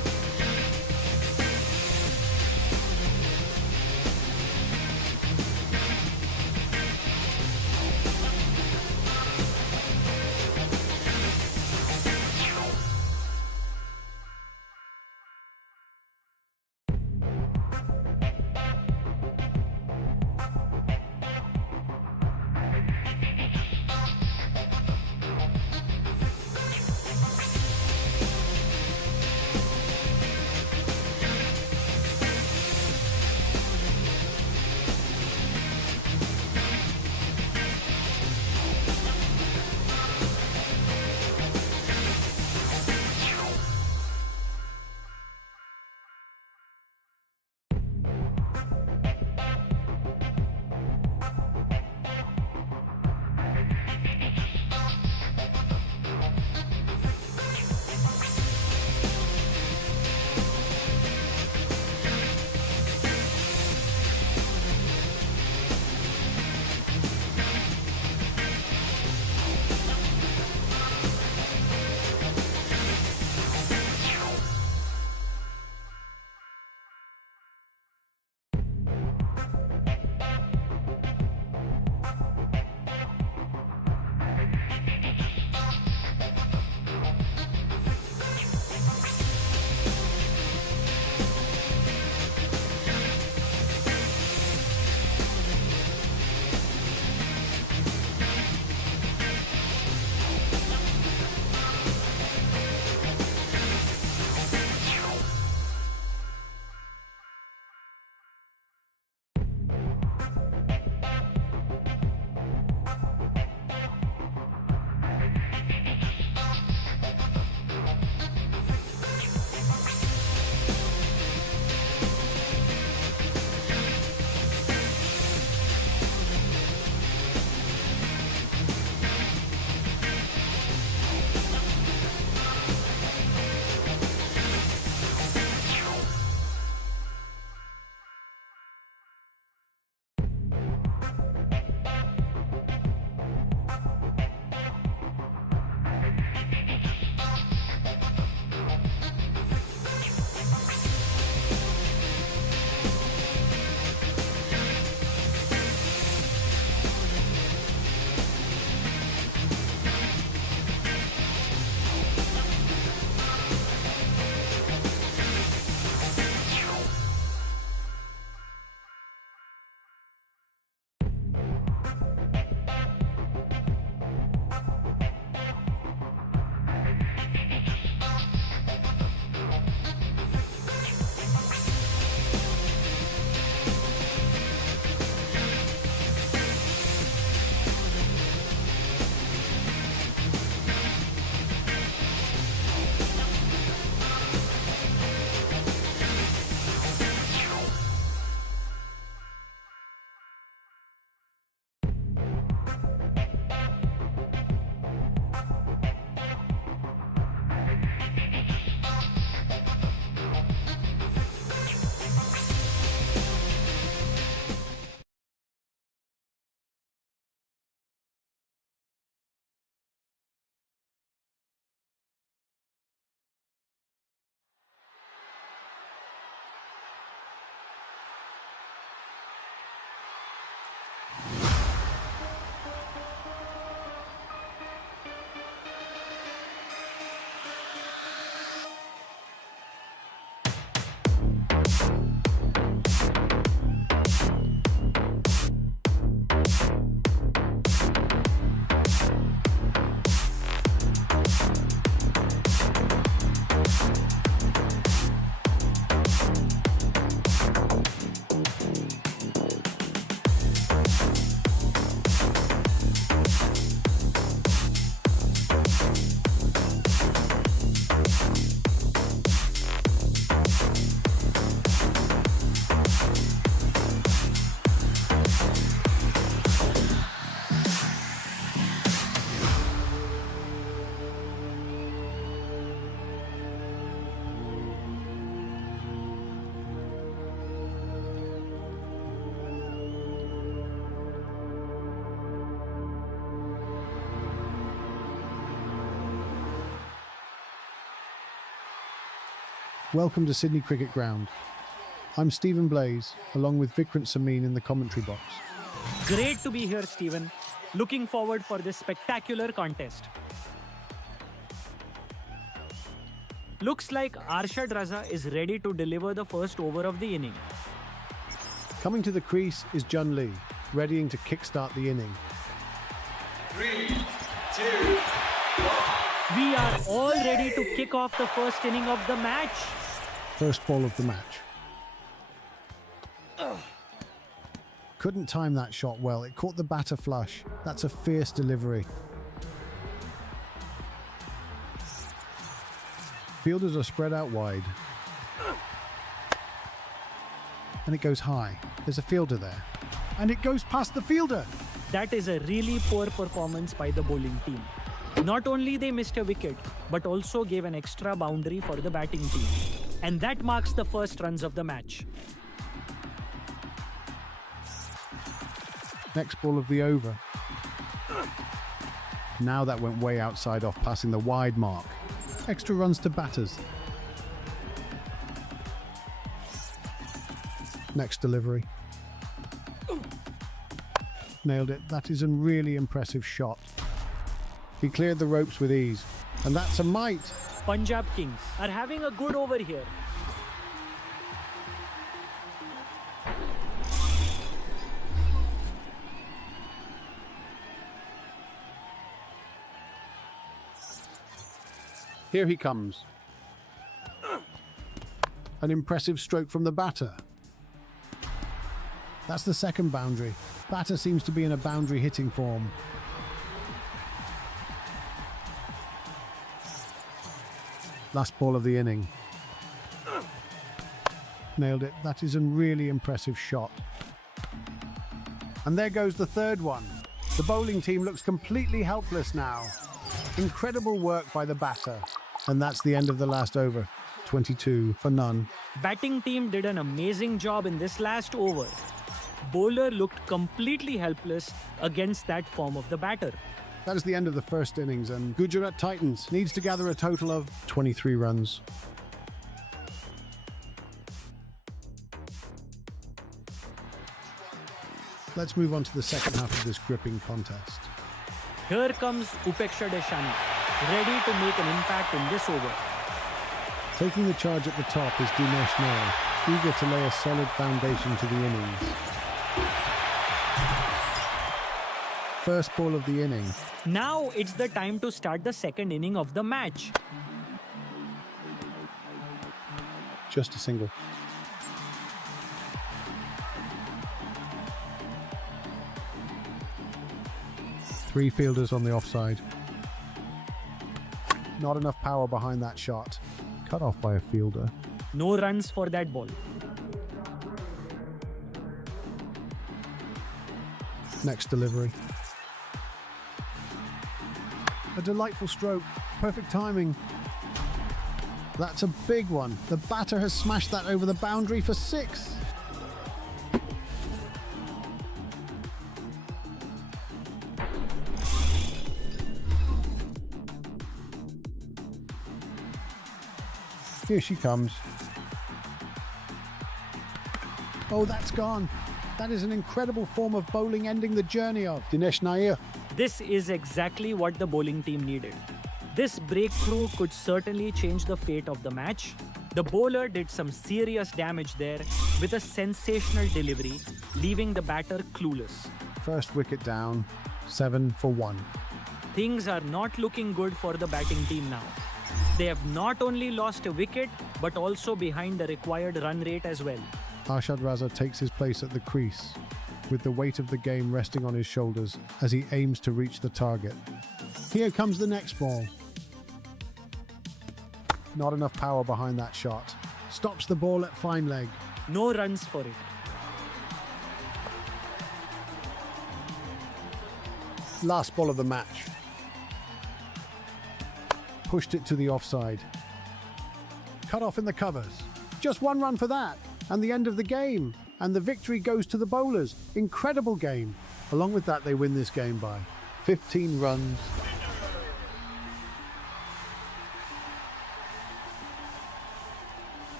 Welcome to Sydney Cricket Ground. I'm Stephen Blaze, along with Vikrant Samin in the commentary box. Great to be here, Stephen. Looking forward for this spectacular contest. Looks like Arshad Raza is ready to deliver the first over of the inning. Coming to the crease is Jun Lee, readying to kickstart the inning. 3, 2, 1. We are all ready to kick off the first inning of the match. First ball of the match. Couldn't time that shot well. It caught the batter flush. That's a fierce delivery. Fielders are spread out wide. And it goes high. There's a fielder there. And it goes past the fielder. That is a really poor performance by the bowling team. Not only they missed a wicket, but also gave an extra boundary for the batting team. And that marks the first runs of the match. Next ball of the over. Now that went way outside off, passing the wide mark. Extra runs to batters. Next delivery. Nailed it. That is a really impressive shot. He cleared the ropes with ease. And that's a mite. Punjab Kings are having a good over here. Here he comes. An impressive stroke from the batter. That's the second boundary. Batter seems to be in a boundary hitting form. Last ball of the inning. Nailed it. That is a really impressive shot. And there goes the third one. The bowling team looks completely helpless now. Incredible work by the batter. And that's the end of the last over. 22 for none. Batting team did an amazing job in this last over. Bowler looked completely helpless against that form of the batter. That is the end of the first innings, and Gujarat Titans needs to gather a total of 23 runs. Let's move on to the second half of this gripping contest. Here comes Upeksha Deshani, ready to make an impact in this over. Taking the charge at the top is Dinesh Nair, eager to lay a solid foundation to the innings. First ball of the inning. Now it's the time to start the second inning of the match. Just a single. Three fielders on the offside. Not enough power behind that shot. Cut off by a fielder. No runs for that ball. Next delivery. A delightful stroke. Perfect timing. That's a big one. The batter has smashed that over the boundary for 6. Here she comes. Oh, that's gone. That is an incredible form of bowling, ending the journey of Dinesh Nair. This is exactly what the bowling team needed. This breakthrough could certainly change the fate of the match. The bowler did some serious damage there with a sensational delivery, leaving the batter clueless. First wicket down, 7 for 1. Things are not looking good for the batting team now. They have not only lost a wicket, but also behind the required run rate as well. Arshad Raza takes his place at the crease, with the weight of the game resting on his shoulders as he aims to reach the target. Here comes the next ball. Not enough power behind that shot. Stops the ball at fine leg. No runs for it. Last ball of the match. Pushed it to the offside. Cut off in the covers. Just one run for that, and the end of the game. And the victory goes to the bowlers. Incredible game. Along with that, they win this game by 15 runs.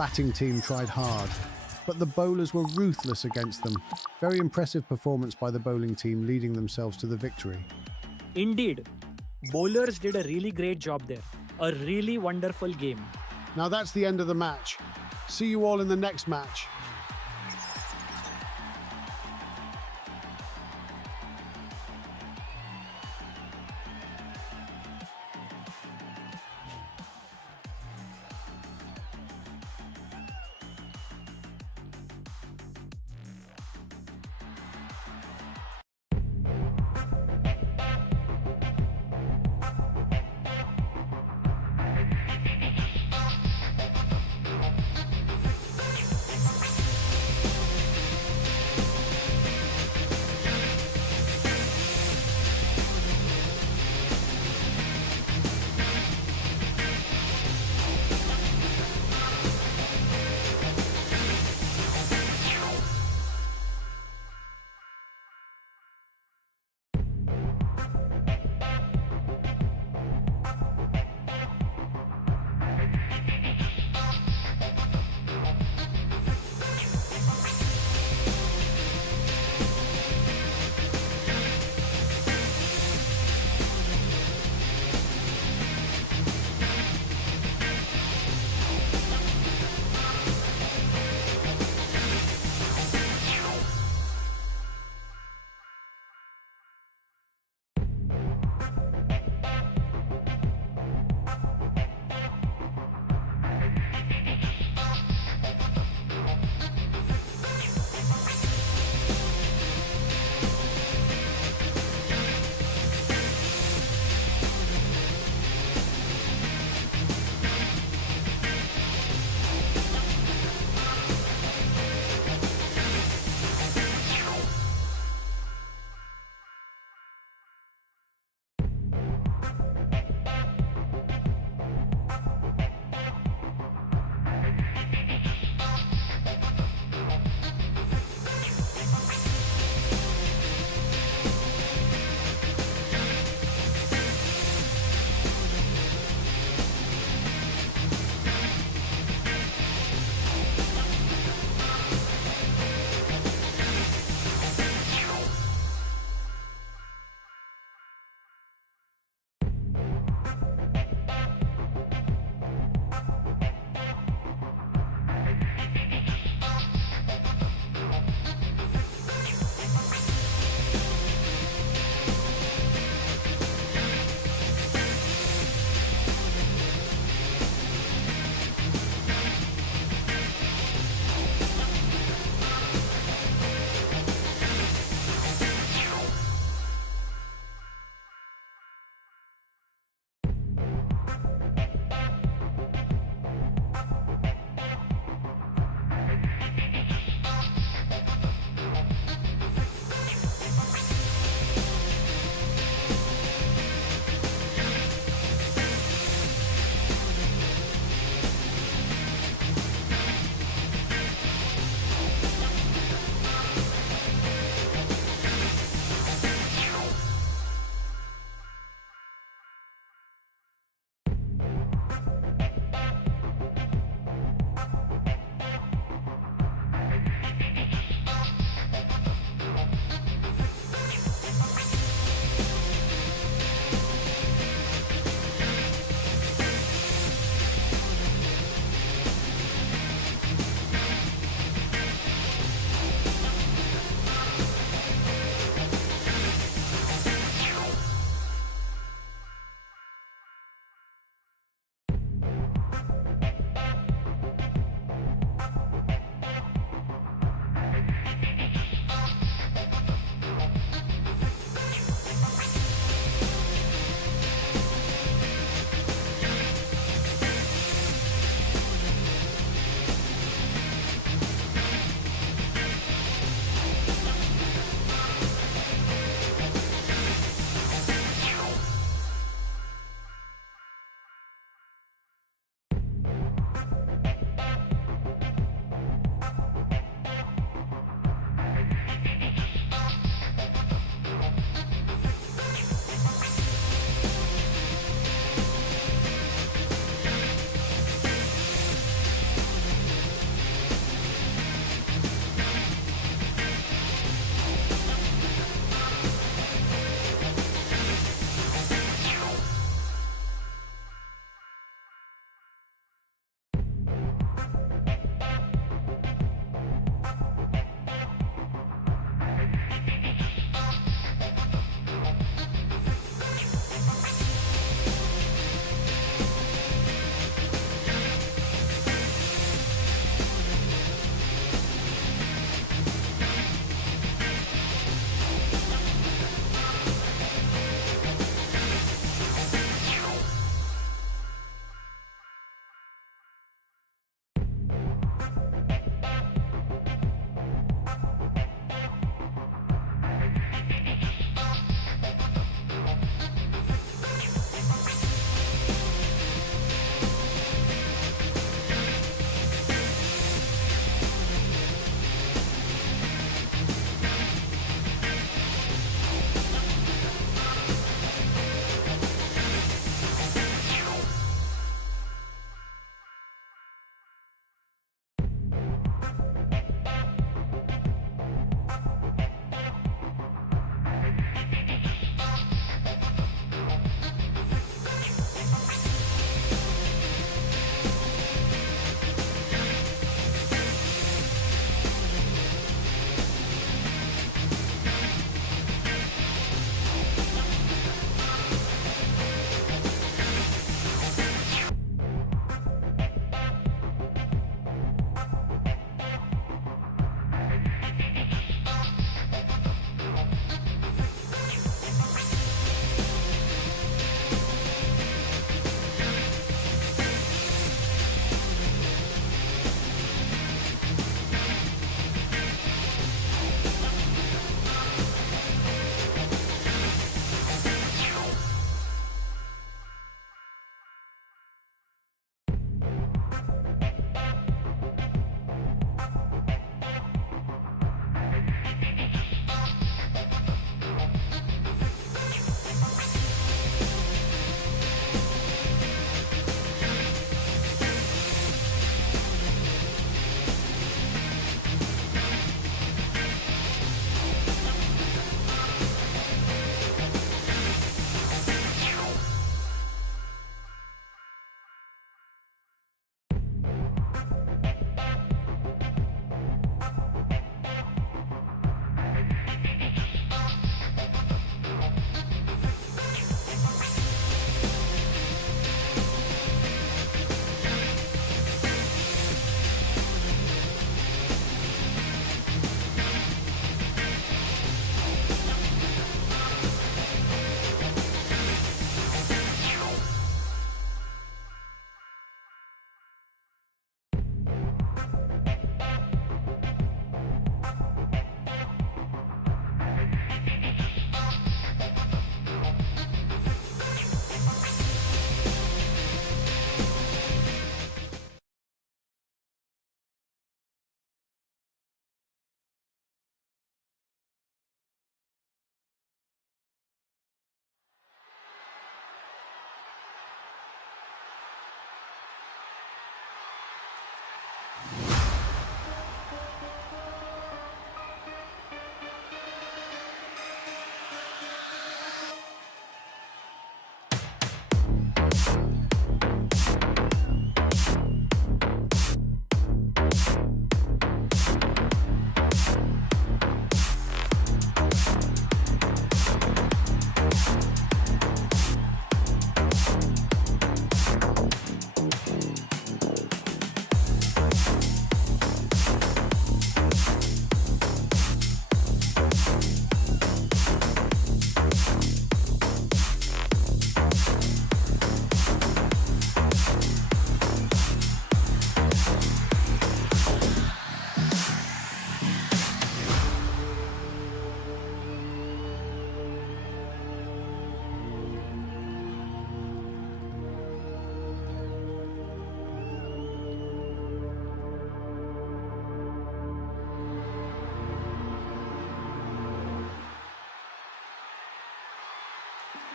batting team tried hard, but the bowlers were ruthless against them. Very impressive performance by the bowling team, leading themselves to the victory. Indeed, bowlers did a really great job there. A really wonderful game. Now that's the end of the match. See you all in the next match.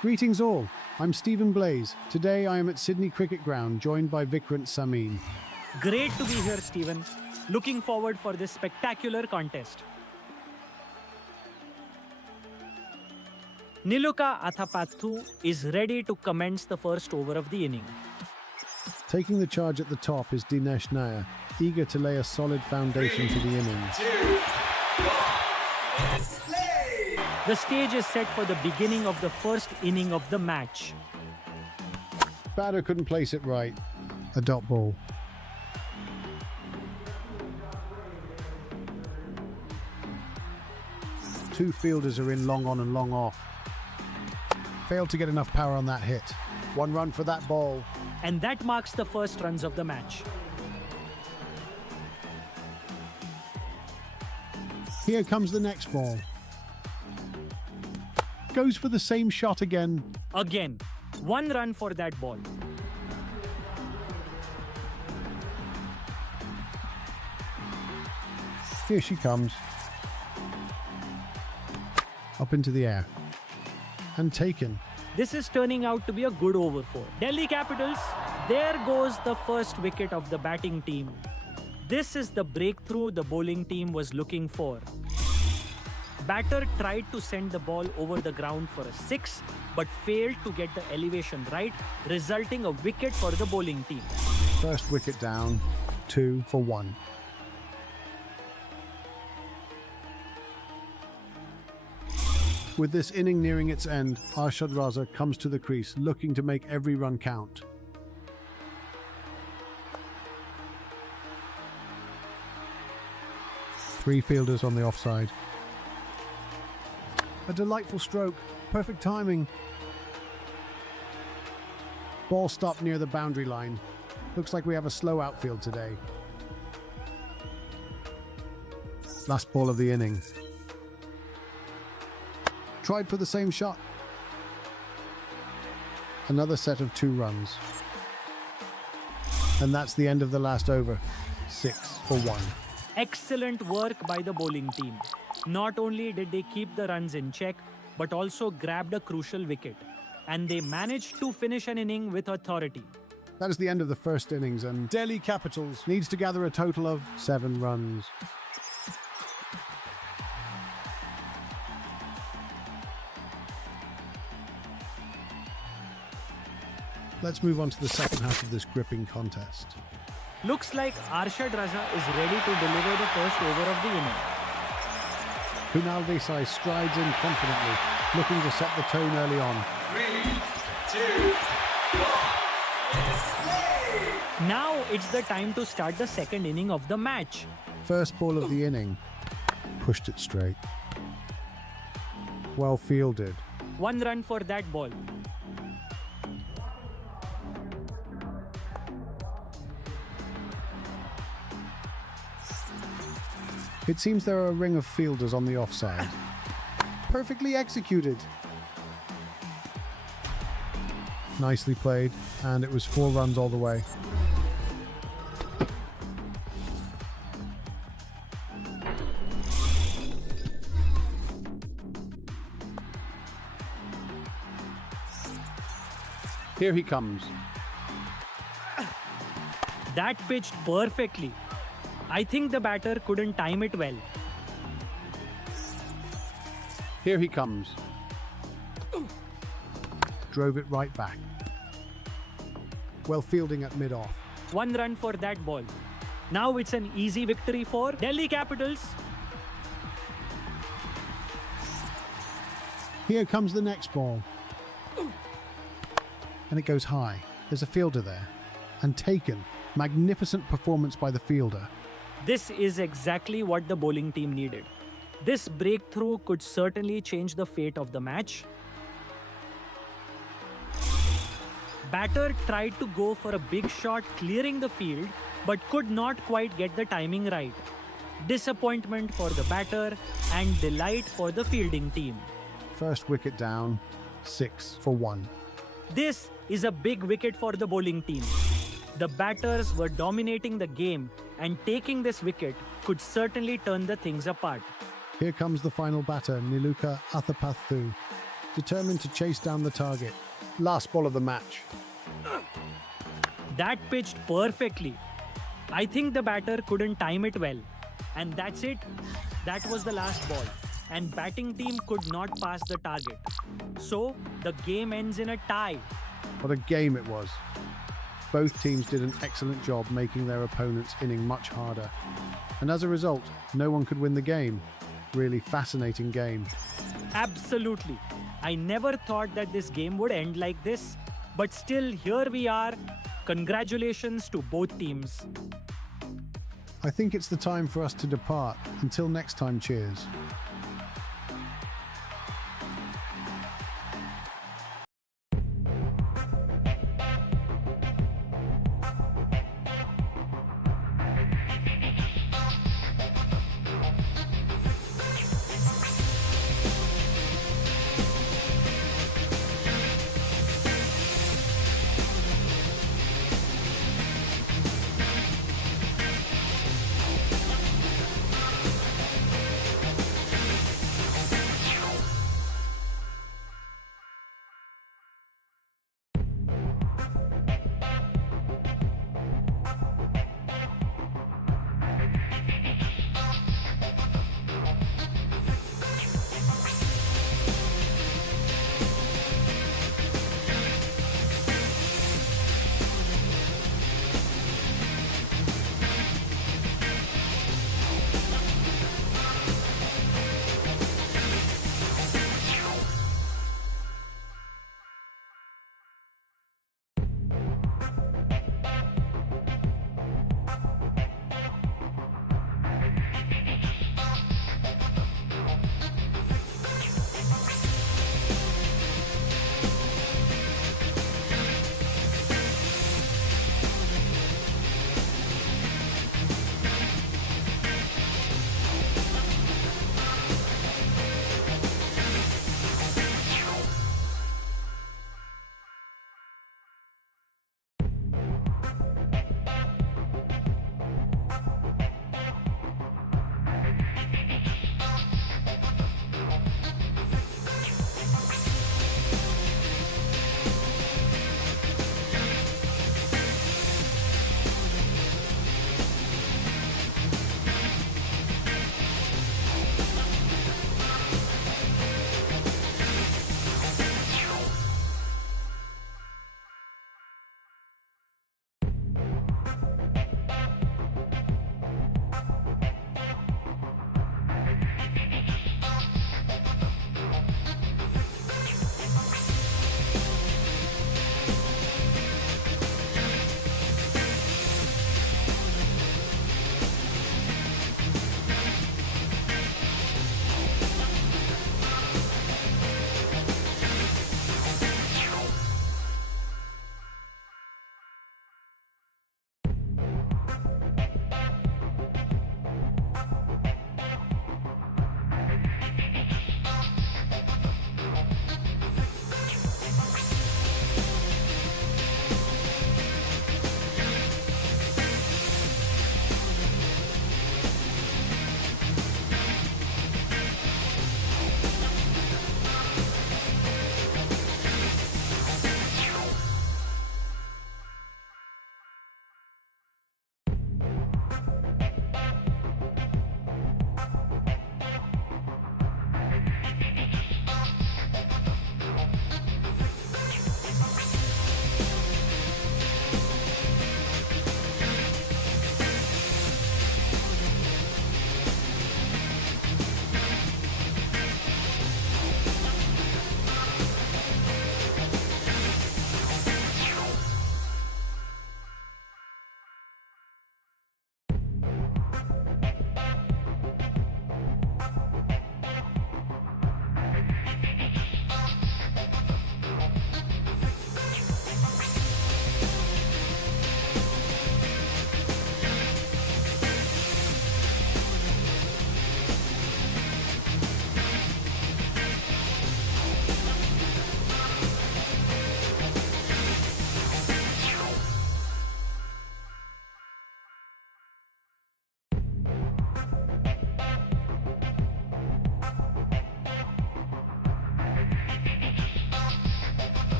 Greetings all, I'm Stephen Blaze. Today I am at Sydney Cricket Ground, joined by Vikrant Samin. Great to be here, Stephen. Looking forward for this spectacular contest. Niluka Athapaththu is ready to commence the first over of the inning. Taking the charge at the top is Dinesh Nair, eager to lay a solid foundation to the innings. 2, 1, play! The stage is set for the beginning of the first inning of the match. Batter couldn't place it right. A dot ball. Two fielders are in long on and long off. Failed to get enough power on that hit. 1 run for that ball. And that marks the first runs of the match. Here comes the next ball. Goes for the same shot again. Again, 1 run for that ball. Here she comes. Up into the air. And taken. This is turning out to be a good over for Delhi Capitals. There goes the first wicket of the batting team. This is the breakthrough the bowling team was looking for. Batter tried to send the ball over the ground for a 6, but failed to get the elevation right, resulting a wicket for the bowling team. First wicket down, 2 for 1. With this inning nearing its end, Arshad Raza comes to the crease, looking to make every run count. Three fielders on the offside. A delightful stroke, perfect timing. Ball stopped near the boundary line. Looks like we have a slow outfield today. Last ball of the inning. Tried for the same shot. Another set of 2 runs. And that's the end of the last over. 6 for 1. Excellent work by the bowling team. Not only did they keep the runs in check, but also grabbed a crucial wicket. And they managed to finish an inning with authority. That is the end of the first innings, and Delhi Capitals needs to gather a total of 7 runs. Let's move on to the second half of this gripping contest. Looks like Arshad Raza is ready to deliver the first over of the inning. Kunal Desai strides in confidently, looking to set the tone early on. 3, 2, 1, play! Now it's the time to start the second inning of the match. First ball of the inning. Pushed it straight. Well fielded. 1 run for that ball. It seems there are a ring of fielders on the offside. Perfectly executed. Nicely played, and it was 4 runs all the way. Here he comes. That pitched perfectly. I think the batter couldn't time it well. Here he comes. Drove it right back. Well fielding at mid-off. 1 run for that ball. Now it's an easy victory for Delhi Capitals. Here comes the next ball. And it goes high. There's a fielder there. And taken. Magnificent performance by the fielder. This is exactly what the bowling team needed. This breakthrough could certainly change the fate of the match. Batter tried to go for a big shot clearing the field, but could not quite get the timing right. Disappointment for the batter and delight for the fielding team. First wicket down, 6 for 1. This is a big wicket for the bowling team. The batters were dominating the game, and taking this wicket could certainly turn the things apart. Here comes the final batter, Niluka Athapaththu. determined to chase down the target. Last ball of the match. That pitched perfectly. I think the batter couldn't time it well. And that's it. That was the last ball. And batting team could not pass the target. So the game ends in a tie. What a game it was. Both teams did an excellent job making their opponent's inning much harder. And as a result, no one could win the game. Really fascinating game. Absolutely. I never thought that this game would end like this. But still, here we are. Congratulations to both teams. I think it's the time for us to depart. Until next time, cheers.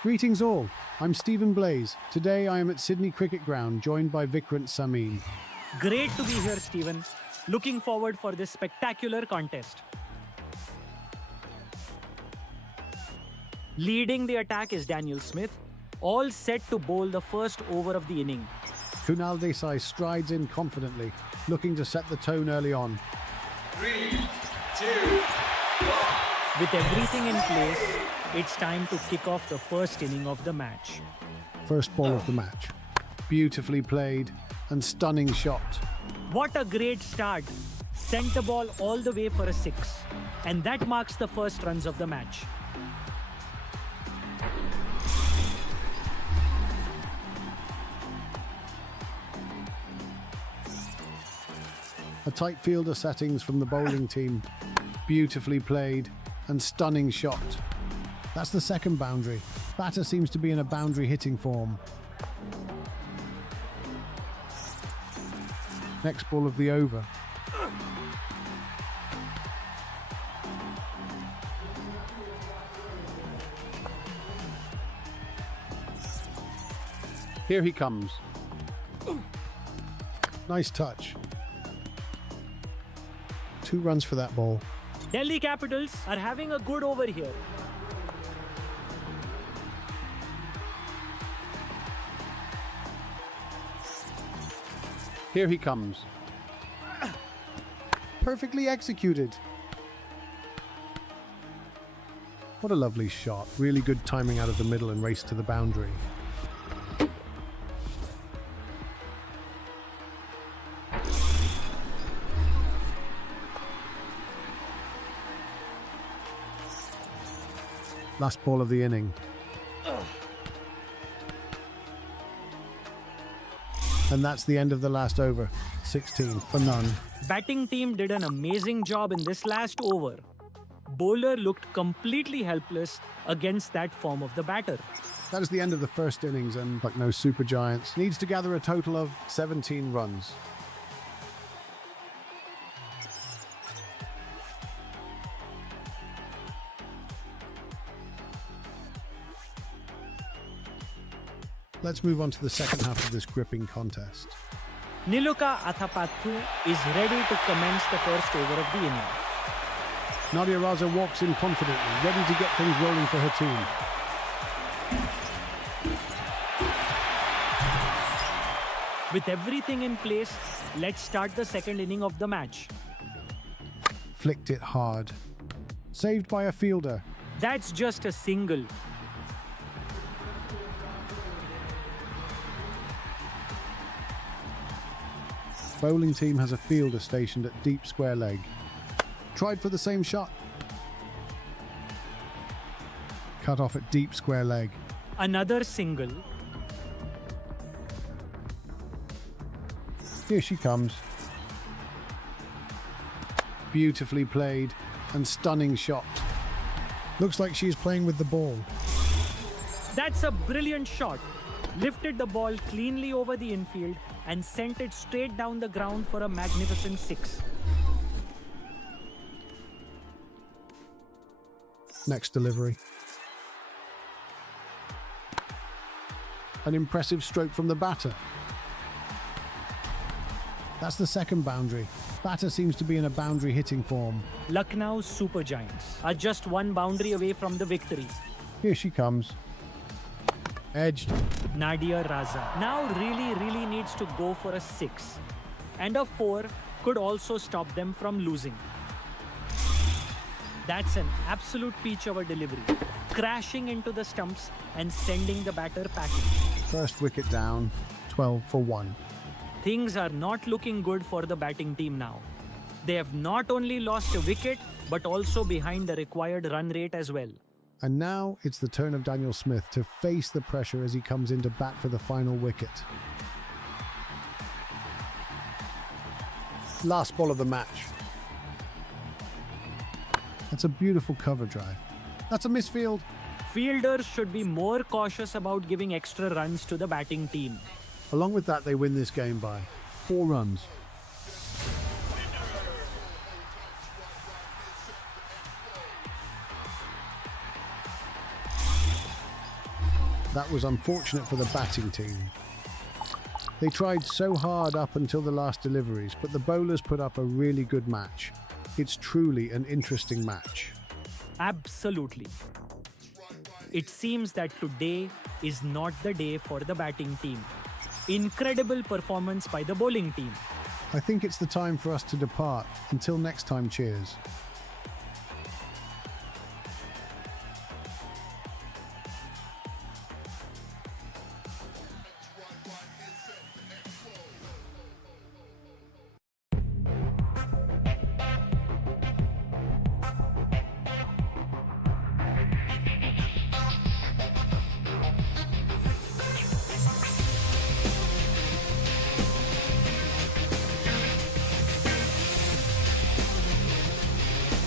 Greetings all, I'm Stephen Blaze. Today I am at Sydney Cricket Ground, joined by Vikrant Samin. Great to be here, Stephen. Looking forward for this spectacular contest. Leading the attack is Daniel Smith, all set to bowl the first over of the inning. Kunal Desai strides in confidently, looking to set the tone early on. 3, 2, 1. With everything in place, it's time to kick off the first inning of the match. First ball of the match. Beautifully played and stunning shot. What a great start. Sent the ball all the way for a 6. And that marks the first runs of the match. A tight fielder settings from the bowling team. Beautifully played and stunning shot. That's the second boundary. Batter seems to be in a boundary hitting form. Next ball of the over. Here he comes. Nice touch. 2 runs for that ball. Delhi Capitals are having a good over here. Here he comes. Perfectly executed. What a lovely shot. Really good timing out of the middle and race to the boundary. Last ball of the inning. And that's the end of the last over. 16 for none. Batting team did an amazing job in this last over. Bowler looked completely helpless against that form of the batter. That is the end of the first innings, and like no super giants, needs to gather a total of 17 runs. Let's move on to the second half of this gripping contest. Niluka Athapathu is ready to commence the first over of the inning. Nadia Raza walks in confidently, ready to get things rolling for her team. With everything in place, let's start the second inning of the match. Flicked it hard. Saved by a fielder. That's just a single. Bowling team has a fielder stationed at deep square leg. Tried for the same shot. Cut off at deep square leg. Another single. Here she comes. Beautifully played and stunning shot. Looks like she's playing with the ball. That's a brilliant shot. Lifted the ball cleanly over the infield and sent it straight down the ground for a magnificent 6. Next delivery. An impressive stroke from the batter. That's the second boundary. Batter seems to be in a boundary hitting form. Lucknow Super Giants are just one boundary away from the victory. Here she comes. Edged. Nadia Raza now really needs to go for a 6. And a 4 could also stop them from losing. That's an absolute peach of a delivery. Crashing into the stumps and sending the batter packing. First wicket down. 12 for 1. Things are not looking good for the batting team now. They have not only lost a wicket, but also behind the required run rate as well. And now it's the turn of Daniel Smith to face the pressure as he comes in to bat for the final wicket. Last ball of the match. That's a beautiful cover drive. That's a misfield. Fielders should be more cautious about giving extra runs to the batting team. Along with that, they win this game by 4 runs. That was unfortunate for the batting team. They tried so hard up until the last deliveries, but the bowlers put up a really good match. It's truly an interesting match. Absolutely. It seems that today is not the day for the batting team. Incredible performance by the bowling team. I think it's the time for us to depart. Until next time, cheers.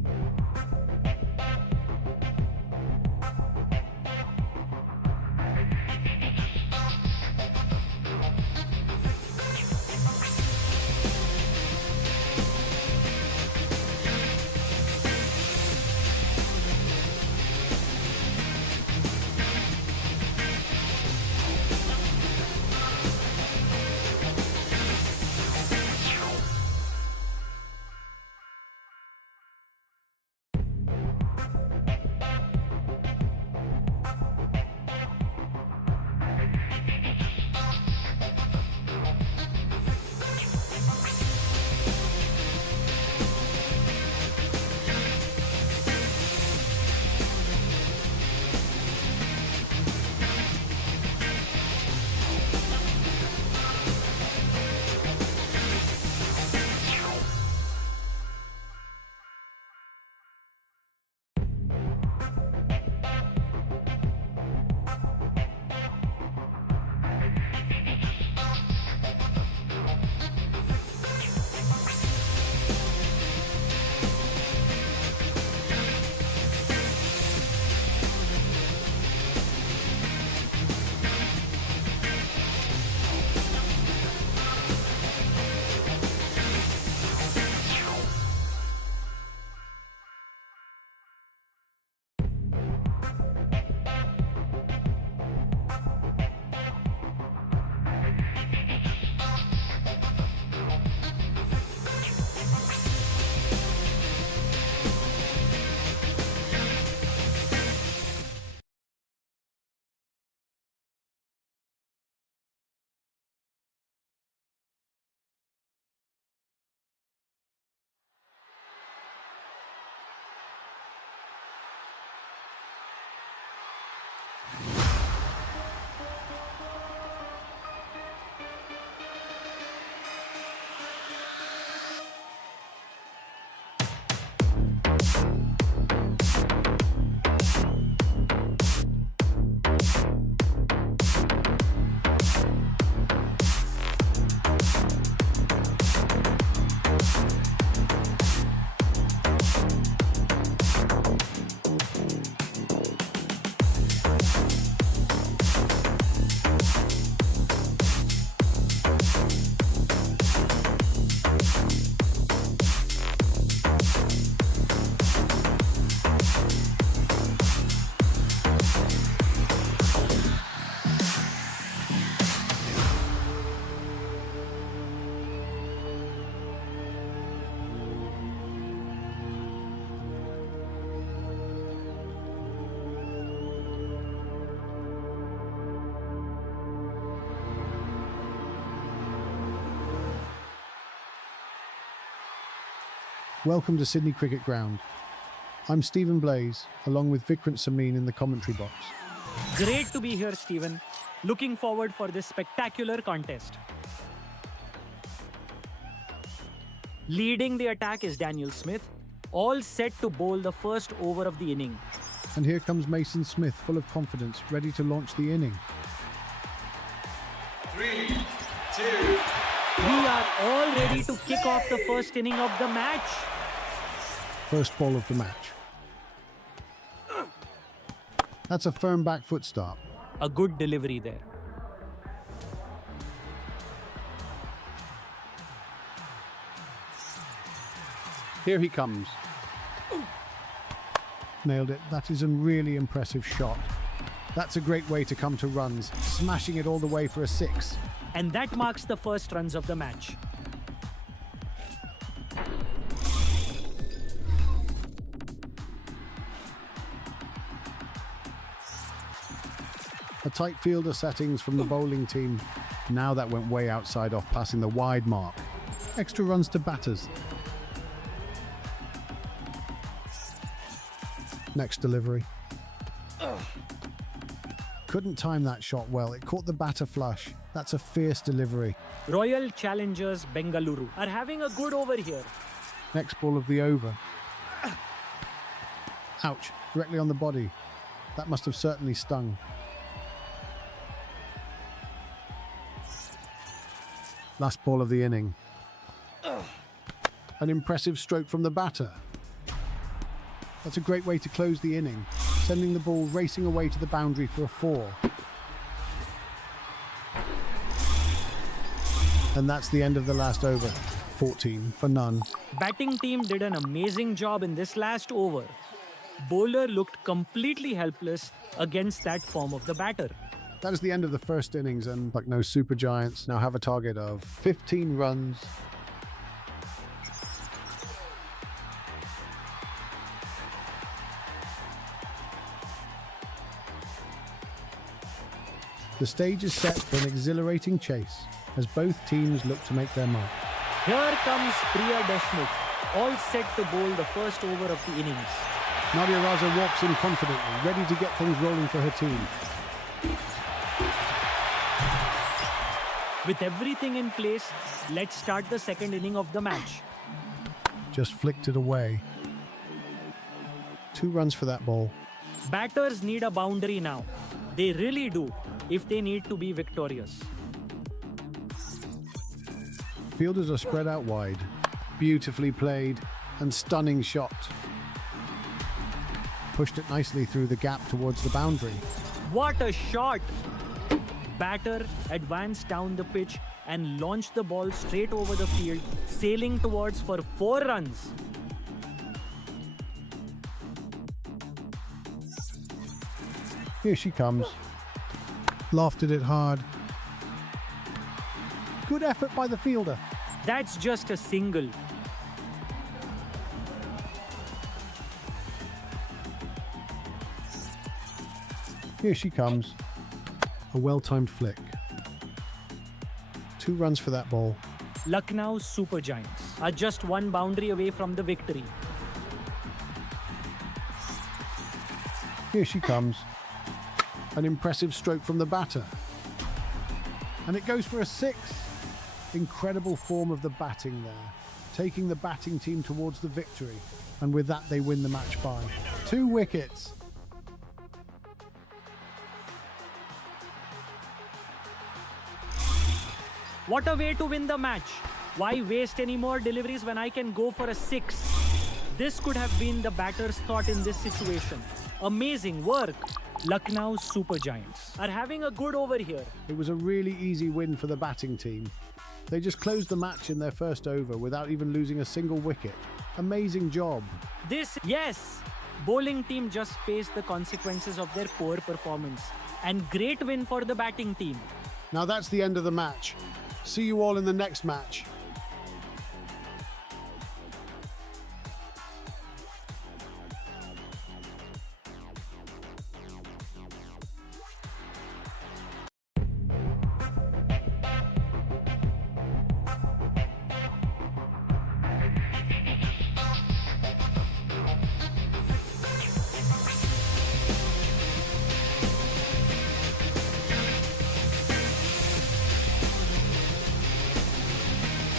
Welcome to Sydney Cricket Ground. I'm Stephen Blaze, along with Vikrant Samin in the commentary box. Great to be here, Stephen. Looking forward for this spectacular contest. Leading the attack is Daniel Smith, all set to bowl the first over of the inning. And here comes Mason Smith, full of confidence, ready to launch the inning. 3, 2, We are all ready to kick off the first inning of the match. First ball of the match. That's a firm back foot start. A good delivery there. Here he comes. Nailed it. That is a really impressive shot. That's a great way to come to runs, smashing it all the way for a 6. And that marks the first runs of the match. A tight fielder settings from the bowling team. Now that went way outside off passing the wide mark. Extra runs to batters. Next delivery. Couldn't time that shot well. It caught the batter flush. That's a fierce delivery. Royal Challengers Bengaluru are having a good over here. Next ball of the over. Ouch, directly on the body. That must have certainly stung. Last ball of the inning. An impressive stroke from the batter. That's a great way to close the inning, sending the ball racing away to the boundary for a 4. And that's the end of the last over, 14 for none. Batting team did an amazing job in this last over. Bowler looked completely helpless against that form of the batter. That is the end of the first innings, and Lucknow Super Giants now have a target of 15 runs. The stage is set for an exhilarating chase as both teams look to make their mark. Here comes Priya Deshmukh, all set to bowl the first over of the innings. Nadia Raza walks in confidently, ready to get things rolling for her team. With everything in place, let's start the second inning of the match. Just flicked it away. 2 runs for that ball. Batters need a boundary now. They really do, if they need to be victorious. Fielders are spread out wide. Beautifully played and stunning shot. Pushed it nicely through the gap towards the boundary. What a shot! Batter advanced down the pitch and launched the ball straight over the field, sailing towards for 4 runs. Here she comes. Lofted it hard. Good effort by the fielder. That's just a single. Here she comes. A well-timed flick. 2 runs for that ball. Lucknow Super Giants are just 1 boundary away from the victory. Here she comes. An impressive stroke from the batter. And it goes for a 6. Incredible form of the batting there, taking the batting team towards the victory. And with that, they win the match by 2 wickets. What a way to win the match. Why waste any more deliveries when I can go for a 6? This could have been the batter's thought in this situation. Amazing work. Lucknow Super Giants are having a good over here. It was a really easy win for the batting team. They just closed the match in their first over without even losing a single wicket. Amazing job. Yes, bowling team just faced the consequences of their poor performance. And great win for the batting team. Now that's the end of the match. See you all in the next match.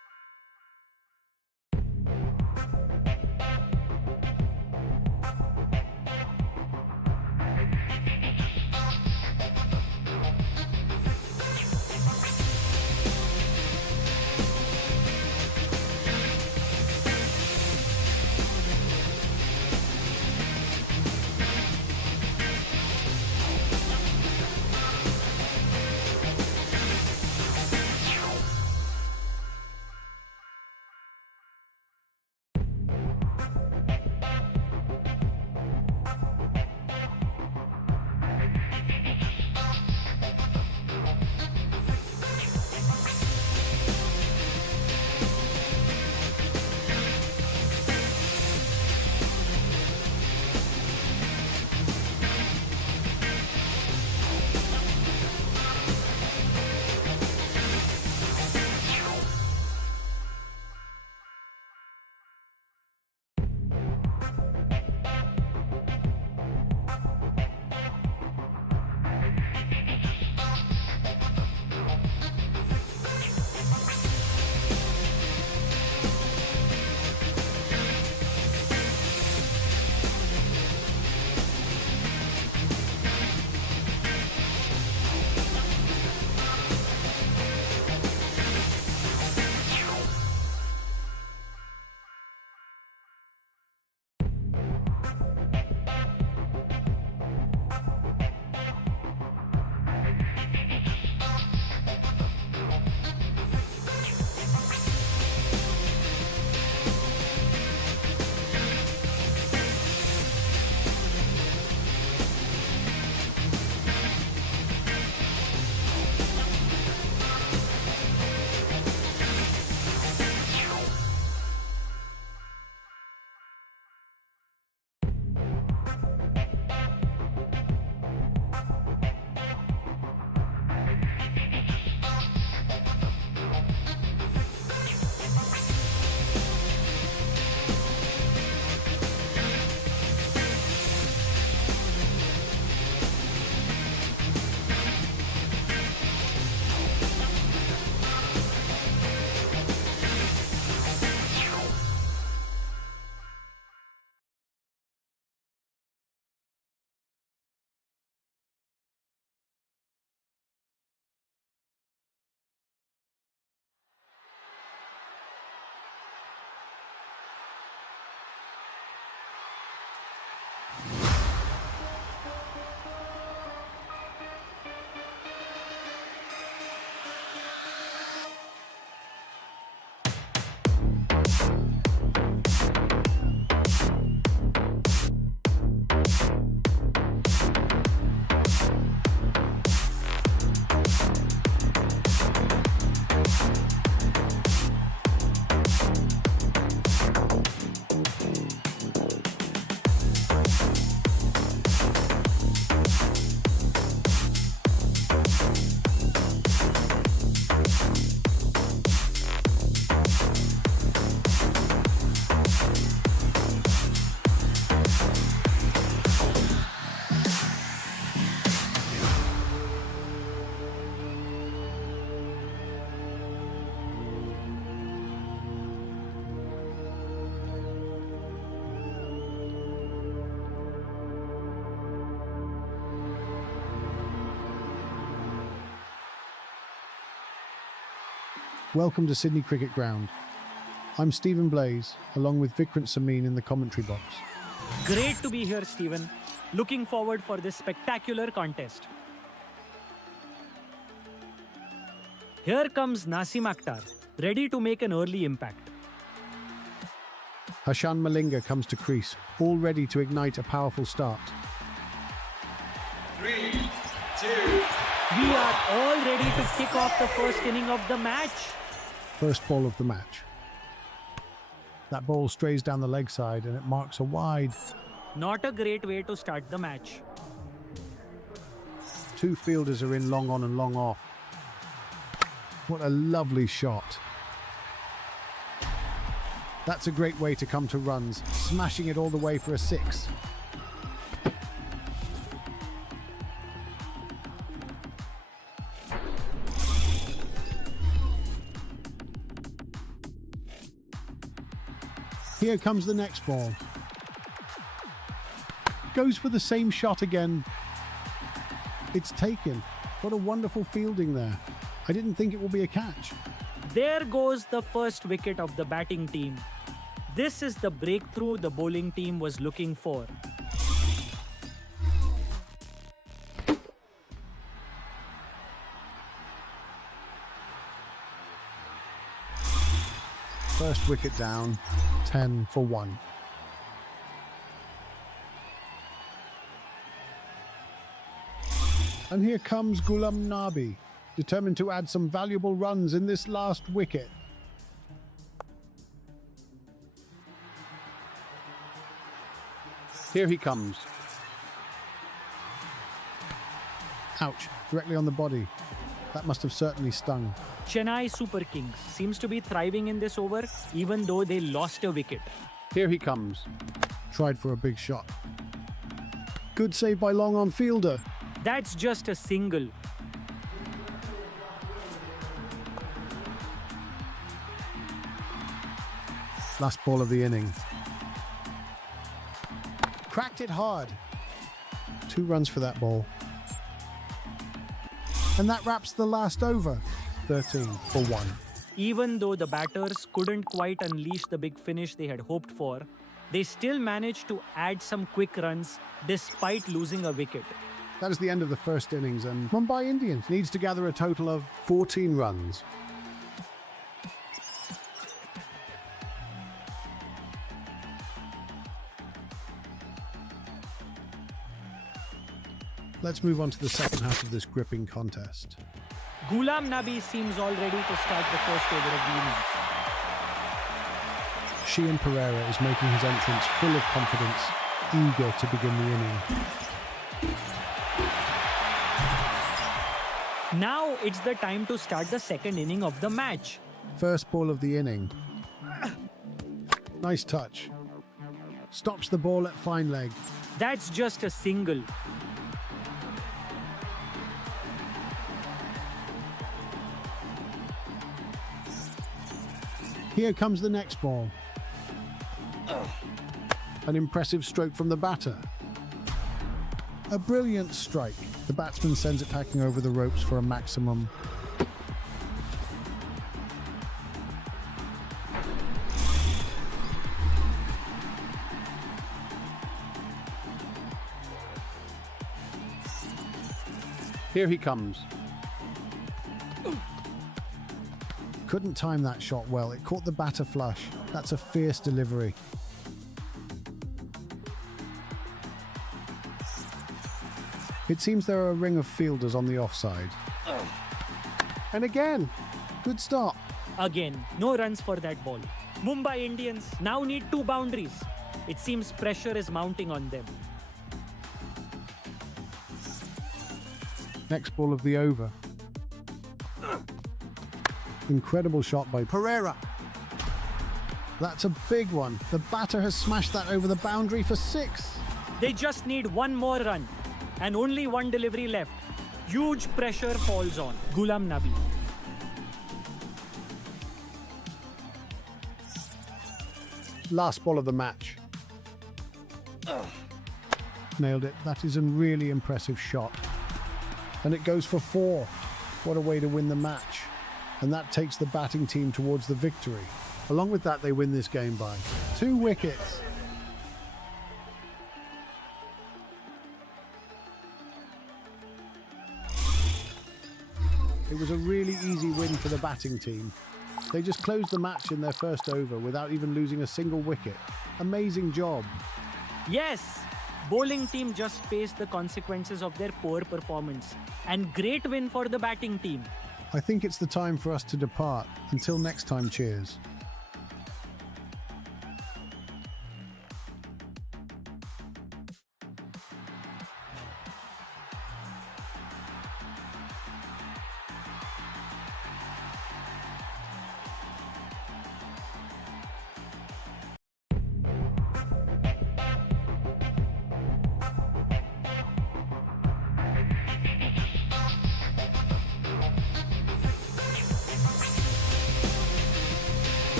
Welcome to Sydney Cricket Ground. I'm Stephen Blaze, along with Vikrant Samin in the commentary box. Great to be here, Stephen. Looking forward for this spectacular contest. Here comes Nasim Akhtar, ready to make an early impact. Hashan Malinga comes to crease, all ready to ignite a powerful start. 3, 2, We are all ready to kick off the first inning of the match. First ball of the match. That ball strays down the leg side and it marks a wide. Not a great way to start the match. Two fielders are in long on and long off. What a lovely shot. That's a great way to come to runs, smashing it all the way for a 6. Here comes the next ball. Goes for the same shot again. It's taken. What a wonderful fielding there. I didn't think it would be a catch. There goes the first wicket of the batting team. This is the breakthrough the bowling team was looking for. First wicket down, 10 for 1. And here comes Ghulam Nabi, determined to add some valuable runs in this last wicket. Here he comes. Ouch, directly on the body. That must have certainly stung. Chennai Super Kings seems to be thriving in this over, even though they lost a wicket. Here he comes. Tried for a big shot. Good save by long on fielder. That's just a single. Last ball of the inning. Cracked it hard. 2 runs for that ball. And that wraps the last over. 13 for 1. Even though the batters couldn't quite unleash the big finish they had hoped for, they still managed to add some quick runs despite losing a wicket. That is the end of the first innings, and Mumbai Indians needs to gather a total of 14 runs. Let's move on to the second half of this gripping contest. Ghulam Nabi seems all ready to start the first over of the innings. Sheehan Pereira is making his entrance full of confidence, eager to begin the inning. Now it's the time to start the second inning of the match. First ball of the inning. Nice touch. Stops the ball at fine leg. That's just a single. Here comes the next ball. An impressive stroke from the batter. A brilliant strike. The batsman sends it packing over the ropes for a maximum. Here he comes. Couldn't time that shot well. It caught the batter flush. That's a fierce delivery. It seems there are a ring of fielders on the offside. And again, good stop. Again, no runs for that ball. Mumbai Indians now need 2 boundaries. It seems pressure is mounting on them. Next ball of the over. Incredible shot by Pereira. That's a big one. The batter has smashed that over the boundary for 6. They just need 1 more run and only 1 delivery left. Huge pressure falls on Ghulam Nabi. Last ball of the match. Nailed it. That is a really impressive shot. And it goes for 4. What a way to win the match. and that takes the batting team towards the victory. Along with that, they win this game by 2 wickets. It was a really easy win for the batting team. They just closed the match in their first over without even losing a single wicket. Amazing job. Yes, bowling team just faced the consequences of their poor performance. And great win for the batting team. I think it's the time for us to depart. Until next time, cheers.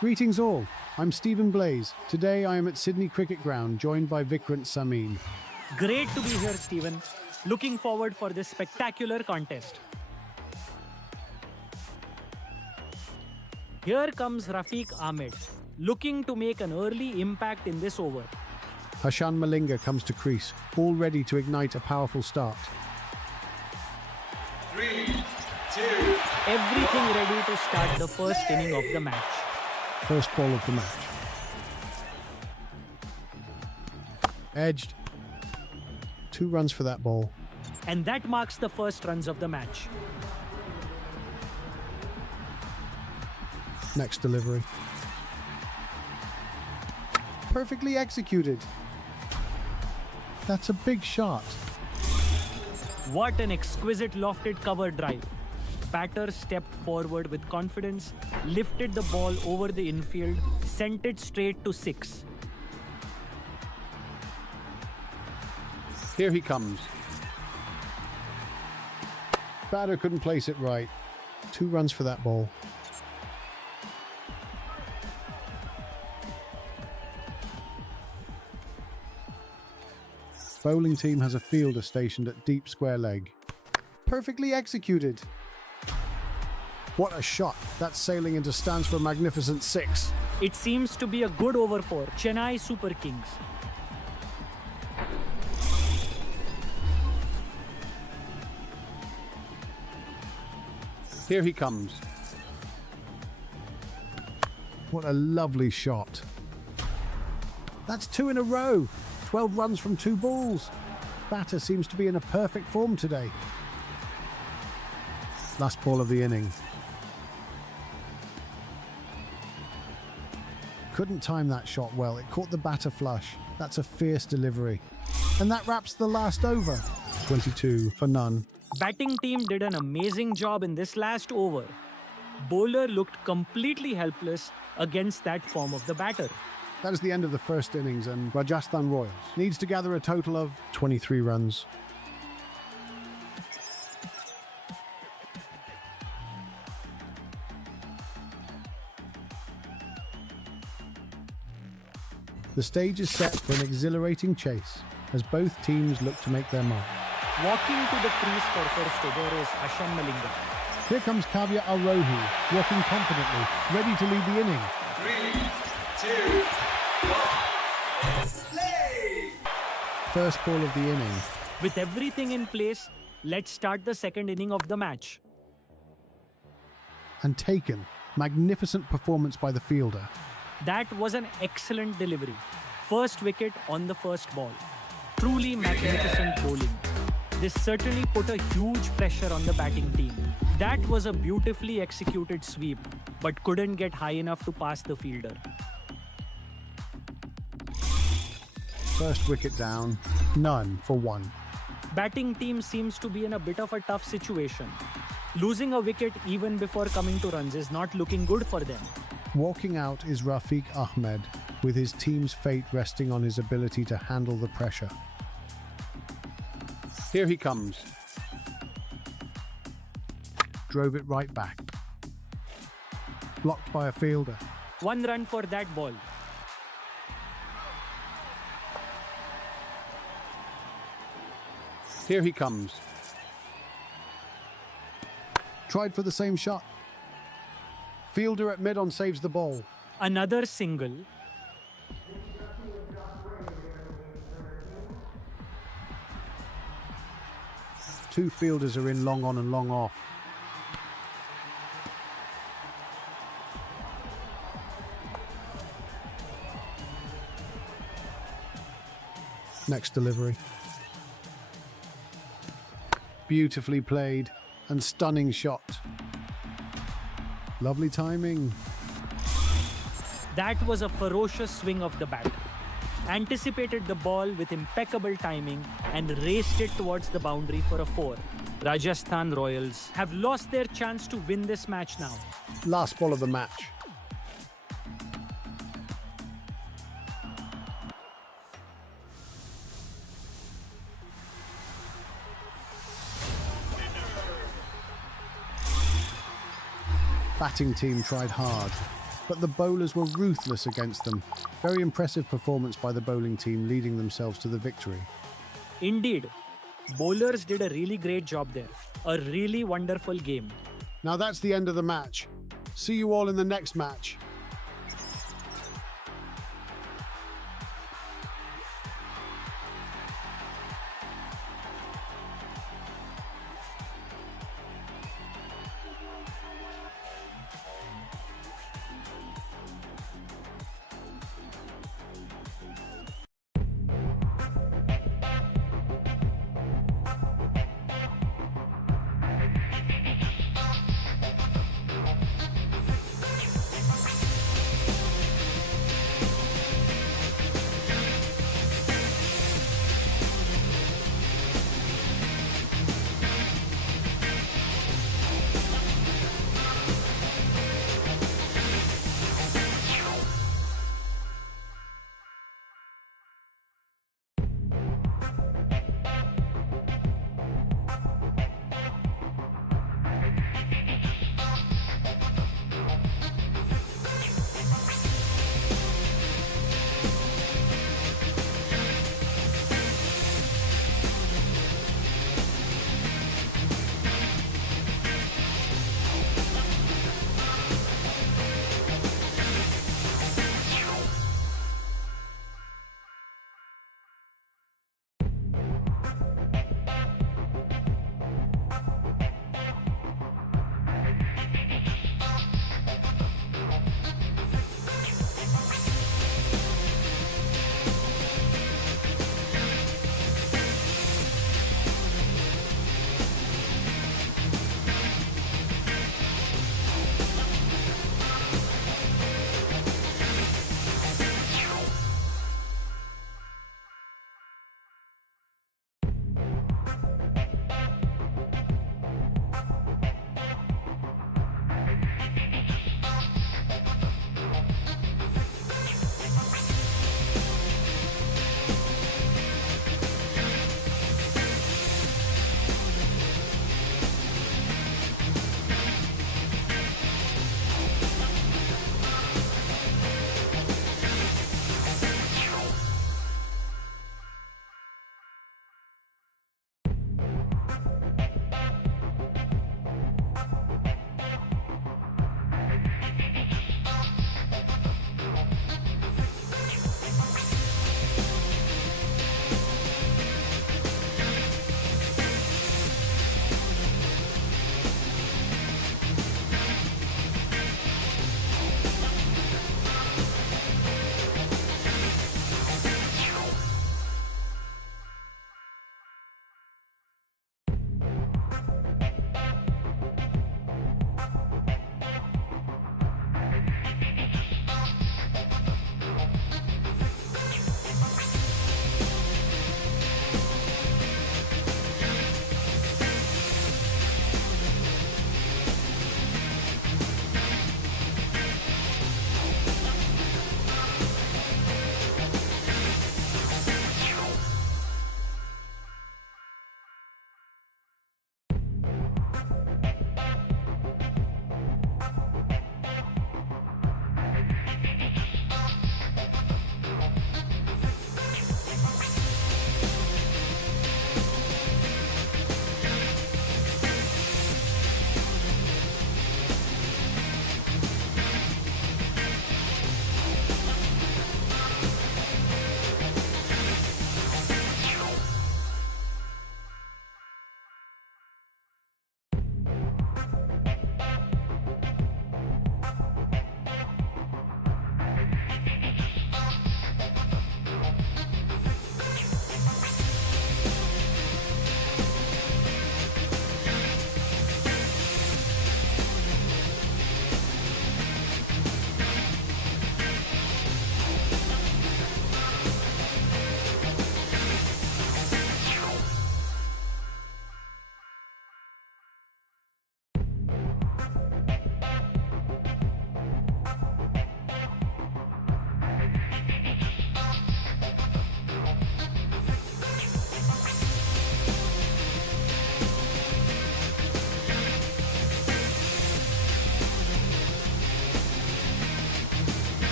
Greetings all, I'm Stephen Blaze. Today I am at Sydney Cricket Ground, joined by Vikrant Samin. Great to be here, Stephen. Looking forward for this spectacular contest. Here comes Rafiq Ahmed, looking to make an early impact in this over. Hashan Malinga comes to crease, all ready to ignite a powerful start. 3, 2, Everything ready to start the first inning of the match. First ball of the match. Edged. 2 runs for that ball. And that marks the first runs of the match. Next delivery. Perfectly executed. That's a big shot. What an exquisite lofted cover drive. Batter stepped forward with confidence, lifted the ball over the infield, sent it straight to 6. Here he comes. Batter couldn't place it right. 2 runs for that ball. Bowling team has a fielder stationed at deep square leg. Perfectly executed. What a shot. That's sailing into stance for a magnificent 6. It seems to be a good over for Chennai Super Kings. Here he comes. What a lovely shot. That's 2 in a row. 12 runs from 2 balls. Batter seems to be in a perfect form today. Last ball of the inning. Couldn't time that shot well. It caught the batter flush. That's a fierce delivery. And that wraps the last over. 22 for none. Batting team did an amazing job in this last over. Bowler looked completely helpless against that form of the batter. That is the end of the first innings, and Rajasthan Royals needs to gather a total of 23 runs. The stage is set for an exhilarating chase as both teams look to make their mark. Walking to the crease for first over is Hashan Malinga. Here comes Kavya Arohi, walking confidently, ready to lead the inning. 3, 2, 1. Let's play! First ball of the inning. With everything in place, let's start the second inning of the match. And taken. Magnificent performance by the fielder. That was an excellent delivery. First wicket on the first ball. Truly magnificent bowling. This certainly put a huge pressure on the batting team. That was a beautifully executed sweep, but couldn't get high enough to pass the fielder. First wicket down, none for 1. Batting team seems to be in a bit of a tough situation. Losing a wicket even before coming to runs is not looking good for them. Walking out is Rafiq Ahmed, with his team's fate resting on his ability to handle the pressure. Here he comes. Drove it right back. Blocked by a fielder. 1 run for that ball. Here he comes. Tried for the same shot. Fielder at mid-on saves the ball. Another single. Two fielders are in long on and long off. Next delivery. Beautifully played and stunning shot. Lovely timing. That was a ferocious swing of the bat. Anticipated the ball with impeccable timing and raced it towards the boundary for a 4. Rajasthan Royals have lost their chance to win this match now. Last ball of the match. Batting team tried hard. but the bowlers were ruthless against them. Very impressive performance by the bowling team, leading themselves to the victory. Indeed, bowlers did a really great job there. A really wonderful game. Now that's the end of the match. See you all in the next match.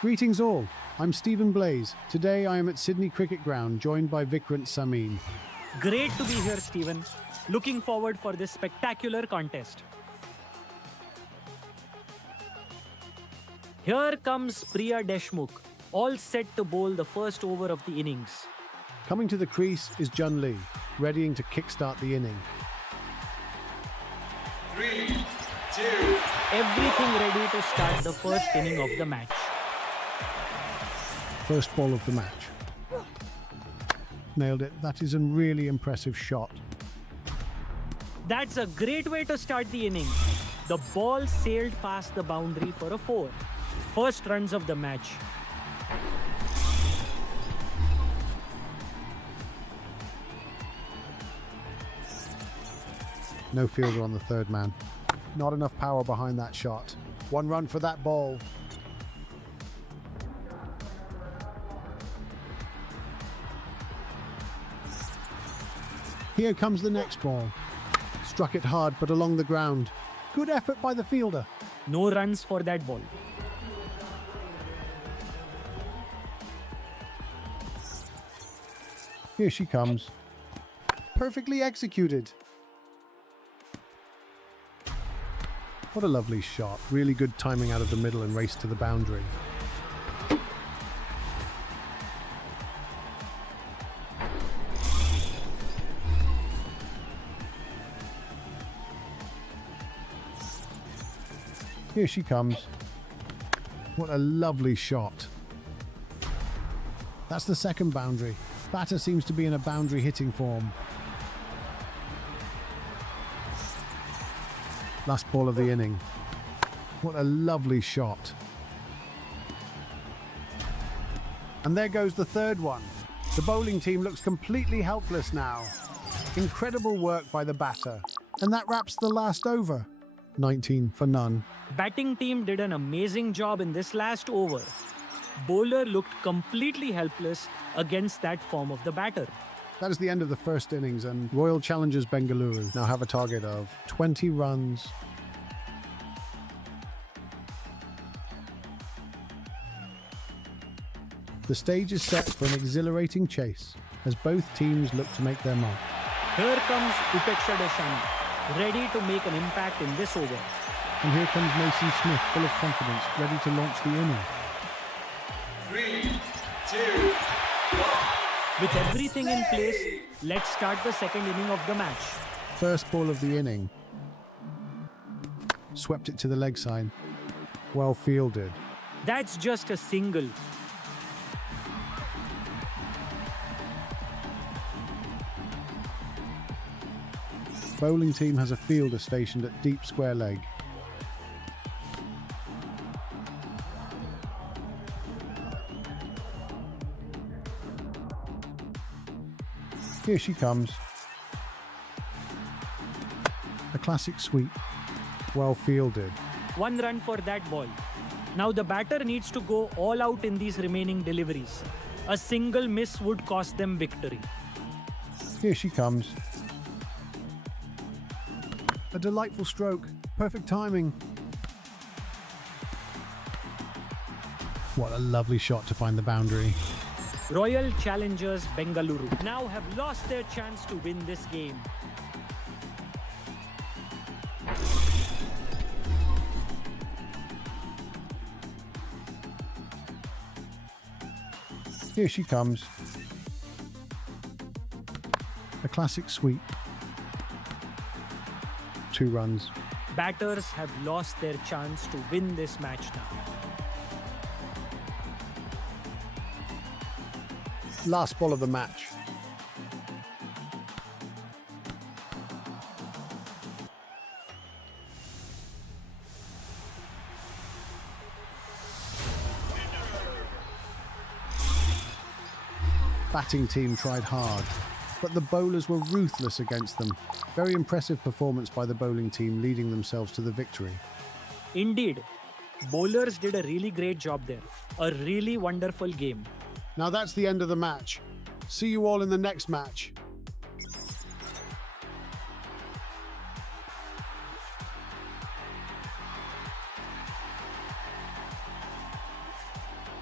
Greetings all, I'm Stephen Blaze. Today I am at Sydney Cricket Ground, joined by Vikrant Samin. Great to be here, Stephen. Looking forward for this spectacular contest. Here comes Priya Deshmukh, all set to bowl the first over of the innings. Coming to the crease is Jun Lee, readying to kickstart the inning. 3, 2, Everything ready to start the first inning of the match. First ball of the match. Nailed it. That is a really impressive shot. That's a great way to start the inning. The ball sailed past the boundary for a 4. First runs of the match. No fielder on the third man. Not enough power behind that shot. 1 run for that ball. Here comes the next ball. Struck it hard but along the ground. Good effort by the fielder. No runs for that ball. Here she comes. Perfectly executed. What a lovely shot. Really good timing out of the middle and race to the boundary. Here she comes. What a lovely shot. That's the second boundary. Batter seems to be in a boundary hitting form. Last ball of the inning. What a lovely shot. And there goes the third one. The bowling team looks completely helpless now. Incredible work by the batter. And that wraps the last over. 19 for none. Batting team did an amazing job in this last over. Bowler looked completely helpless against that form of the batter. That is the end of the first innings, and Royal Challengers Bengaluru now have a target of 20 runs. The stage is set for an exhilarating chase as both teams look to make their mark. Here comes Upeksha Deshani, ready to make an impact in this over. And here comes Mason Smith, full of confidence, ready to launch the inning. 3, 2, 1. With everything in place, let's start the second inning of the match. First ball of the inning. Swept it to the leg side. Well fielded. That's just a single. Bowling team has a fielder stationed at deep square leg. Here she comes. A classic sweep. Well fielded. 1 run for that ball. Now the batter needs to go all out in these remaining deliveries. A single miss would cost them victory. Here she comes. A delightful stroke. Perfect timing. What a lovely shot to find the boundary. Royal Challengers Bengaluru now have lost their chance to win this game. Here she comes. A classic sweep. 2 runs. Batters have lost their chance to win this match now. Last ball of the match. Batting team tried hard, but the bowlers were ruthless against them. Very impressive performance by the bowling team, leading themselves to the victory. Indeed, bowlers did a really great job there. A really wonderful game. Now that's the end of the match. See you all in the next match.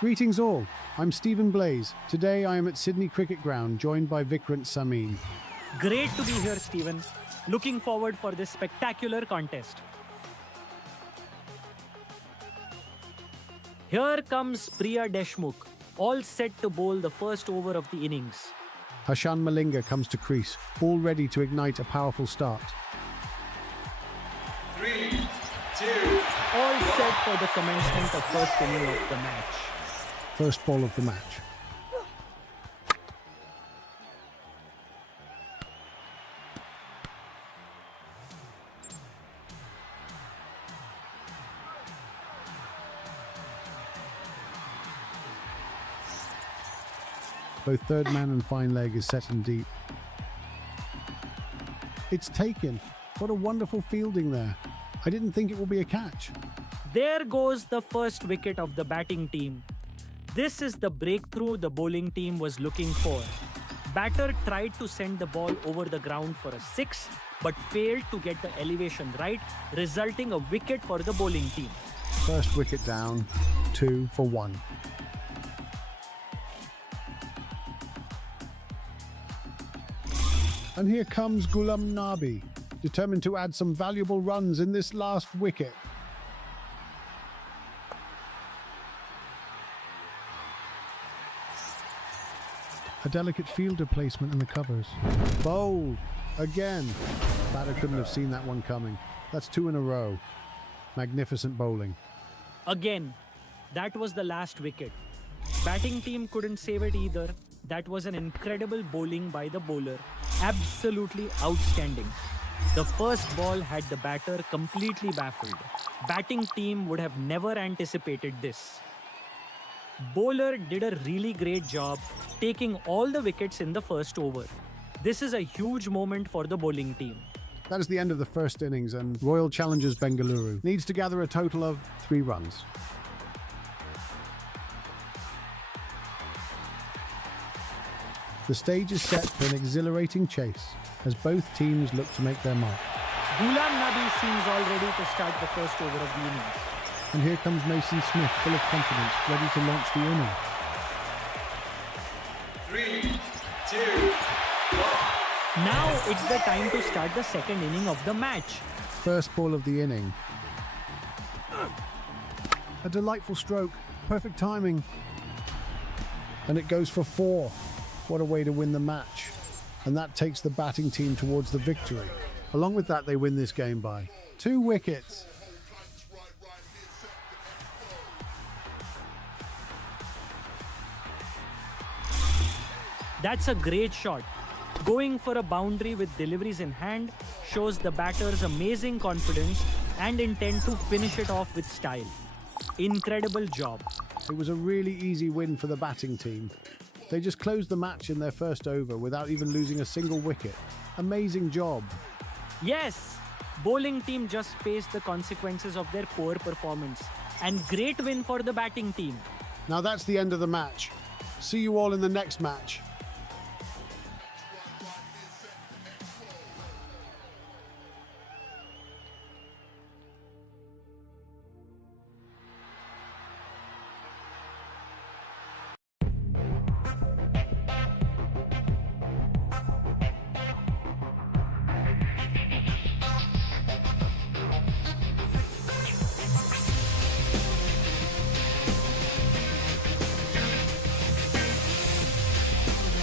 Greetings all, I'm Stephen Blaze. Today I am at Sydney Cricket Ground, joined by Vikrant Samin. Great to be here, Stephen. Looking forward for this spectacular contest. Here comes Priya Deshmukh, all set to bowl the first over of the innings. Hashan Malinga comes to crease, all ready to ignite a powerful start. 3, 2, All set for the commencement of first inning of the match. First ball of the match. Both third man and fine leg is set and deep. It's taken. What a wonderful fielding there. I didn't think it would be a catch. There goes the first wicket of the batting team. This is the breakthrough the bowling team was looking for. Batter tried to send the ball over the ground for a 6, but failed to get the elevation right, resulting a wicket for the bowling team. First wicket down, 2 for 1. And here comes Ghulam Nabi, determined to add some valuable runs in this last wicket. A delicate fielder placement in the covers. Bowled again. Batter couldn't have seen that one coming. That's 2 in a row. Magnificent bowling. Again, that was the last wicket. Batting team couldn't save it either. That was an incredible bowling by the bowler. Absolutely outstanding. The first ball had the batter completely baffled. Batting team would have never anticipated this. Bowler did a really great job taking all the wickets in the first over. This is a huge moment for the bowling team. That is the end of the first innings, and Royal Challengers Bengaluru needs to gather a total of 3 runs. The stage is set for an exhilarating chase as both teams look to make their mark. Ghulam Nabi seems all ready to start the first over of the innings. And here comes Mason Smith, full of confidence, ready to launch the inning. 3, 2, 1. Now it's the time to start the second inning of the match. First ball of the inning. A delightful stroke, perfect timing. And it goes for 4. What a way to win the match. And that takes the batting team towards the victory. Along with that, they win this game by 2 wickets. That's a great shot. Going for a boundary with deliveries in hand shows the batter's amazing confidence and intent to finish it off with style. Incredible job. It was a really easy win for the batting team. They just closed the match in their first over without even losing a single wicket. Amazing job. Yes, bowling team just faced the consequences of their poor performance. And great win for the batting team. Now that's the end of the match. See you all in the next match.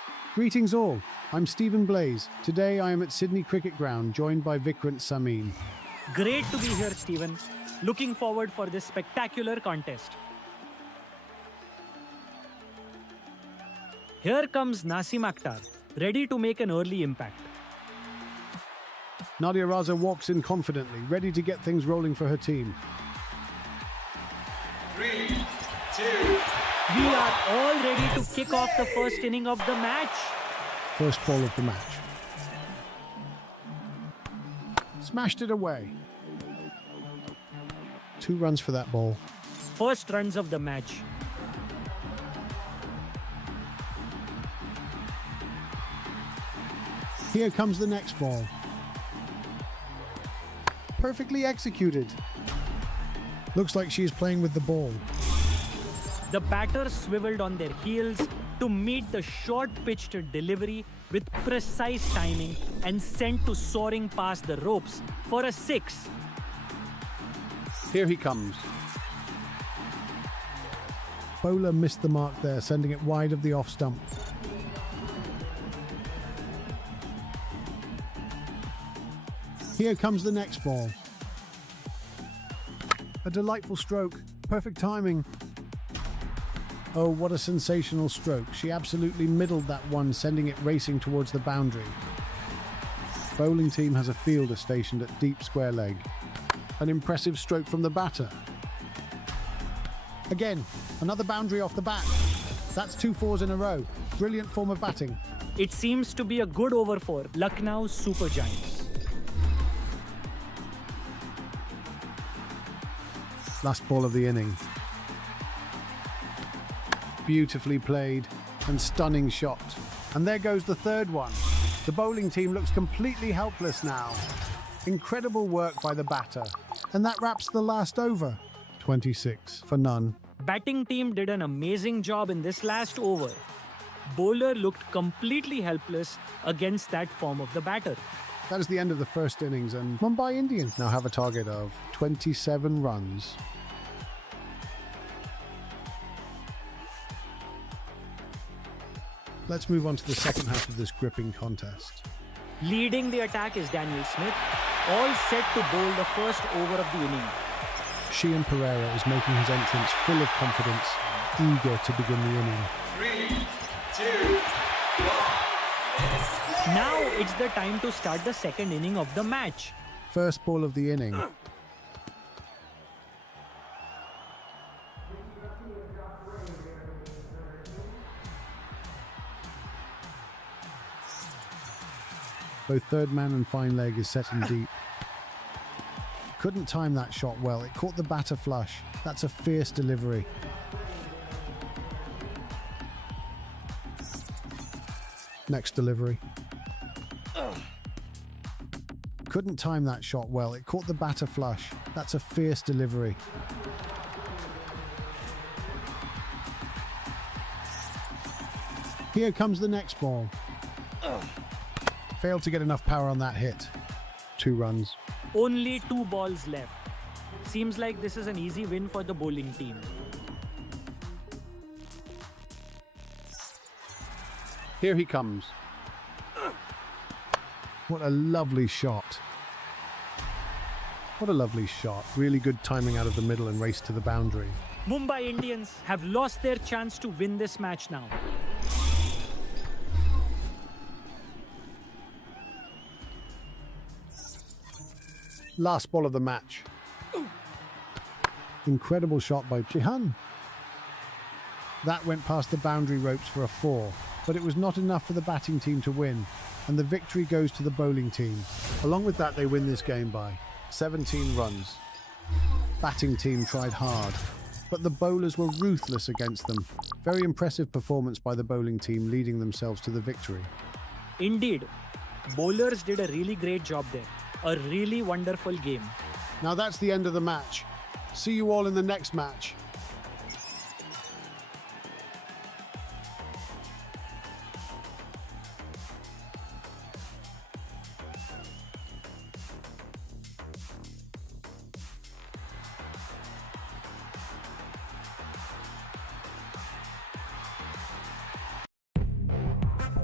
Greetings all, I'm Stephen Blaze. Today I am at Sydney Cricket Ground, joined by Vikrant Samin. Great to be here, Stephen. Looking forward for this spectacular contest. Here comes Nasim Akhtar, ready to make an early impact. Nadia Raza walks in confidently, ready to get things rolling for her team. 3, 2, We are all ready to kick off the first inning of the match. First ball of the match. Smashed it away. 2 runs for that ball. First runs of the match. Here comes the next ball. Perfectly executed. Looks like she is playing with the ball. The batters swiveled on their heels to meet the short-pitched delivery with precise timing and sent to soaring past the ropes for a 6. Here he comes. Bowler missed the mark there, sending it wide of the off stump. Here comes the next ball. A delightful stroke. Perfect timing. Oh, what a sensational stroke. She absolutely middled that one, sending it racing towards the boundary. Bowling team has a fielder stationed at deep square leg. An impressive stroke from the batter. Again, another boundary off the bat. That's 2 fours in a row. Brilliant form of batting. It seems to be a good over for Lucknow Super Giants. Last ball of the inning. Beautifully played and stunning shot. And there goes the third one. The bowling team looks completely helpless now. Incredible work by the batter. And that wraps the last over. 26 for none. Batting team did an amazing job in this last over. Bowler looked completely helpless against that form of the batter. That is the end of the first innings, and Mumbai Indians now have a target of 27 runs. Let's move on to the second half of this gripping contest. Leading the attack is Daniel Smith, all set to bowl the first over of the inning. Sheehan Pereira is making his entrance full of confidence, eager to begin the inning. 3, 2, 1. Now it's the time to start the second inning of the match. First ball of the inning. Both third man and fine leg is set in deep. Couldn't time that shot well. It caught the batter flush. That's a fierce delivery. Next delivery. Couldn't time that shot well. It caught the batter flush. That's a fierce delivery. Here comes the next ball. Failed to get enough power on that hit. 2 runs. Only 2 balls left. Seems like this is an easy win for the bowling team. Here he comes. What a lovely shot. What a lovely shot. Really good timing out of the middle and race to the boundary. Mumbai Indians have lost their chance to win this match now. Last ball of the match. Incredible shot by Chihan. That went past the boundary ropes for a 4, but it was not enough for the batting team to win, and the victory goes to the bowling team. Along with that, they win this game by 17 runs. Batting team tried hard, but the bowlers were ruthless against them. Very impressive performance by the bowling team, leading themselves to the victory. Indeed, bowlers did a really great job there. A really wonderful game. Now that's the end of the match. See you all in the next match.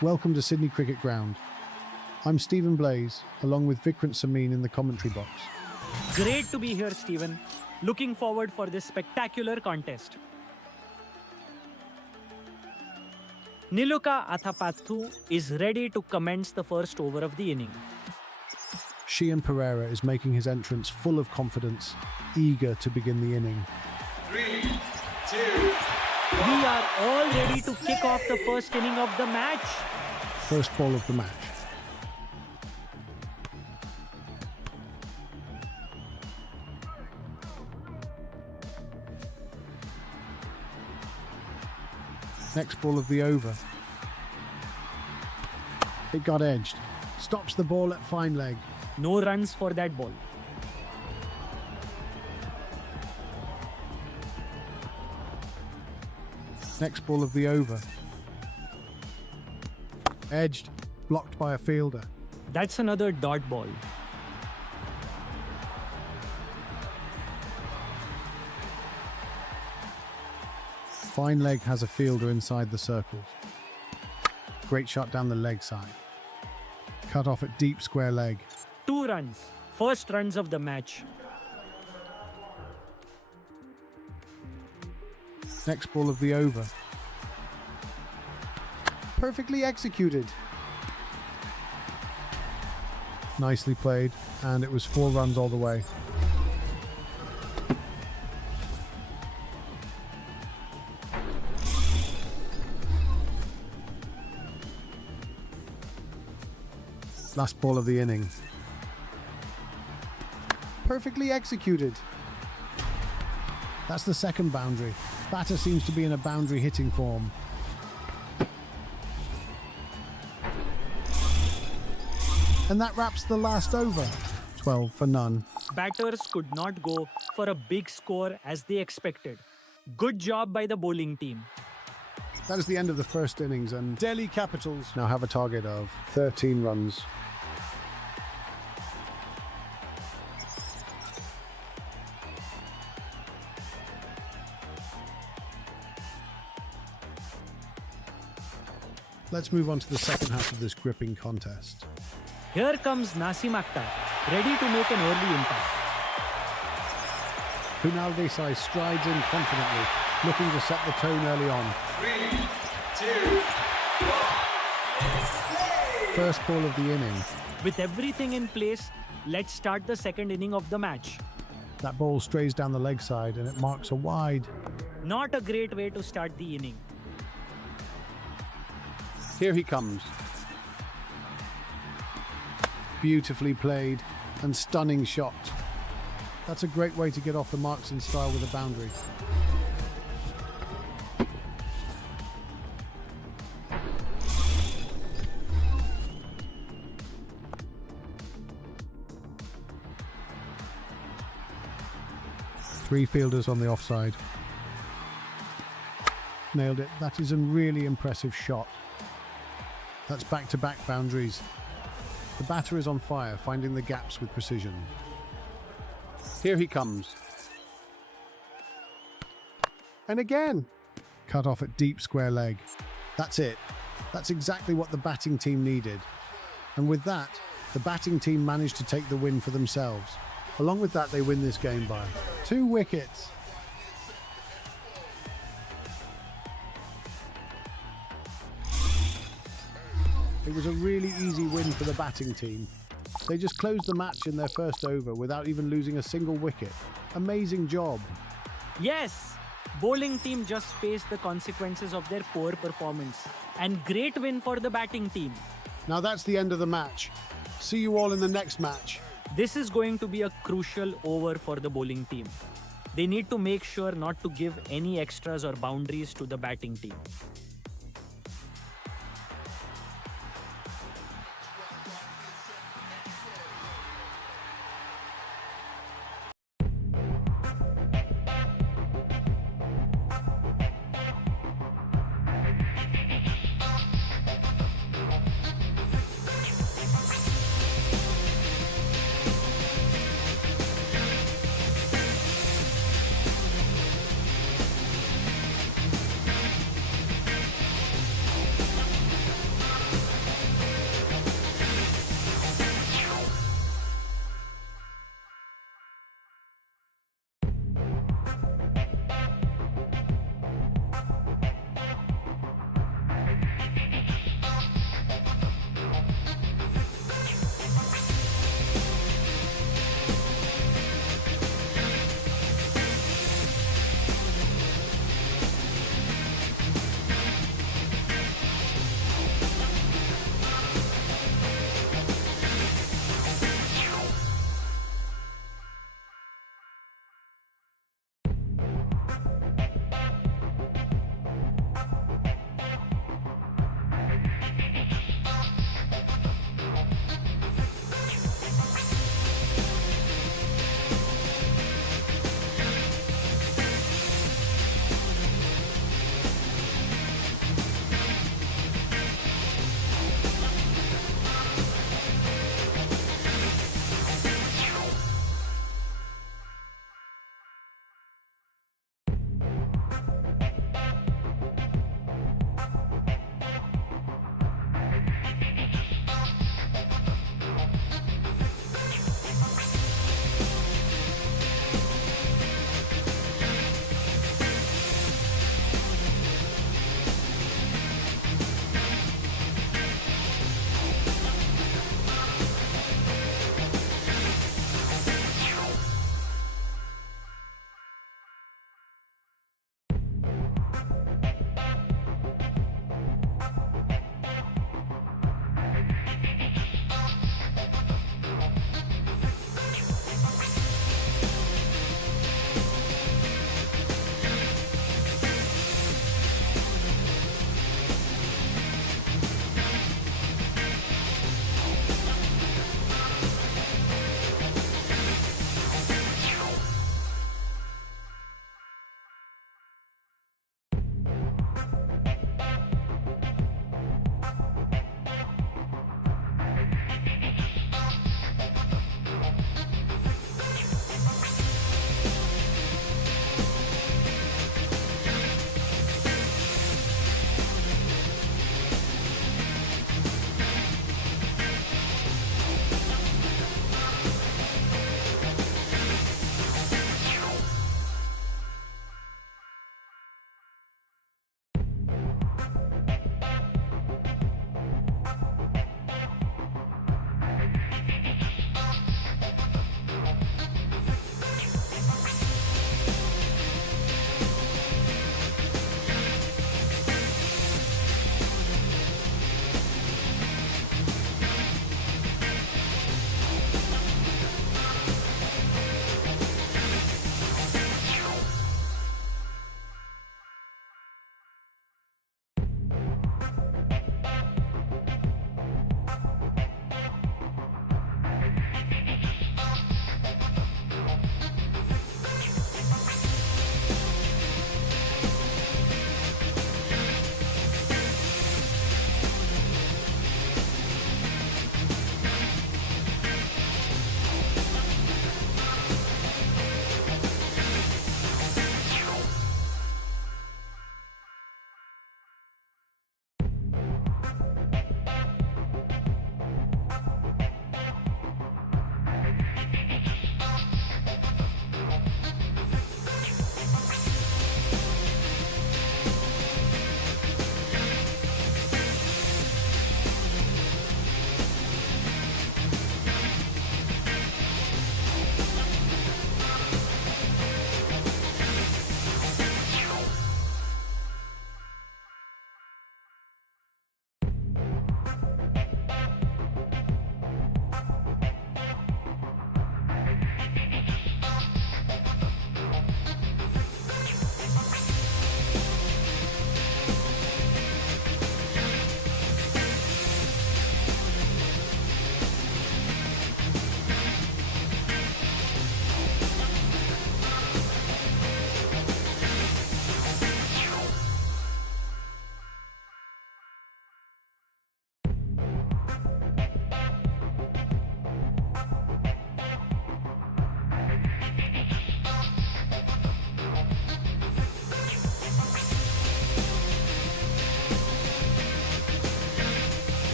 Welcome to Sydney Cricket Ground. I'm Stephen Blaze, along with Vikrant Samin in the commentary box. Great to be here, Stephen. Looking forward for this spectacular contest. Niluka Athapathu is ready to commence the first over of the inning. Shian Pereira is making his entrance full of confidence, eager to begin the inning. 3, 2, We are all ready to kick off the first inning of the match. First ball of the match. Next ball of the over. It got edged. Stops the ball at fine leg. No runs for that ball. Next ball of the over. Edged. Blocked by a fielder. That's another dot ball. Fine leg has a fielder inside the circles. Great shot down the leg side. Cut off at deep square leg. 2 runs. First runs of the match. Next ball of the over. Perfectly executed. Nicely played, and it was 4 runs all the way. Last ball of the inning. Perfectly executed. That's the second boundary. Batter seems to be in a boundary hitting form. And that wraps the last over. 12 for none. Batters could not go for a big score as they expected. Good job by the bowling team. That is the end of the first innings, and Delhi Capitals now have a target of 13 runs. Let's move on to the second half of this gripping contest. Here comes Nasim Akhtar, ready to make an early impact. Kunal Desai strides in confidently, looking to set the tone early on. 3, 2, 1. First ball of the inning. With everything in place, let's start the second inning of the match. That ball strays down the leg side and it marks a wide. Not a great way to start the inning. Here he comes. Beautifully played and stunning shot. That's a great way to get off the marks in style with a boundary. Three fielders on the offside. Nailed it. That is a really impressive shot. That's back-to-back boundaries. The batter is on fire, finding the gaps with precision. Here he comes. And again. Cut off at deep square leg. That's it. That's exactly what the batting team needed. And with that, the batting team managed to take the win for themselves. Along with that, they win this game by 2 wickets. It was a really easy win for the batting team. They just closed the match in their first over without even losing a single wicket. Amazing job. Yes! Bowling team just faced the consequences of their poor performance. And great win for the batting team. Now that's the end of the match. See you all in the next match. This is going to be a crucial over for the bowling team. They need to make sure not to give any extras or boundaries to the batting team.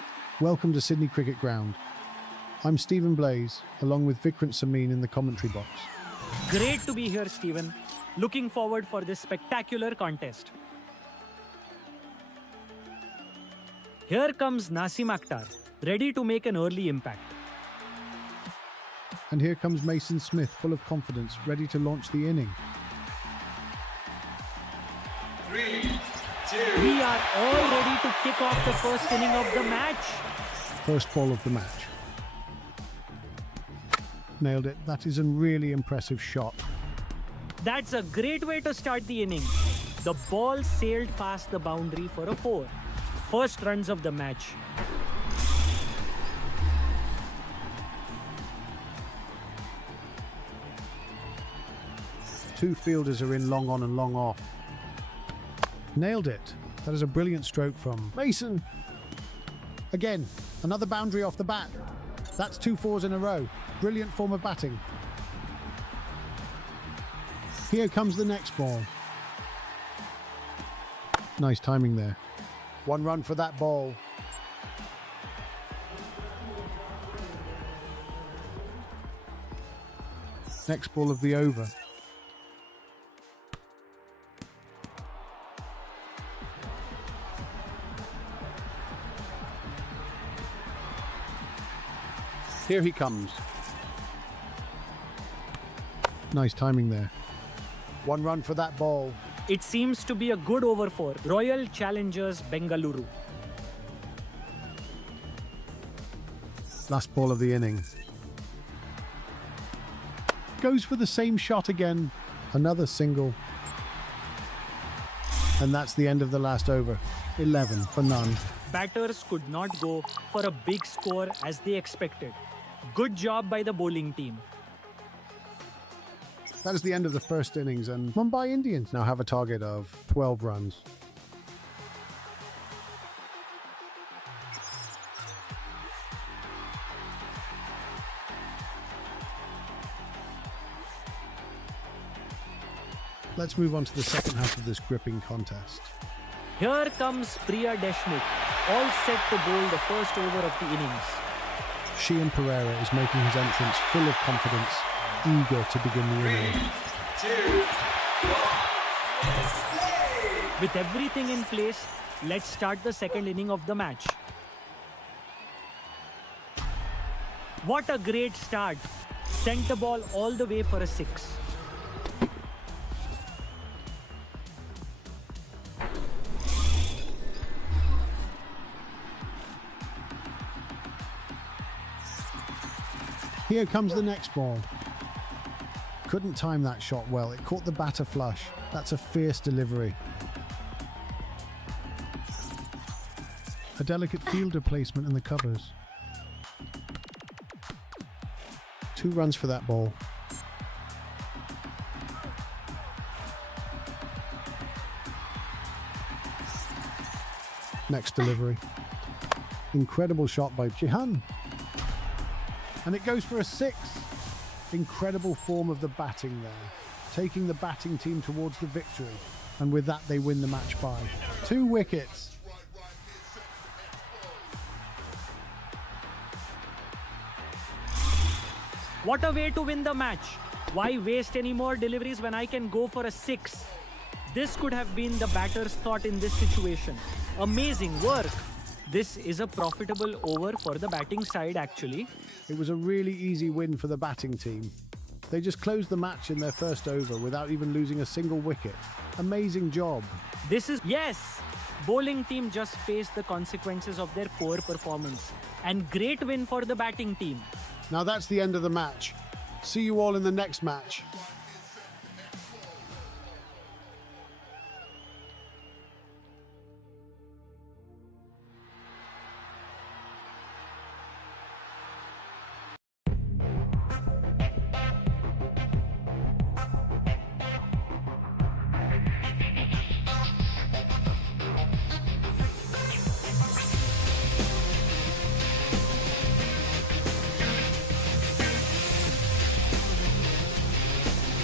Welcome to Sydney Cricket Ground. I'm Stephen Blaze, along with Vikrant Samin in the commentary box. Great to be here, Stephen. Looking forward for this spectacular contest. Here comes Nasim Akhtar, ready to make an early impact. And here comes Mason Smith, full of confidence, ready to launch the inning. 3, 2, We are all ready to kick off the first inning of the match. First ball of the match. Nailed it. That is a really impressive shot. That's a great way to start the inning. The ball sailed past the boundary for a 4. First runs of the match. Two fielders are in long on and long off. Nailed it. That is a brilliant stroke from Mason. Again, another boundary off the bat. That's 2 4s in a row. Brilliant form of batting. Here comes the next ball. Nice timing there. 1 run for that ball. Next ball of the over. Here he comes. Nice timing there. 1 run for that ball. It seems to be a good over for Royal Challengers Bengaluru. Last ball of the inning. Goes for the same shot again. Another single. And that's the end of the last over. 11 for none. Batters could not go for a big score as they expected. Good job by the bowling team. That is the end of the first innings, and Mumbai Indians now have a target of 12 runs. Let's move on to the second half of this gripping contest. Here comes Priya Deshmukh, all set to bowl the first over of the innings. Sheehan Pereira is making his entrance full of confidence, eager to begin the inning. 2, 1. With everything in place, let's start the second inning of the match. What a great start. Sent the ball all the way for a 6. Here comes the next ball. Couldn't time that shot well. It caught the batter flush. That's a fierce delivery. A delicate fielder placement in the covers. 2 runs for that ball. Next delivery. Incredible shot by Jihan. And it goes for a 6. Incredible form of the batting there. Taking the batting team towards the victory. And with that, they win the match by 2 wickets. What a way to win the match. Why waste any more deliveries when I can go for a 6? This could have been the batter's thought in this situation. Amazing work. This is a profitable over for the batting side actually. It was a really easy win for the batting team. They just closed the match in their first over without even losing a single wicket. Amazing job. Yes! Bowling team just faced the consequences of their poor performance. And great win for the batting team. Now that's the end of the match. See you all in the next match.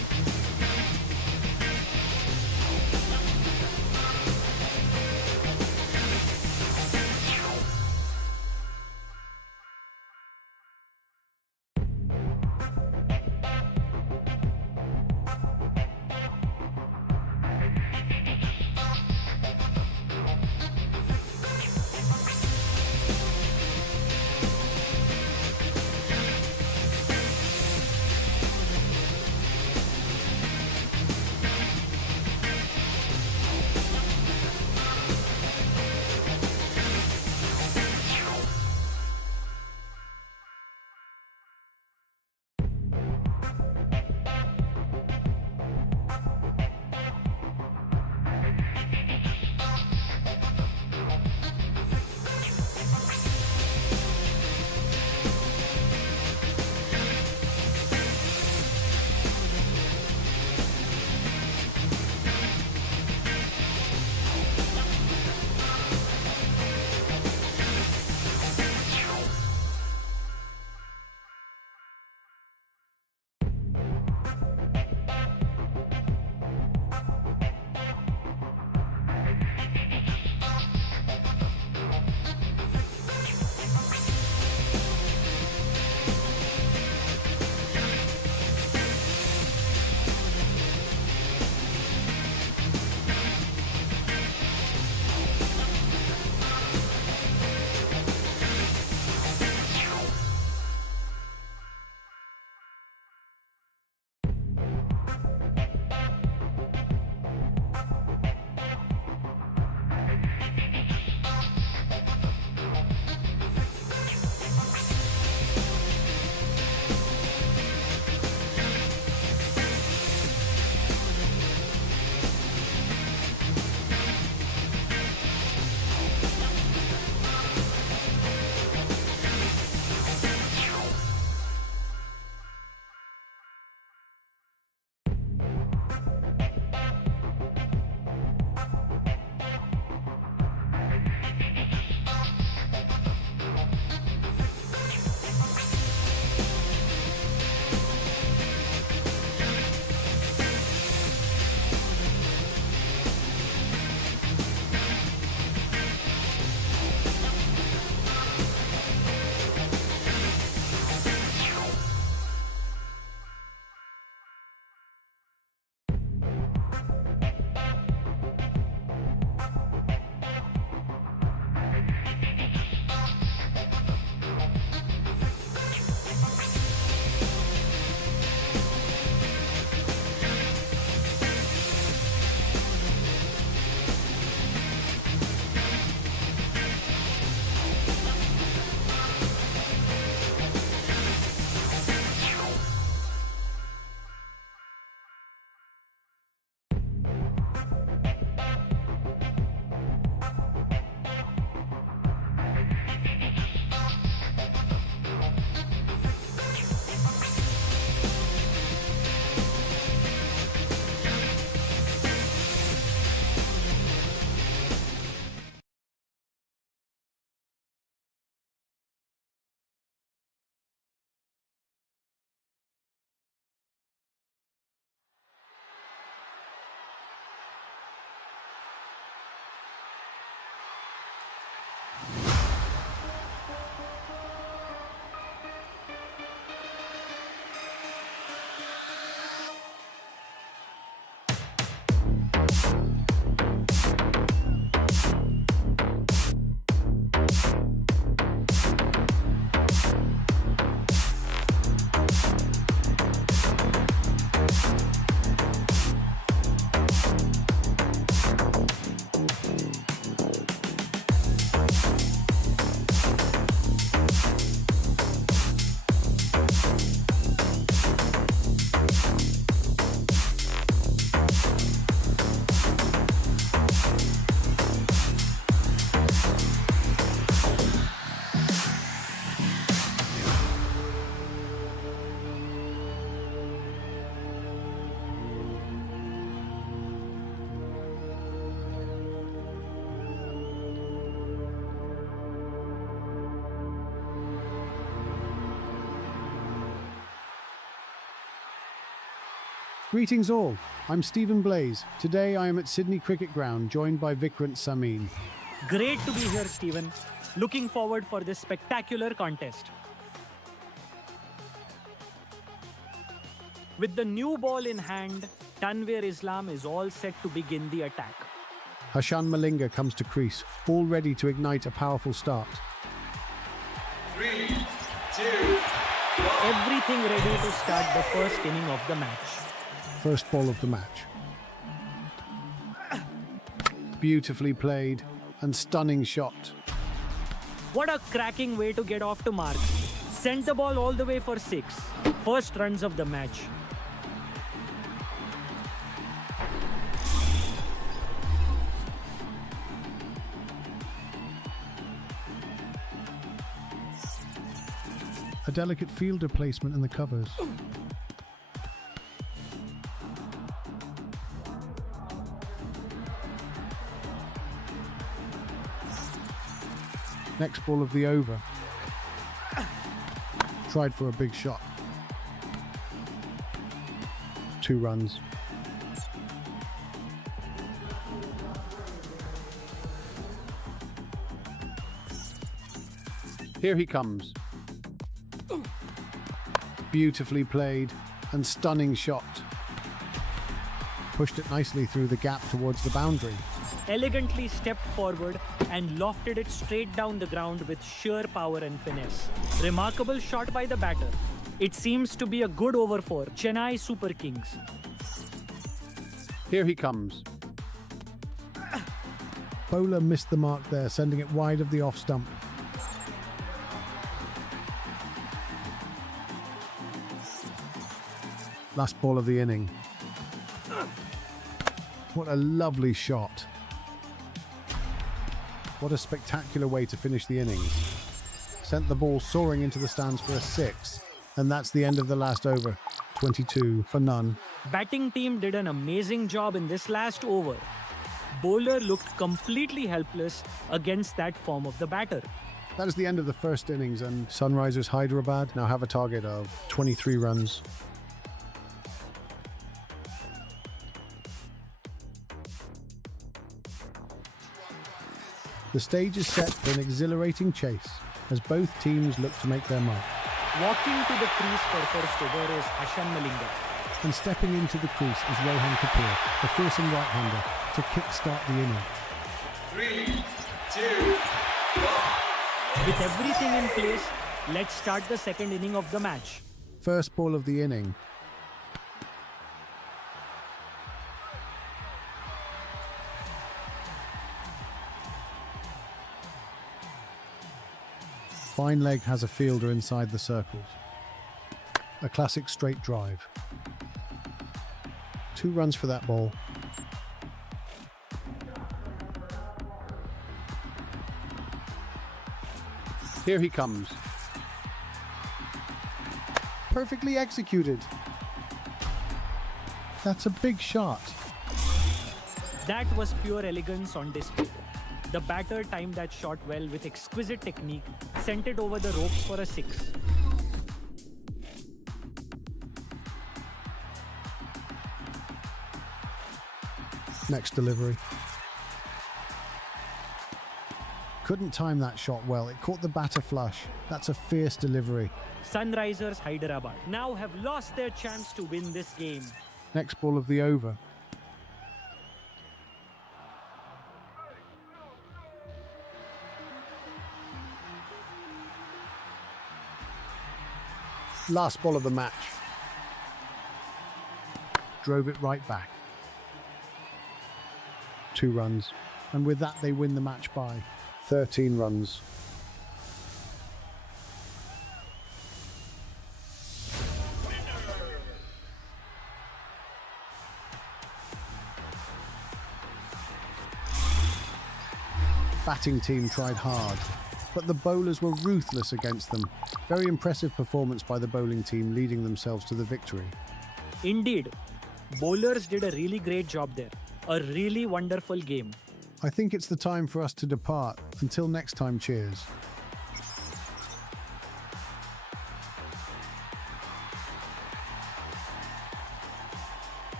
Greetings all, I'm Stephen Blaze. Today I am at Sydney Cricket Ground, joined by Vikrant Samin. Great to be here, Stephen. Looking forward for this spectacular contest. With the new ball in hand, Tanvir Islam is all set to begin the attack. Hashan Malinga comes to crease, all ready to ignite a powerful start. 3, 2, 1. Everything ready to start the first inning of the match. First ball of the match. Beautifully played and stunning shot. What a cracking way to get off to mark. Sent the ball all the way for 6. First runs of the match. A delicate fielder placement in the covers. Next ball of the over. Tried for a big shot. 2 runs. Here he comes. Beautifully played and stunning shot. Pushed it nicely through the gap towards the boundary. Elegantly stepped forward and lofted it straight down the ground with sheer power and finesse. Remarkable shot by the batter. It seems to be a good over for Chennai Super Kings. Here he comes. Bowler missed the mark there, sending it wide of the off stump. Last ball of the inning. What a lovely shot. What a spectacular way to finish the innings. Sent the ball soaring into the stands for a 6. And that's the end of the last over. 22 for none. Batting team did an amazing job in this last over. Bowler looked completely helpless against that form of the batter. That is the end of the first innings, and Sunrisers Hyderabad now have a target of 23 runs. The stage is set for an exhilarating chase as both teams look to make their mark. Walking to the crease for first over is Hashan Malinga. And stepping into the crease is Rohan Kapoor, the fearsome right-hander, to kick-start the inning. 3, 2, 1. With everything in place, let's start the second inning of the match. First ball of the inning. Fine leg has a fielder inside the circles. A classic straight drive. 2 runs for that ball. Here he comes. Perfectly executed. That's a big shot. That was pure elegance on display. The batter timed that shot well with exquisite technique, sent it over the ropes for a 6. Next delivery. Couldn't time that shot well. It caught the batter flush. That's a fierce delivery. Sunrisers Hyderabad now have lost their chance to win this game. Next ball of the over. Last ball of the match. Drove it right back. 2 runs. And with that, they win the match by 13 runs. Batting team tried hard, but the bowlers were ruthless against them. Very impressive performance by the bowling team, leading themselves to the victory. Indeed, bowlers did a really great job there. A really wonderful game. I think it's the time for us to depart. Until next time, cheers.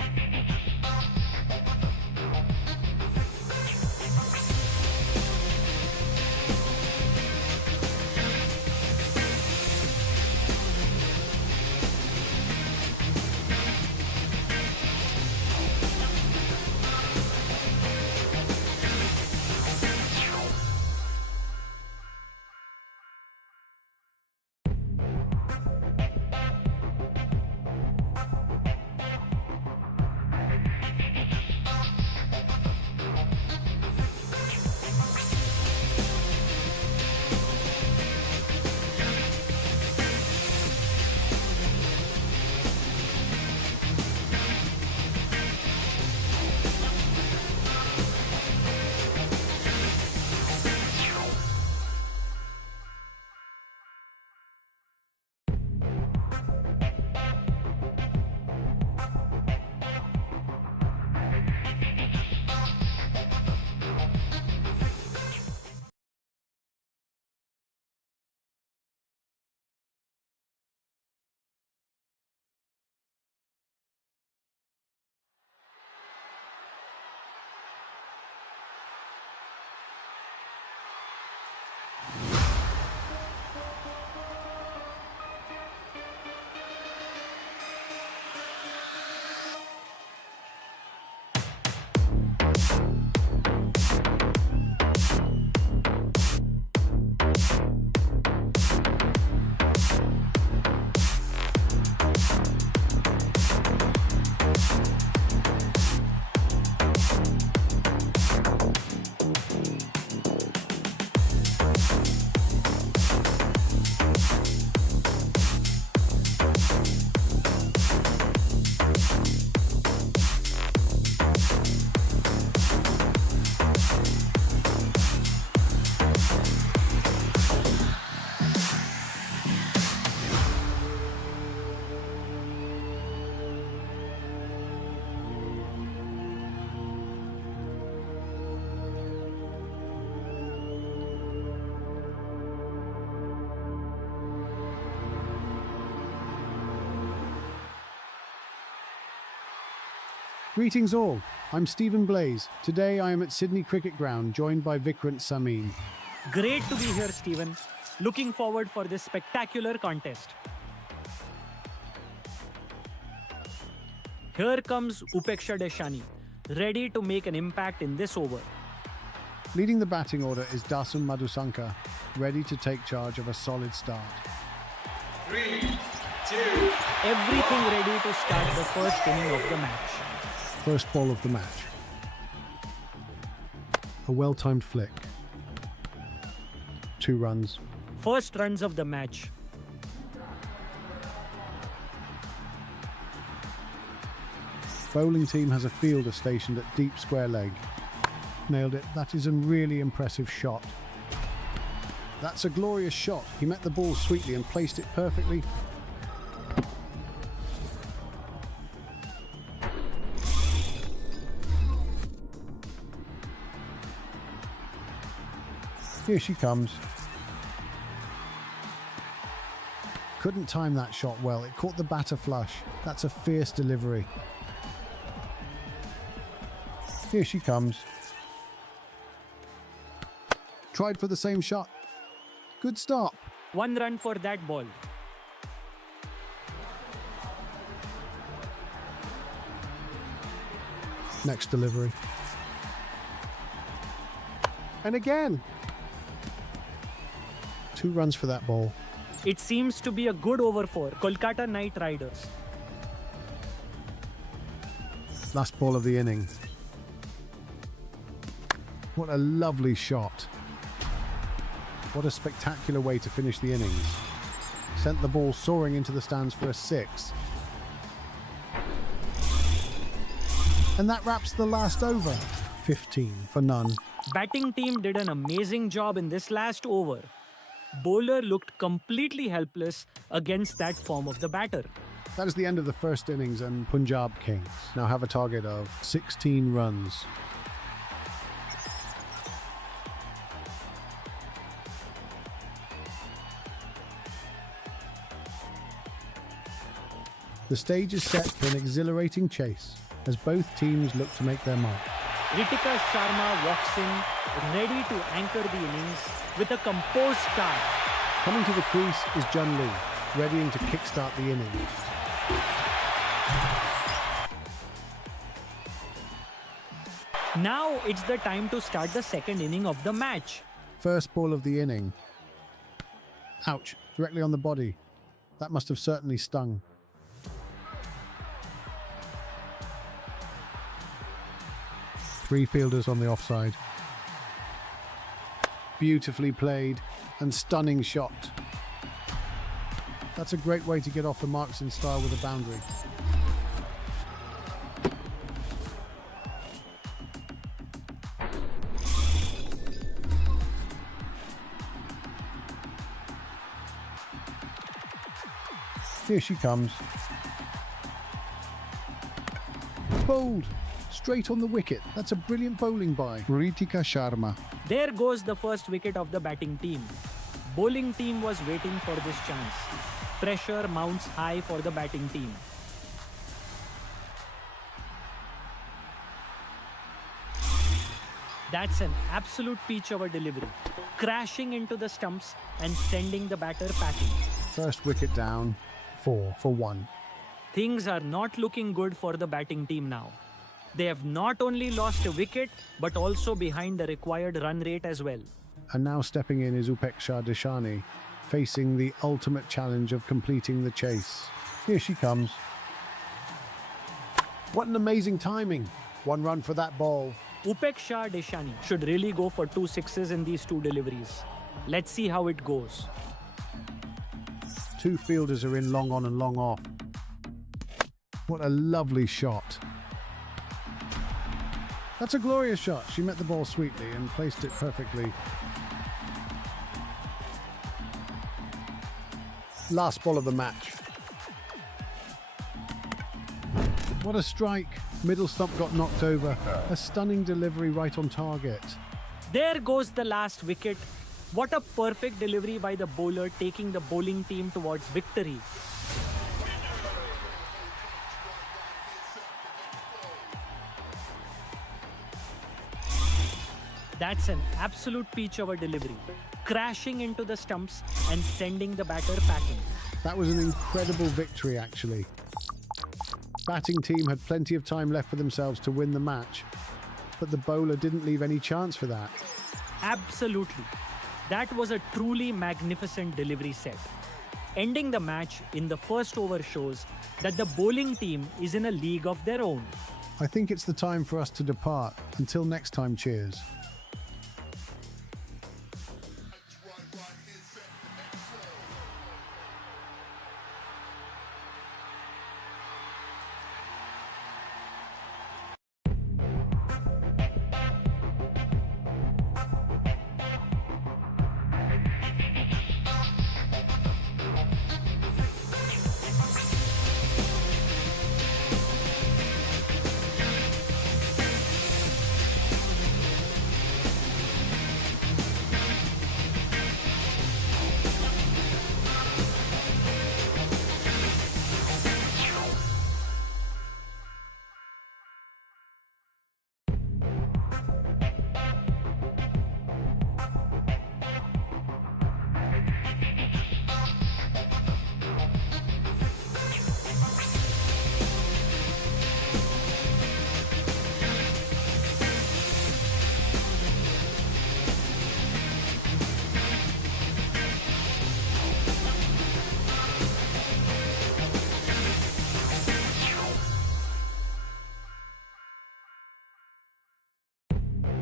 Greetings all, I'm Stephen Blaze. Today I am at Sydney Cricket Ground, joined by Vikrant Samin. Great to be here, Stephen. Looking forward for this spectacular contest. Here comes Upeksha Deshani, ready to make an impact in this over. Leading the batting order is Dasun Madhusankar, ready to take charge of a solid start. 3, 2, Everything ready to start the first inning of the match. First ball of the match. A well-timed flick. 2 runs. First runs of the match. Bowling team has a fielder stationed at deep square leg. Nailed it. That is a really impressive shot. That's a glorious shot. He met the ball sweetly and placed it perfectly. Here she comes. Couldn't time that shot well. It caught the batter flush. That's a fierce delivery. Here she comes. Tried for the same shot. Good stop. 1 run for that ball. Next delivery. And again. 2 runs for that ball. It seems to be a good over for Kolkata Knight Riders. Last ball of the inning. What a lovely shot. What a spectacular way to finish the innings. Sent the ball soaring into the stands for a 6. And that wraps the last over. 15 for none. Batting team did an amazing job in this last over. Bowler looked completely helpless against that form of the batter. That is the end of the first innings, and Punjab Kings now have a target of 16 runs. The stage is set for an exhilarating chase. as both teams look to make their mark. Ritika Sharma walks in, ready to anchor the innings with a composed start. Coming to the crease is Jun Lee, readying to kickstart the innings. Now it's the time to start the second inning of the match. First ball of the inning. Ouch, directly on the body. That must have certainly stung. Three fielders on the offside. Beautifully played and stunning shot. That's a great way to get off the marks in style with a boundary. Here she comes. Bowled! Straight on the wicket. That's a brilliant bowling by Ritika Sharma. There goes the first wicket of the batting team. Bowling team was waiting for this chance. Pressure mounts high for the batting team. That's an absolute peach over delivery. Crashing into the stumps and sending the batter packing. First wicket down. 4 for 1. Things are not looking good for the batting team now. They have not only lost a wicket, but also behind the required run rate as well. And now stepping in is Upeksha Deshani, facing the ultimate challenge of completing the chase. Here she comes. What an amazing timing. 1 run for that ball. Upeksha Deshani should really go for 2 sixes in these 2 deliveries. Let's see how it goes. 2 fielders are in long on and long off. What a lovely shot. That's a glorious shot. She met the ball sweetly and placed it perfectly. Last ball of the match. What a strike. Middle stump got knocked over. A stunning delivery right on target. There goes the last wicket. What a perfect delivery by the bowler, taking the bowling team towards victory. That's an absolute peach over delivery. Crashing into the stumps and sending the batter packing. That was an incredible victory, actually. Batting team had plenty of time left for themselves to win the match, but the bowler didn't leave any chance for that. Absolutely. That was a truly magnificent delivery set. Ending the match in the first over shows that the bowling team is in a league of their own. I think it's the time for us to depart. Until next time, cheers.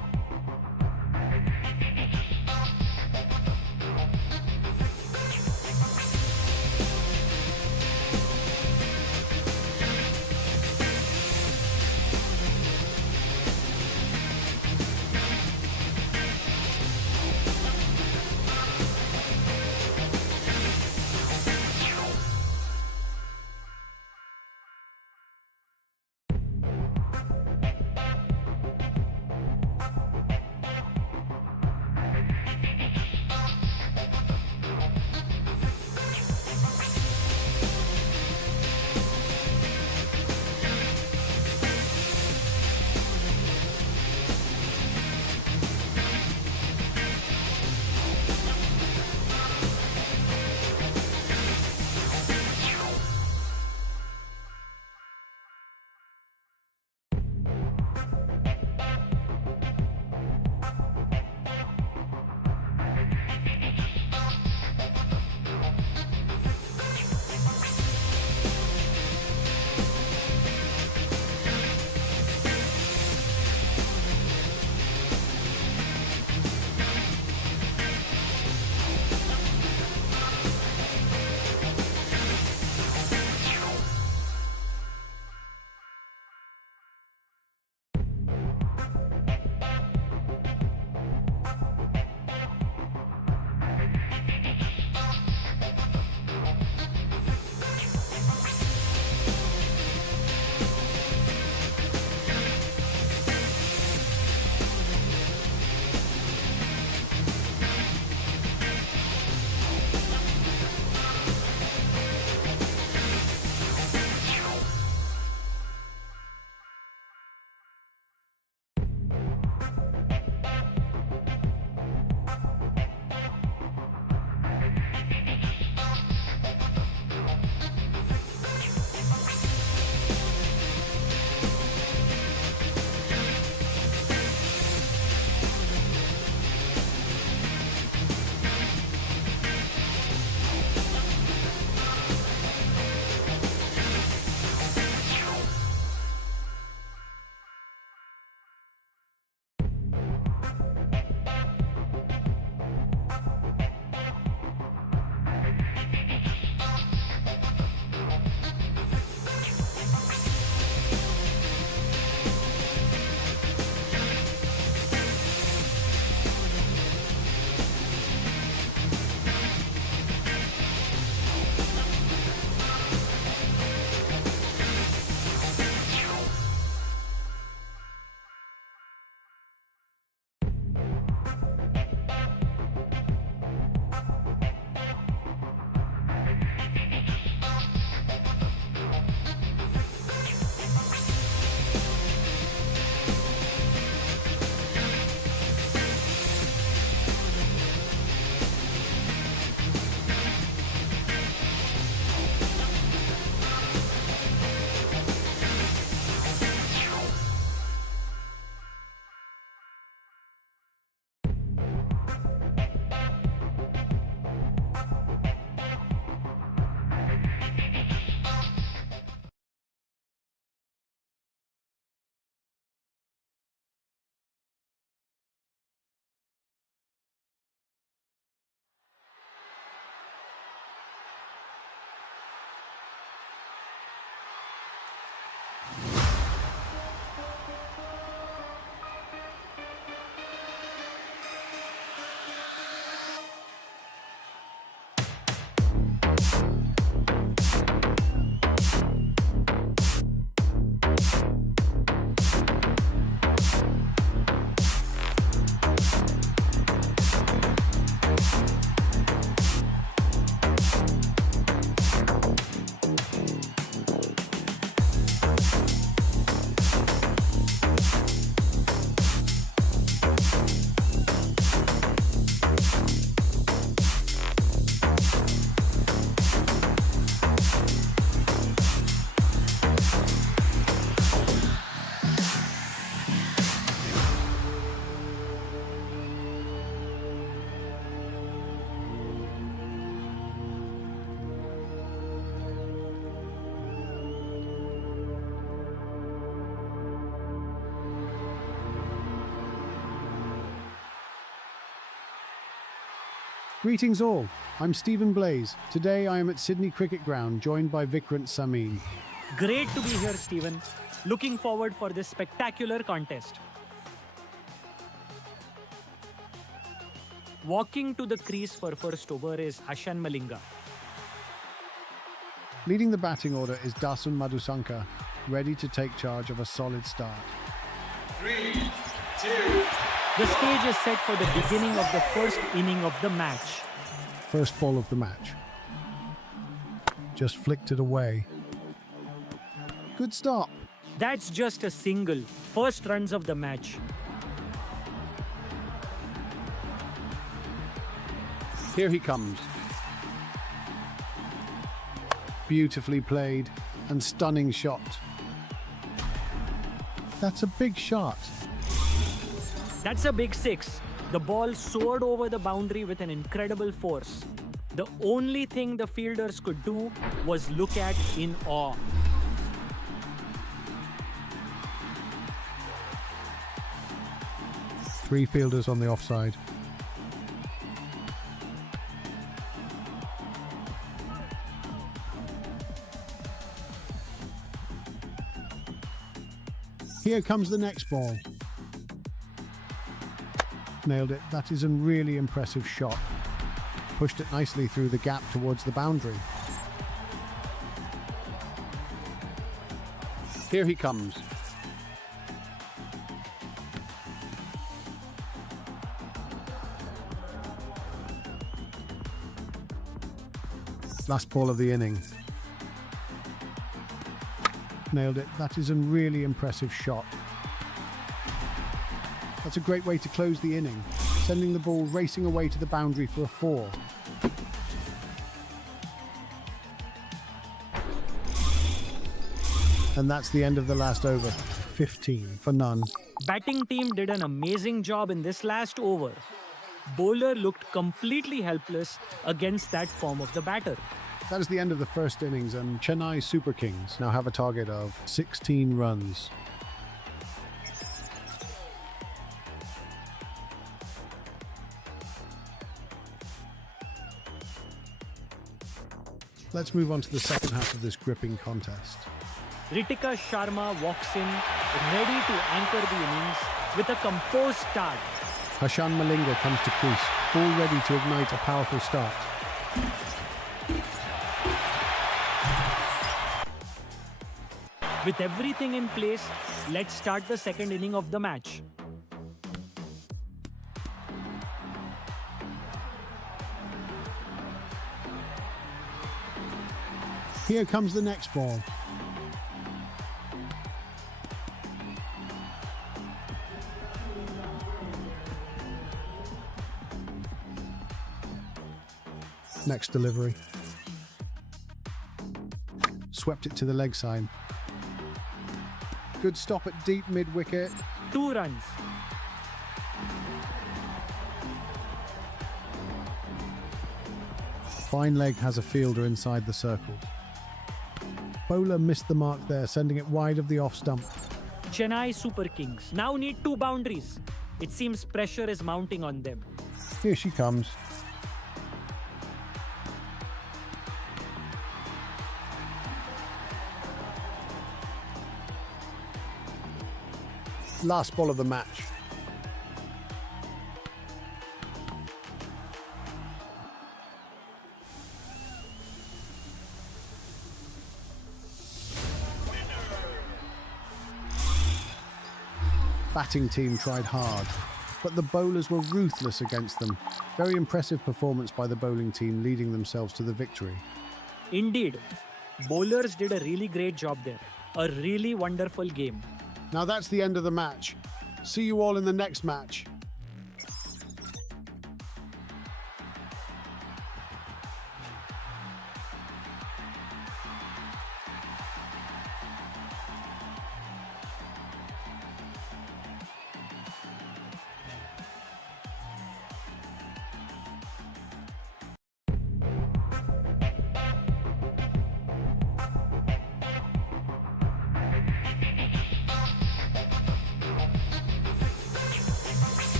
Greetings all, I'm Stephen Blaze. Today I am at Sydney Cricket Ground, joined by Vikrant Samin. Great to be here, Stephen. Looking forward for this spectacular contest. Walking to the crease for first over is Hashan Malinga. Leading the batting order is Dasun Madhusankar, ready to take charge of a solid start. 3, 2, The stage is set for the beginning of the first inning of the match. First ball of the match. Just flicked it away. Good stop. That's just a single. First runs of the match. Here he comes. Beautifully played and stunning shot. That's a big shot. That's a big six. The ball soared over the boundary with an incredible force. The only thing the fielders could do was look at in awe. Three fielders on the offside. Here comes the next ball. Nailed it. That is a really impressive shot. Pushed it nicely through the gap towards the boundary. Here he comes. Last ball of the inning. Nailed it. That is a really impressive shot. That's a great way to close the inning, sending the ball racing away to the boundary for a 4. And that's the end of the last over. 15 for none. Batting team did an amazing job in this last over. Bowler looked completely helpless against that form of the batter. That is the end of the first innings, and Chennai Super Kings now have a target of 16 runs. Let's move on to the second half of this gripping contest. Ritika Sharma walks in, ready to anchor the innings with a composed start. Hashan Malinga comes to crease, all ready to ignite a powerful start. With everything in place, let's start the second inning of the match. Here comes the next ball. Next delivery. Swept it to the leg side. Good stop at deep mid-wicket. 2 runs. Fine leg has a fielder inside the circle. Bowler missed the mark there, sending it wide of the off stump. Chennai Super Kings now need 2 boundaries. It seems pressure is mounting on them. Here she comes. Last ball of the match. Batting team tried hard, but the bowlers were ruthless against them. Very impressive performance by the bowling team, leading themselves to the victory. Indeed, bowlers did a really great job there. A really wonderful game. Now that's the end of the match. See you all in the next match.